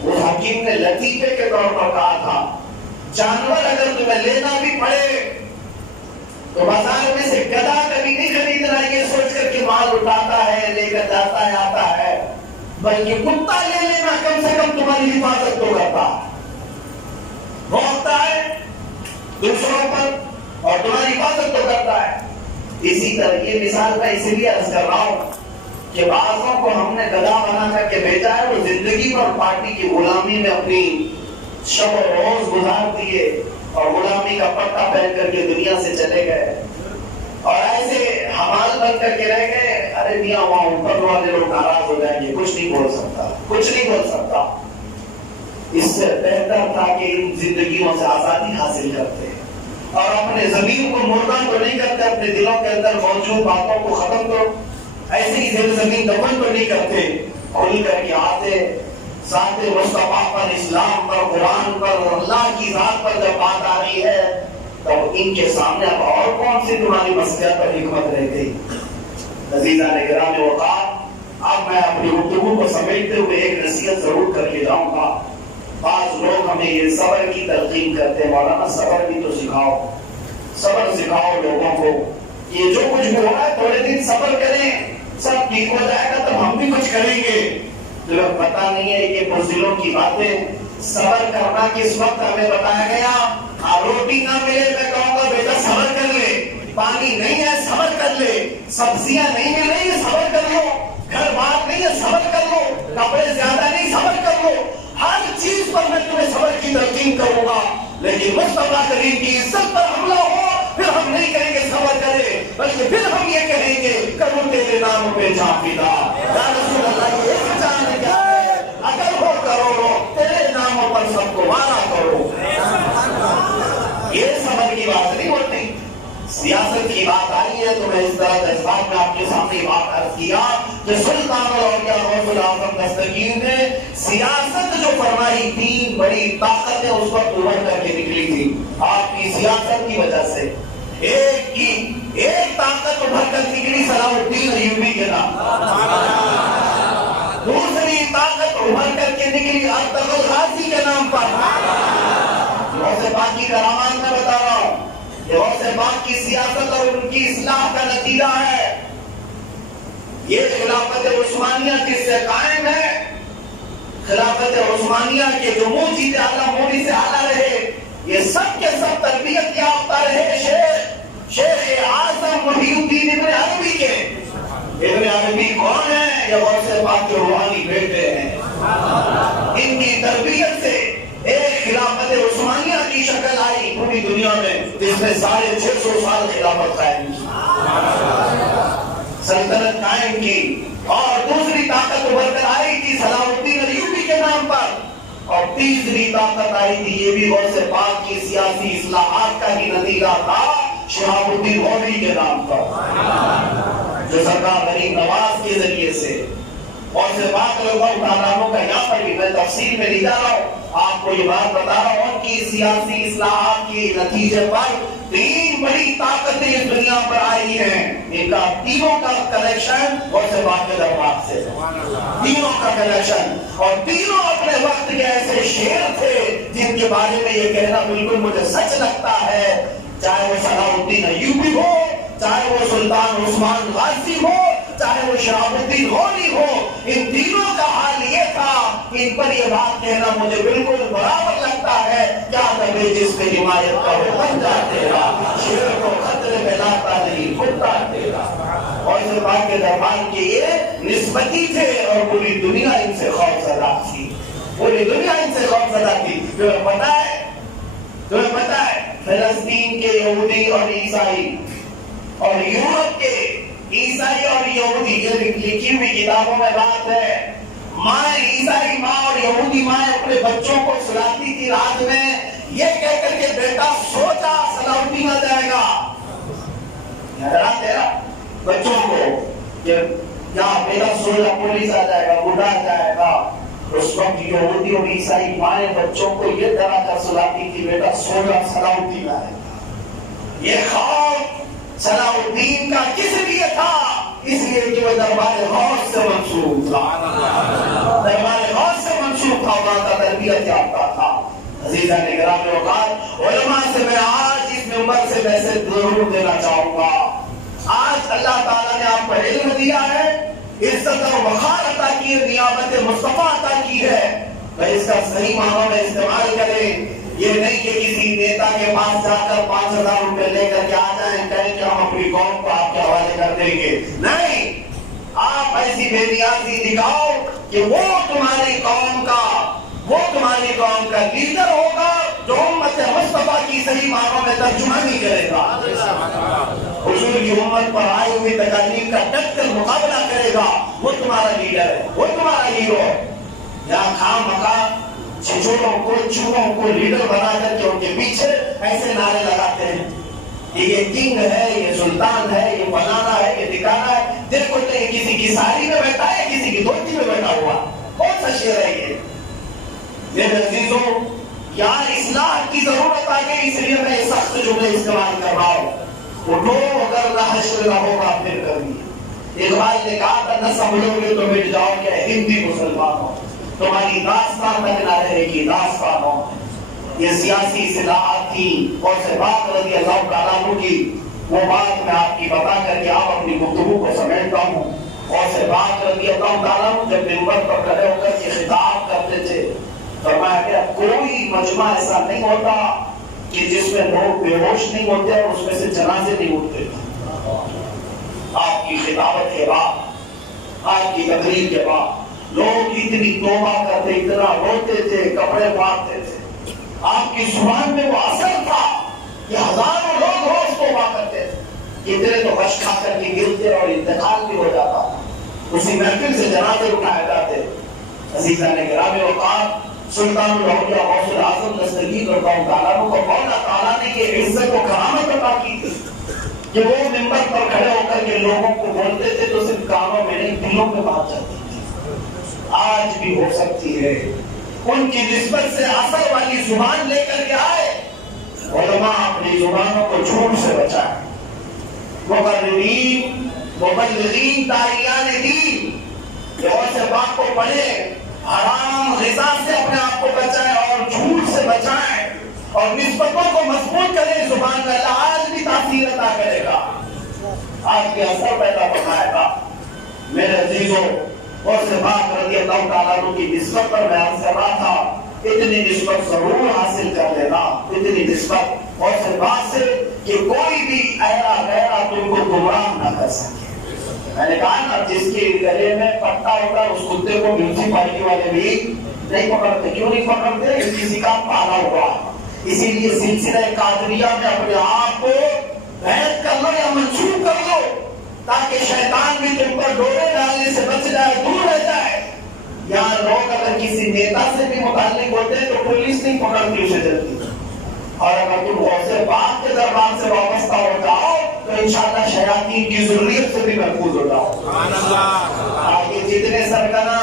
اس حکیم نے لطیفے کے طور پر کہا تھا جانور اگر تمہیں لینا بھی پڑے تو بازار میں سے گدھا کبھی نہیں خریدنا یہ سوچ کر کہ مال اٹھاتا ہے, لے کر جاتا ہے, آتا ہے, بلکہ کتا لے لینا کم سے کم تمہاری حفاظت تو کرتا ہے, بھونکتا ہے دوسروں پر اور تمہاری حفاظت تو کرتا ہے. اسی طرح یہ مثال میں اس لیے عرض کر رہا ہوں کہ بعضوں کو ہم نے گدھا بنا کر کے بھیجا ہے, وہ زندگی پر پارٹی کی غلامی میں اپنی شب و روز گزار دیے اور غلامی کا پٹا پہن کر کے دنیا سے چلے گئے, اور ایسے حمال بن کر کے رہ گئے. ارے میاں وہاں اوپر والے لوگ ناراض ہو جائیں گے, کچھ نہیں بول سکتا. اس سے بہتر تھا کہ ان زندگیوں سے آزادی حاصل کرتے اور اپنے ضمیر کو مردہ تو نہیں کرتے، اپنے دلوں کے اندر موجود باتوں کو ختم کرو، ایسے ہی دل زمین دفن تو نہیں کرتے، کھل کر کے آتے ذات مصطفیٰ پر، اسلام پر، قرآن پر، اللہ کی ذات پر جب بات آ رہی ہے تب ان کے سامنے اب اور کون سی تمہاری مسئلہ پر حکمت رہ گئی؟ عزیزان گرامی اوقات، اب میں اپنی گفتگو کو سمیٹتے ہوئے ایک نصیحت ضرور کر کے جاؤں گا۔ بعض لوگ ہمیں یہ صبر کی تلقین کرتے ہیں، مولانا صبر بھی تو سکھاؤ، صبر سکھاؤ لوگوں کو، یہ جو کچھ بھی ہو رہا ہے تھوڑے دن صبر کریں، سب ٹھیک ہو جائے گا تب ہم بھی کچھ کریں گے۔ جو پتہ نہیں ہے کہ بزدلوں کی باتیں، صبر کرنا کس وقت ہمیں بتایا گیا؟ روٹی نہ ملے میں کہوں گا بیٹا صبر کر لے، پانی نہیں ہے صبر کر لے، سبزیاں نہیں مل رہی ہے صبر کر لو، گھر بار نہیں ہے صبر کر لو، کپڑے زیادہ نہیں صبر کر لو، ہر چیز پر میں تمہیں صبر کی تلقین کروں گا، لیکن مصطفیٰ کریم کی عزت پر حملہ ہو پھر ہم نہیں کہیں گے صبر کرے، بلکہ پھر ہم یہ کہیں گے کروں تیرے نام پہ جان فدا، یا رسول اللہ کی ایک جان کیا ہے، اگر ہو کروڑوں تیرے ناموں پر سب کو وعدہ کرو۔ یہ صبر کی بات نہیں ہوتی، سیاست کی بات آئی ہے تو میں اس طرح جذبات میں آپ کے سامنے بات عرض کیا کہ سلطان الاولیاء غوث الاعظم دستگیر نے سیاست جو فرمائی تھی، بڑی طاقتیں اس وقت ابھر کر کے نکلی تھی آپ کی سیاست کی وجہ سے۔ ایک طاقت ابھر کر نکلی صلاح الدین ایوبی کے نام، دوسری طاقت ابھر کر کے نکلی ارطغرل غازی کے نام پر۔ غوث پاک کی کرامات میں بتا رہا ہوں، یہ غوث پاک کی سیاست اور ان کی اصلاح کا نتیجہ ہے۔ یہ خلافت عثمانیہ جس سے قائم ہے، خلافت عثمانیہ کے جو موجود اعلیٰ موری سے اعلیٰ رہے، یہ سب کے سب تربیت یافتہ رہے شیخ اعظم محی الدین ابن عربی کے۔ ابن عربی کون ہے؟ یہ غوث پاک کے روحانی بیٹے ہیں۔ ان کی تربیت سے ایک خلافت عثمانیہ کی شکل آئی پوری دنیا میں، جس میں 650 سال خلافت قائم کی، سلطنت قائم کی، اور دوسری طاقت ابھر کر آئی تھی صلاح الدین ایوبی کے نام پر، اور تیسری طاقت آئی تھی، یہ بھی غوث پاک کی سیاسی اصلاحات کا ہی نتیجہ تھا، شہاب الدین غوری کے نام پر، جو سرکار غریب نواز کے ذریعے سے غوث پاک اللہ تعالیٰ کا یہاں پر بھی میں تفصیل میں نہیں جا رہا ہوں، آپ کو یہ بات بتا رہا ہوں کہ سیاسی اصلاحات کے نتیجے پر 3 بڑی طاقتیں اس دنیا پر آئی ہیں، ان کا تینوں کا کنیکشن غوث پاک کے دربار سے، تینوں کا کنیکشن، اور تینوں اپنے وقت کے ایسے شیر تھے جن کے بارے میں یہ کہنا بالکل مجھے سچ لگتا ہے، چاہے وہ صلاح الدین ایوبی ہو، چاہے وہ سلطان عثمان غازی ہو، چاہے وہ شہاب الدین غوری ہو، ان تینوں کا حال یہ تھا، ان پر یہ بات کہنا مجھے بالکل برابر لگتا ہے، کیا دبے جس پہ حمایت کا وہ بن جاتے گا، شیر کو خطرے میں لاتا نہیں کھلتا تیرا۔ اور اس بات کے دربار کے یہ نسبتی تھے اور پوری دنیا ان سے خوف زدہ تھی، پوری دنیا ان سے خوف زدہ تھی۔ تمہیں پتہ ہے فلسطین کے یہودی اور عیسائی اور یورپ کے عیسائی اور یہودی، یہ لکھی ہوئی کتابوں میں بات ہے، ماں عیسائی ماں اور یہودی ماں اپنے بچوں کو سلاتی تھی رات میں، یہ کہہ کر کے بیٹا سو جا صلاح الدین آ جائے گا، بچوں کو کہ کیا بیٹا سو جا پولیس آ جائے گا، بوڑھا آ جائے گا۔ اس وقت یہودی اور عیسائی مائیں بچوں کو یہ طرح کر سلاتی تھی بیٹا سو جا صلاح الدین آئے گا۔ یہ خوف صلاح الدین کا کس لیے تھا؟ اس لیے کہ وہ دربار غوث سے منسوب تھا، دربار غوث سے منسوب تھا، وہاں کا تربیت یافتہ تھا۔ عزیزان گرامی اوقات، علماء سے میں آج اس منبر سے میسج ضرور دینا چاہوں گا، آج اللہ تعالیٰ نے آپ کو علم دیا ہے، عزت اور وقار عطا کی ہے، نیابت مصطفیٰ عطا کی ہے، میں اس کا صحیح معنوں میں استعمال کریں۔ یہ نہیں کہ کسی نیتا کے پاس جا کر 5000 روپے لے کر کے آ جائیں، کہیں کہ ہم اپنی قوم کو آپ کے حوالے کر دیں گے، نہیں، آپ ایسی بے نیازی دکھاؤ کہ وہ تمہاری قوم کا لیڈر ہوگا جو امت مصطفیٰ کی صحیح معنوں میں ترجمانی کرے گا، حضور کی امت پر آئی ہوئی تکالیف کا ڈٹ کر مقابلہ کرے گا، وہ تمہارا لیڈر ہے، وہ تمہارا ہیرو ہے۔ یا خام مخواہ چھچولوں کو چوہوں کو لیڈر بنا کر کے ان کے پیچھے ایسے نعرے لگاتے ہیں یہ کنگ ہے، یہ سلطان ہے، یہ فلانا ہے، یہ ٹھکانا ہے. دیکھو یہ کسی کی ساری میں بیٹھا ہے، کسی کی دھوتی میں بیٹھا ہوا. کون سا شعر ہے یہ؟ میرے عزیزوں، یہاں اصلاح کی ضرورت آ گئی، اس لیے میں سخت جملے استعمال کر رہا ہوں. اٹھو اگر نہ حشر نہ ہوگا پھر کبھی. اقبال نے کہا تھا نہ سنبھلو گے تو مٹ جاؤ گے ہندی مسلمانوں، تمہاری داستان تک نہ رہے گی داستانوں. یہ سیاسی اصلاحات تھی اور سے بات رضی اللہ تعالیٰ عنہ کی، وہ بات میں آپ کی بتا کر کے آپ اپنی گفتگو کو سمیٹتا ہوں. اور سے بات رضی اللہ تعالیٰ عنہ جب منبر پر کھڑے ہو کر کے خطاب کرتے تھے فرمایا کہ کوئی مجمع ایسا نہیں ہوتا کہ جس میں لوگ بے ہوش نہیں ہوتے اور اس میں سے جنازے نہیں اٹھتے. آپ کی خطابت کے بعد، آپ کی تقریر کے بعد لوگ اتنی توبہ کرتے، اتنا روتے تھے، کپڑے پھاڑتے تھے. آپ کی زبان میں وہ اثر تھا کہ ہزاروں لوگ روز توبہ کرتے تھے. اتنے تو غش کھا کر کے گرتے اور انتقال بھی ہو جاتا. اسی محفل سے جنازے اٹھائے جاتے. عزیزان گرامی اوقات، سلطان الاولیاء غوث الاعظم دستگیر رضی اللہ تعالیٰ عنہ کو مولا تعالیٰ نے یہ عزت و کرامت عطا کی تھی کہ وہ منبر پر کھڑے ہو کر کے لوگوں کو بولتے تھے تو صرف کانوں میں نہیں دلوں میں بات جاتی تھی. آج بھی ہو سکتی ہے. ان کی نسبت سے اثر والی زبان لے کر کے آئے. علماء اپنی زبانوں کو جھوٹ سے بچائیں. مقررین، مبلغین، داعیان دین غوث پاک کو پڑھے، حرام غذا سے اپنے آپ کو بچائیں اور جھوٹ سے بچائیں اور نسبتوں کو مضبوط کریں. زبان میں آج بھی تاثیر عطا کرے گا، آج بھی اثر پیدا فرمائے گا. میرے عزیزوں، غوث پاک رضی اللہ تعالیٰ عنہ کی نسبت پر میں عرض کر رہا تھا، اتنی نسبت ضرور حاصل کر لینا، اتنی نسبت غوث پاک سے کہ کوئی بھی ایرا غیرہ تم کو گمراہ نہ کر سکے. میں نے کہا نا جس کے گلے میں پٹا ہوتا ہے اس کتے کو میونسپلٹی والے بھی نہیں پکڑتے. کیوں نہیں پکڑتے؟ کسی کا پالا ہوا. اسی لیے سلسلہ قادریہ میں اپنے آپ کو بیعت کر لو یا منسوخ کر لو تاکہ شیطان بھی تم پر ڈورے ڈالنے سے بچ جائے، دور رہ جائے. یہاں لوگ اگر کسی نیتا سے بھی متعلق ہوتے ہیں تو پولیس نہیں پکڑتی اسے جلدی، اور اگر تم غوث پاک کے دربار سے وابستہ ہو جاؤ تو انشاءاللہ شیاطین کی ذریت سے بھی محفوظ ہو جاؤ. آگے جتنے سرکنا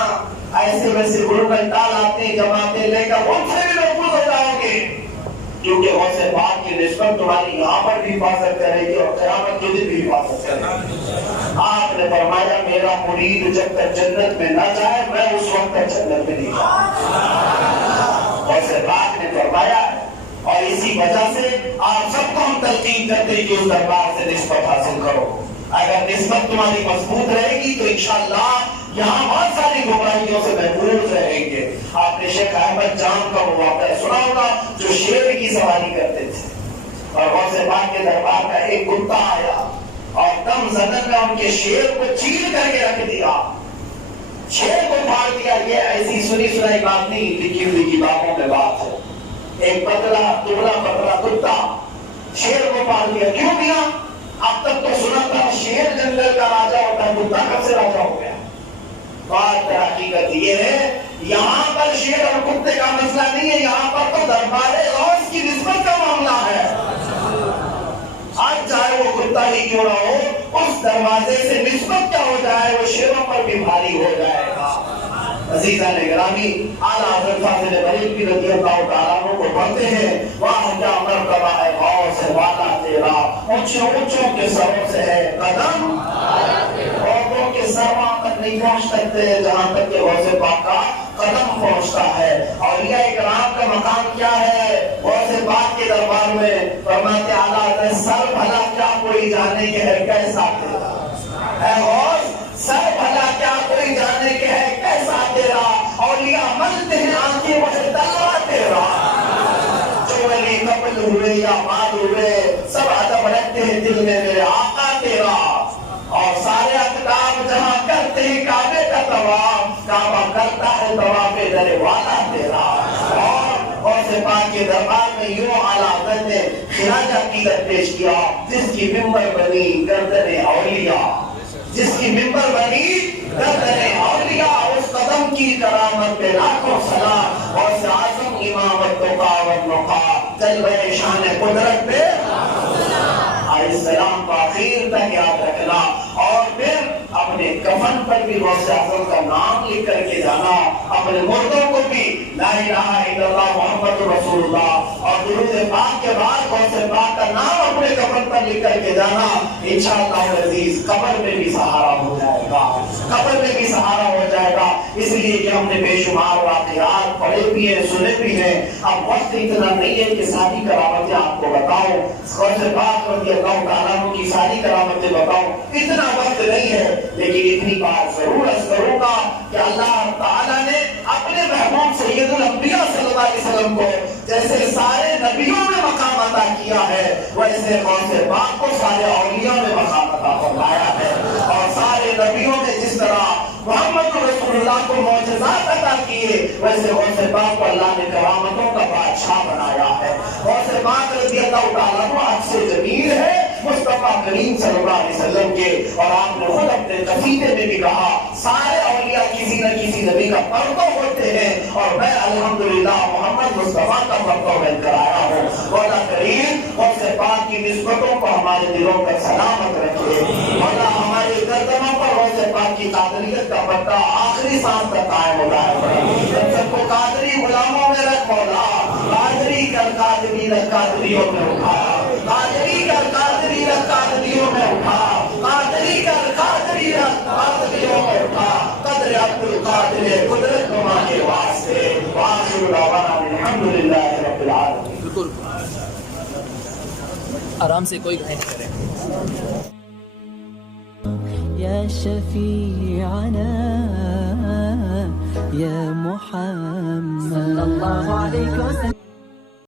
ایسے ویسے گروپ انتال آتے ہیں جماعتیں لے کر ان سے بھی محفوظ ہو جاؤ گے، کیونکہ غوث پاک کی نسبت تمہاری یہاں پر بھی حفاظت کرے گی اور قیامت کے دن بھی حفاظت کرے گی. آپ نے فرمایا میرا مرید جب تک جنت میں نہ جائے میں اس وقت تک جنت میں نہیں جاؤں. غوث پاک نے فرمایا، اور اسی وجہ سے آپ سب کو ہم تلقین کرتے ہیں کہ اس دربار سے نسبت حاصل کرو. اگر نسبت تمہاری مضبوط رہے گی تو انشاءاللہ یہاں بہت ساری گمراہیوں سے محفوظ رہیں گے. آپ نے شیخ احمد جان کا وہ واقعہ سنا ہوگا جو شیر کی سواری کرتے تھے اور غوث پاک کے دربار کا ایک کتا آیا اور دم زدن میں ان کے شیر کو چیر کر کے رکھ دیا، شیر کو پھاڑ دیا. یہ ایسی سنی سنائی بات نہیں، لکھی ہوئی کتابوں میں بات ہے. ایک پتلا دبلا پتلا کتا شیر کو پال دیا. کیوں دیا؟ اب تک تو سنا تھا شیر جنگل کا راجا ہوتا ہے، کتا کب سے راجا ہو گیا؟ بات حقیقت یہ ہے یہاں پر شیر اور کتے کا مسئلہ نہیں ہے، یہاں پر تو دربار غوث کی نسبت کا معاملہ ہے. آج چاہے وہ کتا ہی کیوں نہ ہو، اس دروازے سے نسبت کیا ہو جائے وہ شیروں پر بھی بھاری ہو جائے گا. عزیزان گرامی، اعلیٰ حضرت فاضل بریلوی رضی اللہ تعالیٰ عنہ کو پڑھتے ہیں، وہاں کیا مرتبہ ہے غوث والا تیرا، اونچوں اونچوں کے سروں سے ہے قدم، عورتوں کے سر وہاں تک نہیں پہنچ سکتے جہاں تک کہ غوث پاک کا قدم پہنچتا ہے. اولیاء کرام کا مقام کیا ہے غوث پاک کے دربار میں؟ فرماتے اعلیٰ حضرت سر بھلا کیا کوئی جانے کے ہے کیسا تیرا، اے غوث سر بھلا کیا کوئی جانے کے ہے کیسا تیرا، اولیاء ملتے ہیں آنکھیں مجھے تلوا تیرا. جو ولی قبل ہوئے یا بعد ہوئے سب ادب رکھتے ہیں دل میں میرے آقا تیرا، اور سارے اقدام جہاں کرتے ہیں کعبے کا طواف، کعبہ کرتا ہے طواف در والا تیرا. اور غوث پاک کے دربار میں یوں اعلیٰ حضرت نے خراج عقیدت پیش کیا، جس کی ممبر بنی گردن اولیاء، جس کی ممبر بنی گردن اولیاء، اس قدر اعظم کی کرامت پہ لاکھوں سلام، غوث اعظم امامت تو قاوت نقا، جلوہ شان قدرت پہ علیہ السلام کو آخر تک یاد رکھنا، اور پھر اپنے کفن پر بھی غوث اعظم کا نام لکھ کر کے جانا، اپنے مردوں کو بھی لا الہ الا اللہ محمد رسول اللہ اور درود پاک کے بعد غوث پاک کا نام اپنے کفن پر لکھ کر کے جانا، انشاءاللہ العزیز قبر میں بھی سہارا ہو جائے گا، قبر میں بھی سہارا ہو جائے گا۔ اس لیے کہ ہم نے بے شمار واقعات پڑھے بھی ہیں، سنے بھی ہیں، اب وقت اتنا نہیں ہے کہ ساری کرامتیں آپ کو بتاؤں، غوث پاک رضی اللہ تعالیٰ عنہ کی ساری کرامتیں بتاؤں، اتنا وقت نہیں ہے، لیکن اتنی بات ضرور عرض کروں گا کہ اللہ تعالیٰ نے اپنے محبوب سید الانبیاء صلی اللہ علیہ وسلم کو جیسے سارے نبیوں میں مقام عطا کیا ہے، ویسے غوث پاک کو سارے اولیاء میں مقام عطا فرمایا ہے، اور سارے نبیوں نے جس طرح محمد رسول اللہ کو معجزات عطا کیے، ویسے غوث پاک کو اللہ نے کرامتوں کا بادشاہ بنایا ہے۔ غوث پاک رضی اللہ تعالیٰ عنہ حد سے جمیل ہے مصطفیٰ کریم صلی اللہ علیہ وسلم کے، اور آپ نے خود اپنے قصیدے میں بھی کہا سارے اولیاء کسی نہ کسی نبی کا پردہ ہوتے ہیں، اور میں الحمدللہ محمد مصطفیٰ کا پردہ بن کر آیا ہوں۔ مولا کریم غوث پاک کی نسبتوں کو ہمارے دلوں پر سلامت رکھے، مولا ہمارے گردنوں پر غوث پاک کی قادریت کا پردہ آخری سانس تک قائم ہو جائے، ہم سب کو قادری غلاموں میں رکھ مولا، قادری کر قادری رکھ قادریوں میں اٹھا، قادری کر قادری رکھ قادریوں میں اٹھا، قادری کر قادری رکھ قادریوں میں اٹھا، قدر عبد القادر قدرت نما کے واسطے، وآخر دعوانا الحمدللہ رب العالمین۔ بالکل آرام سے، کوئی گھائی نہیں کرے۔ يا شفيعنا يا محمد صلى الله عليه وسلم